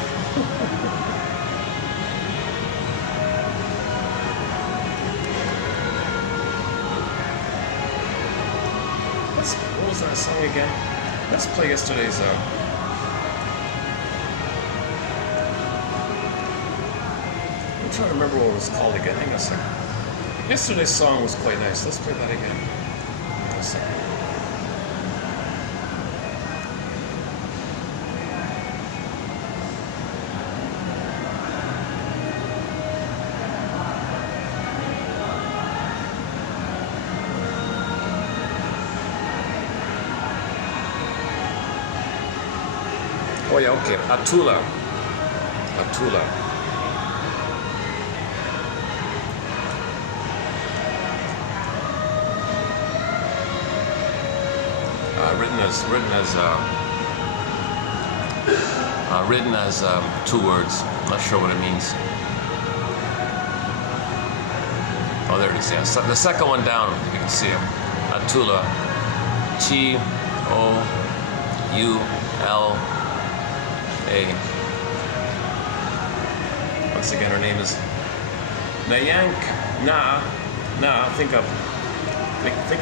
What was that song again? Let's play yesterday's. I'm trying to remember what it was called again. Hang on a second. Yesterday's song was quite nice. Let's play that again. Hang on a second. Oh yeah, okay. Atula. Written as two words. Not sure what it means. Oh, there it is. Yeah. So the second one down, you can see it. Atula. T-O-U-L-A. Once again, her name is Nayank Na. Think of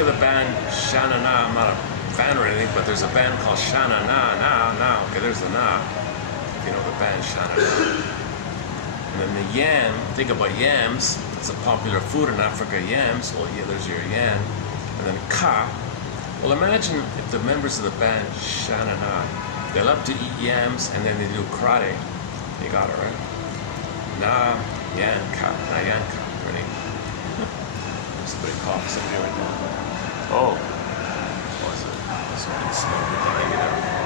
the band Shana Na. I'm not a fan or anything, but there's a band called Shana Na. Okay, there's the Na. If you know the band Shana Na. And then the yam. Think about yams. It's a popular food in Africa. Yams. Well, yeah, there's your yan. And then ka. Well, imagine if the members of the band Shana Na, they love to eat yams and then they do karate. You got it right. Na yan ka. Ready? Somebody coughs up here right now. Oh. What's it? Somebody smelled it behind you there.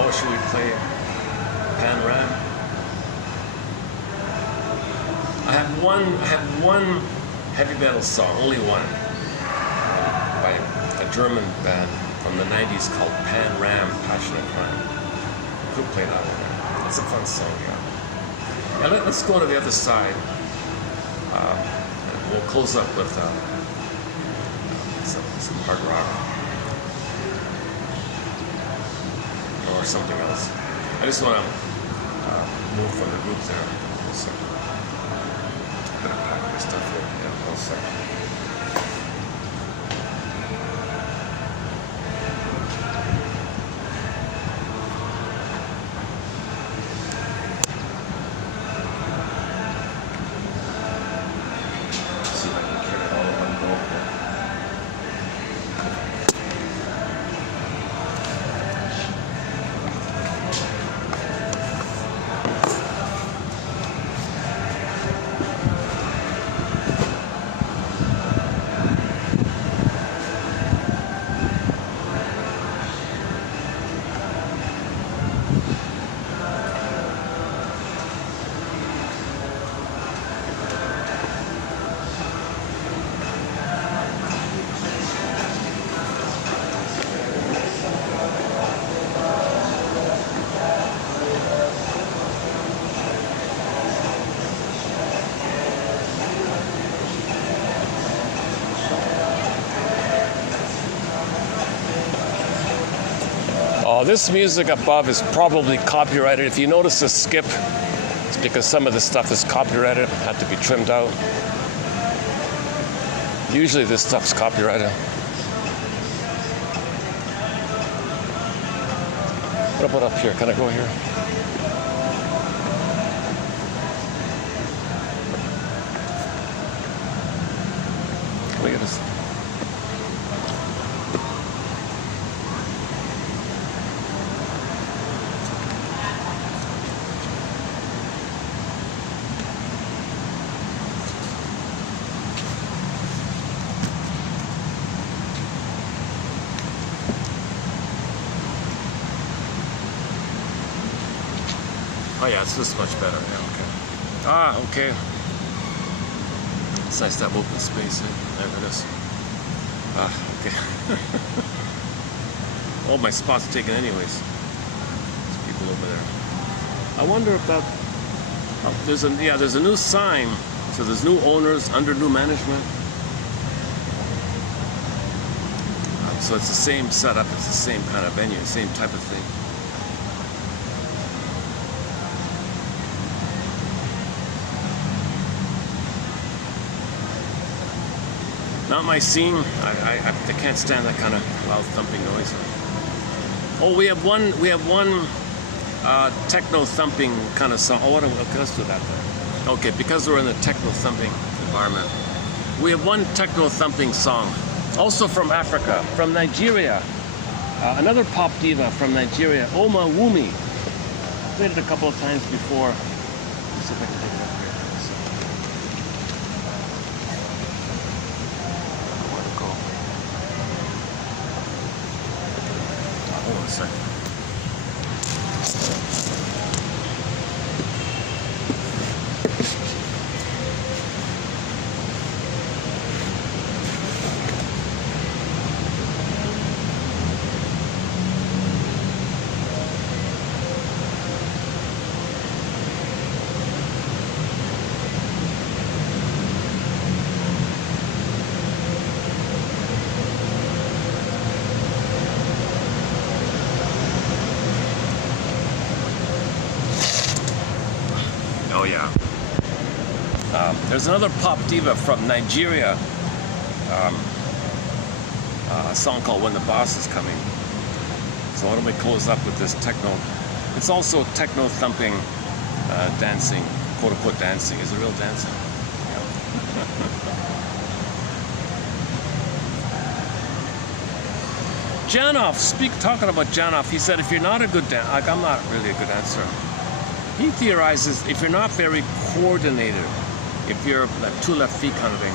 Oh, should we play Panorama? I have one heavy metal song, only one, by a German band from the 90s called Pan Ram, Passion and Crime. Could play that one. It's a fun song, yeah. Now let's go to the other side. And we'll close up with some hard rock. Or something else. I just want to move from the group there. So, I'm going to pack my stuff here. Yeah, one second. See if I can carry it all in one go. Oh, this music above is probably copyrighted. If you notice the skip, it's because some of this stuff is copyrighted, had to be trimmed out. Usually this stuff's copyrighted. What about up here? Can I go here? Look at this. Oh yeah, it's this much better. Yeah, okay. Ah, okay. It's nice to have open space. There it is. Ah, okay. All my spots taken anyways. There's people over there. I wonder if that... Oh, there's a new sign. So there's new owners under new management. So it's the same setup, it's the same kind of venue, same type of thing. Not my scene. I can't stand that kind of loud thumping noise. Oh, we have one techno thumping kind of song. Oh, let's do that then. Okay, because we're in a techno thumping environment, we have one techno thumping song, also from Africa, from Nigeria. Another pop diva from Nigeria, Oma Wumi. Played it a couple of times before. Let's see if I can take it up here. Hold on a second. Oh yeah. There's another pop diva from Nigeria. A song called "When the Boss Is Coming." So why don't we close up with this techno? It's also techno thumping, dancing, quote unquote dancing. Is it real dancing? Yeah. Janoff, talking about Janoff, he said if you're not a good dancer, like I'm not really a good dancer. He theorizes if you're not very coordinated, if you're like two left feet kind of thing,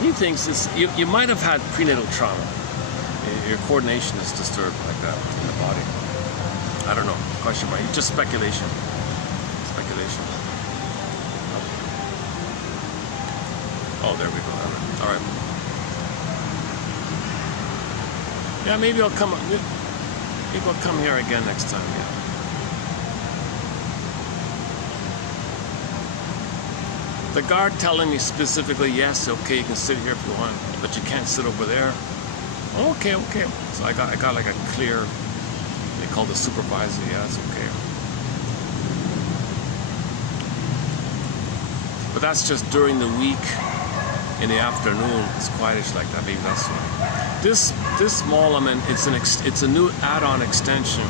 he thinks you might have had prenatal trauma. Your coordination is disturbed like that in the body. I don't know. Question mark. Just speculation. Speculation. Oh, there we go. All right. Yeah, maybe I'll come. Maybe I'll come here again next time. Yeah. The guard telling me specifically, yes, okay, you can sit here if you want, but you can't sit over there. Okay. So I got like a clear, they call the supervisor, yeah, it's okay. But that's just during the week, in the afternoon, it's quietish like that, maybe that's why. This mall I'm in, it's a new add-on extension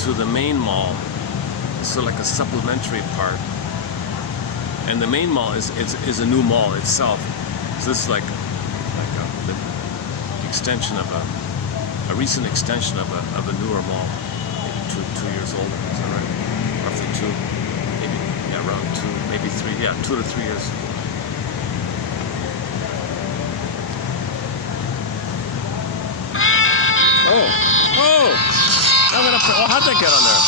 to the main mall. So like a supplementary part. And the main mall is a new mall itself. So this is like the extension of a recent extension of a newer mall, maybe two years older. Is that right? Roughly two, maybe around 2, maybe 3. Yeah, 2 to 3 years. Oh! How'd that get on there?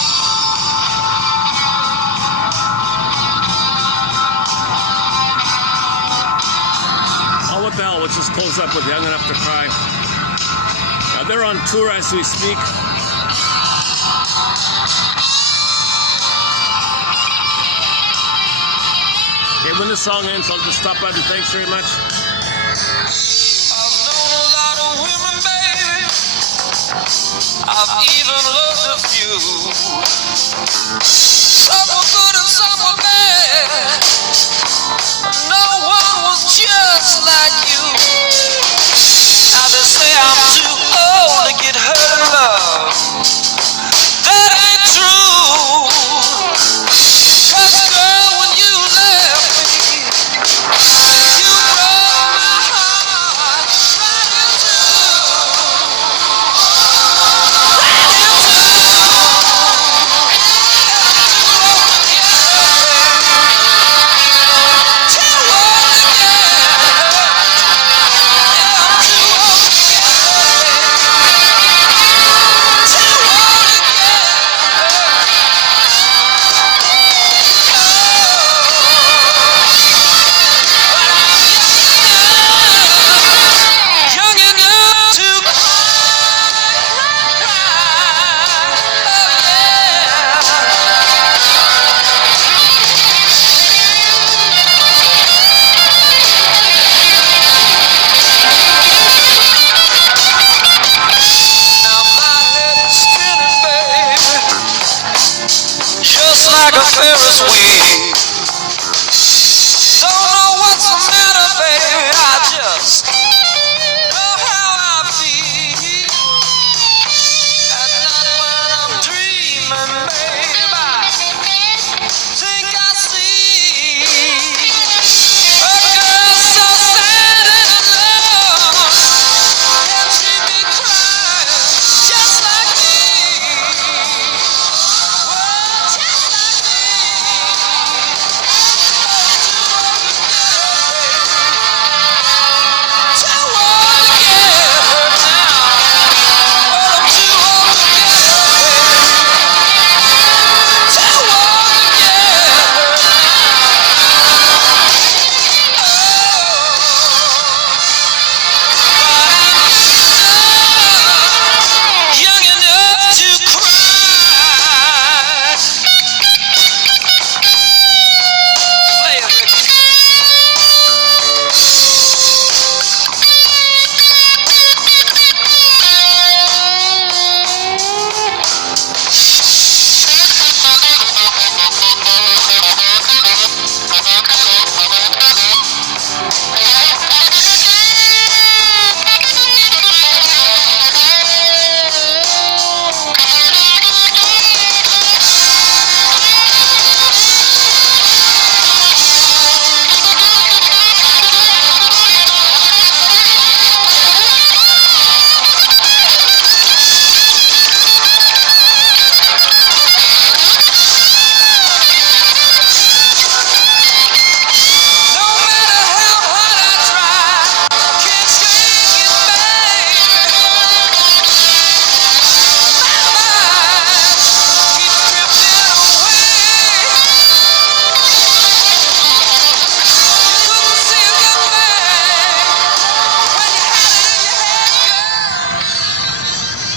What the hell, let's just close up with you. I'm gonna have to cry. They're on tour as we speak. Okay, when the song ends, I'll just stop by and thanks very much. I've known a lot of women, baby. I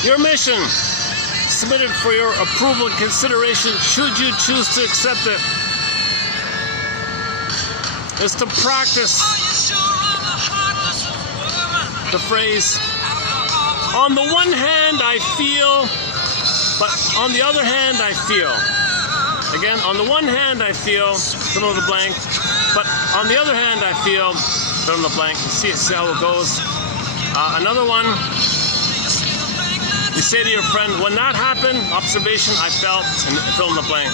Your mission, submitted for your approval and consideration, should you choose to accept it, is to practice the phrase, on the one hand I feel, but on the other hand I feel. Again, on the one hand I feel, fill in the blank, but on the other hand I feel, fill in the blank. See how it goes. Another one, you say to your friend, when that happened, observation, I felt, and fill in the blank.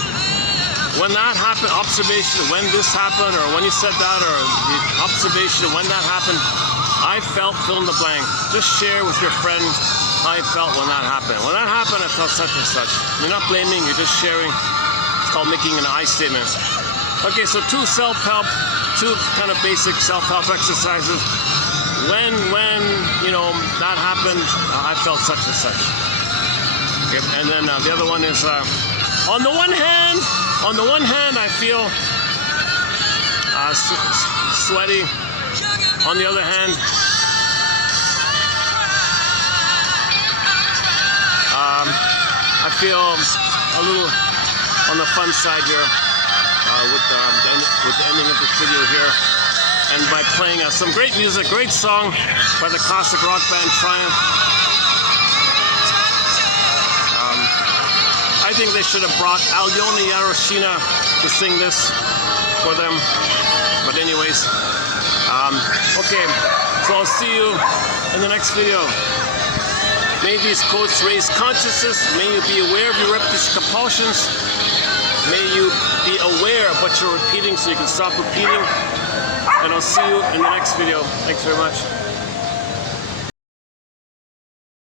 When that happened, observation, when this happened, or when you said that, or the observation, when that happened, I felt, fill in the blank. Just share with your friend how I felt when that happened. When that happened, I felt such and such. You're not blaming, you're just sharing. It's called making an I statement. Okay, so two kind of basic self-help exercises. When you know, that happened, I felt such and such. Okay, and then the other one is, on the one hand, I feel sweaty. On the other hand, I feel a little on the fun side here with the ending of this video here, and by playing some great music, great song by the classic rock band Triumph. I think they should have brought Alyona Yaroshina to sing this for them. But anyways, okay, so I'll see you in the next video. May these quotes raise consciousness. May you be aware of your repetition compulsions. May you be aware of what you're repeating so you can stop repeating. And I'll see you in the next video. Thanks very much.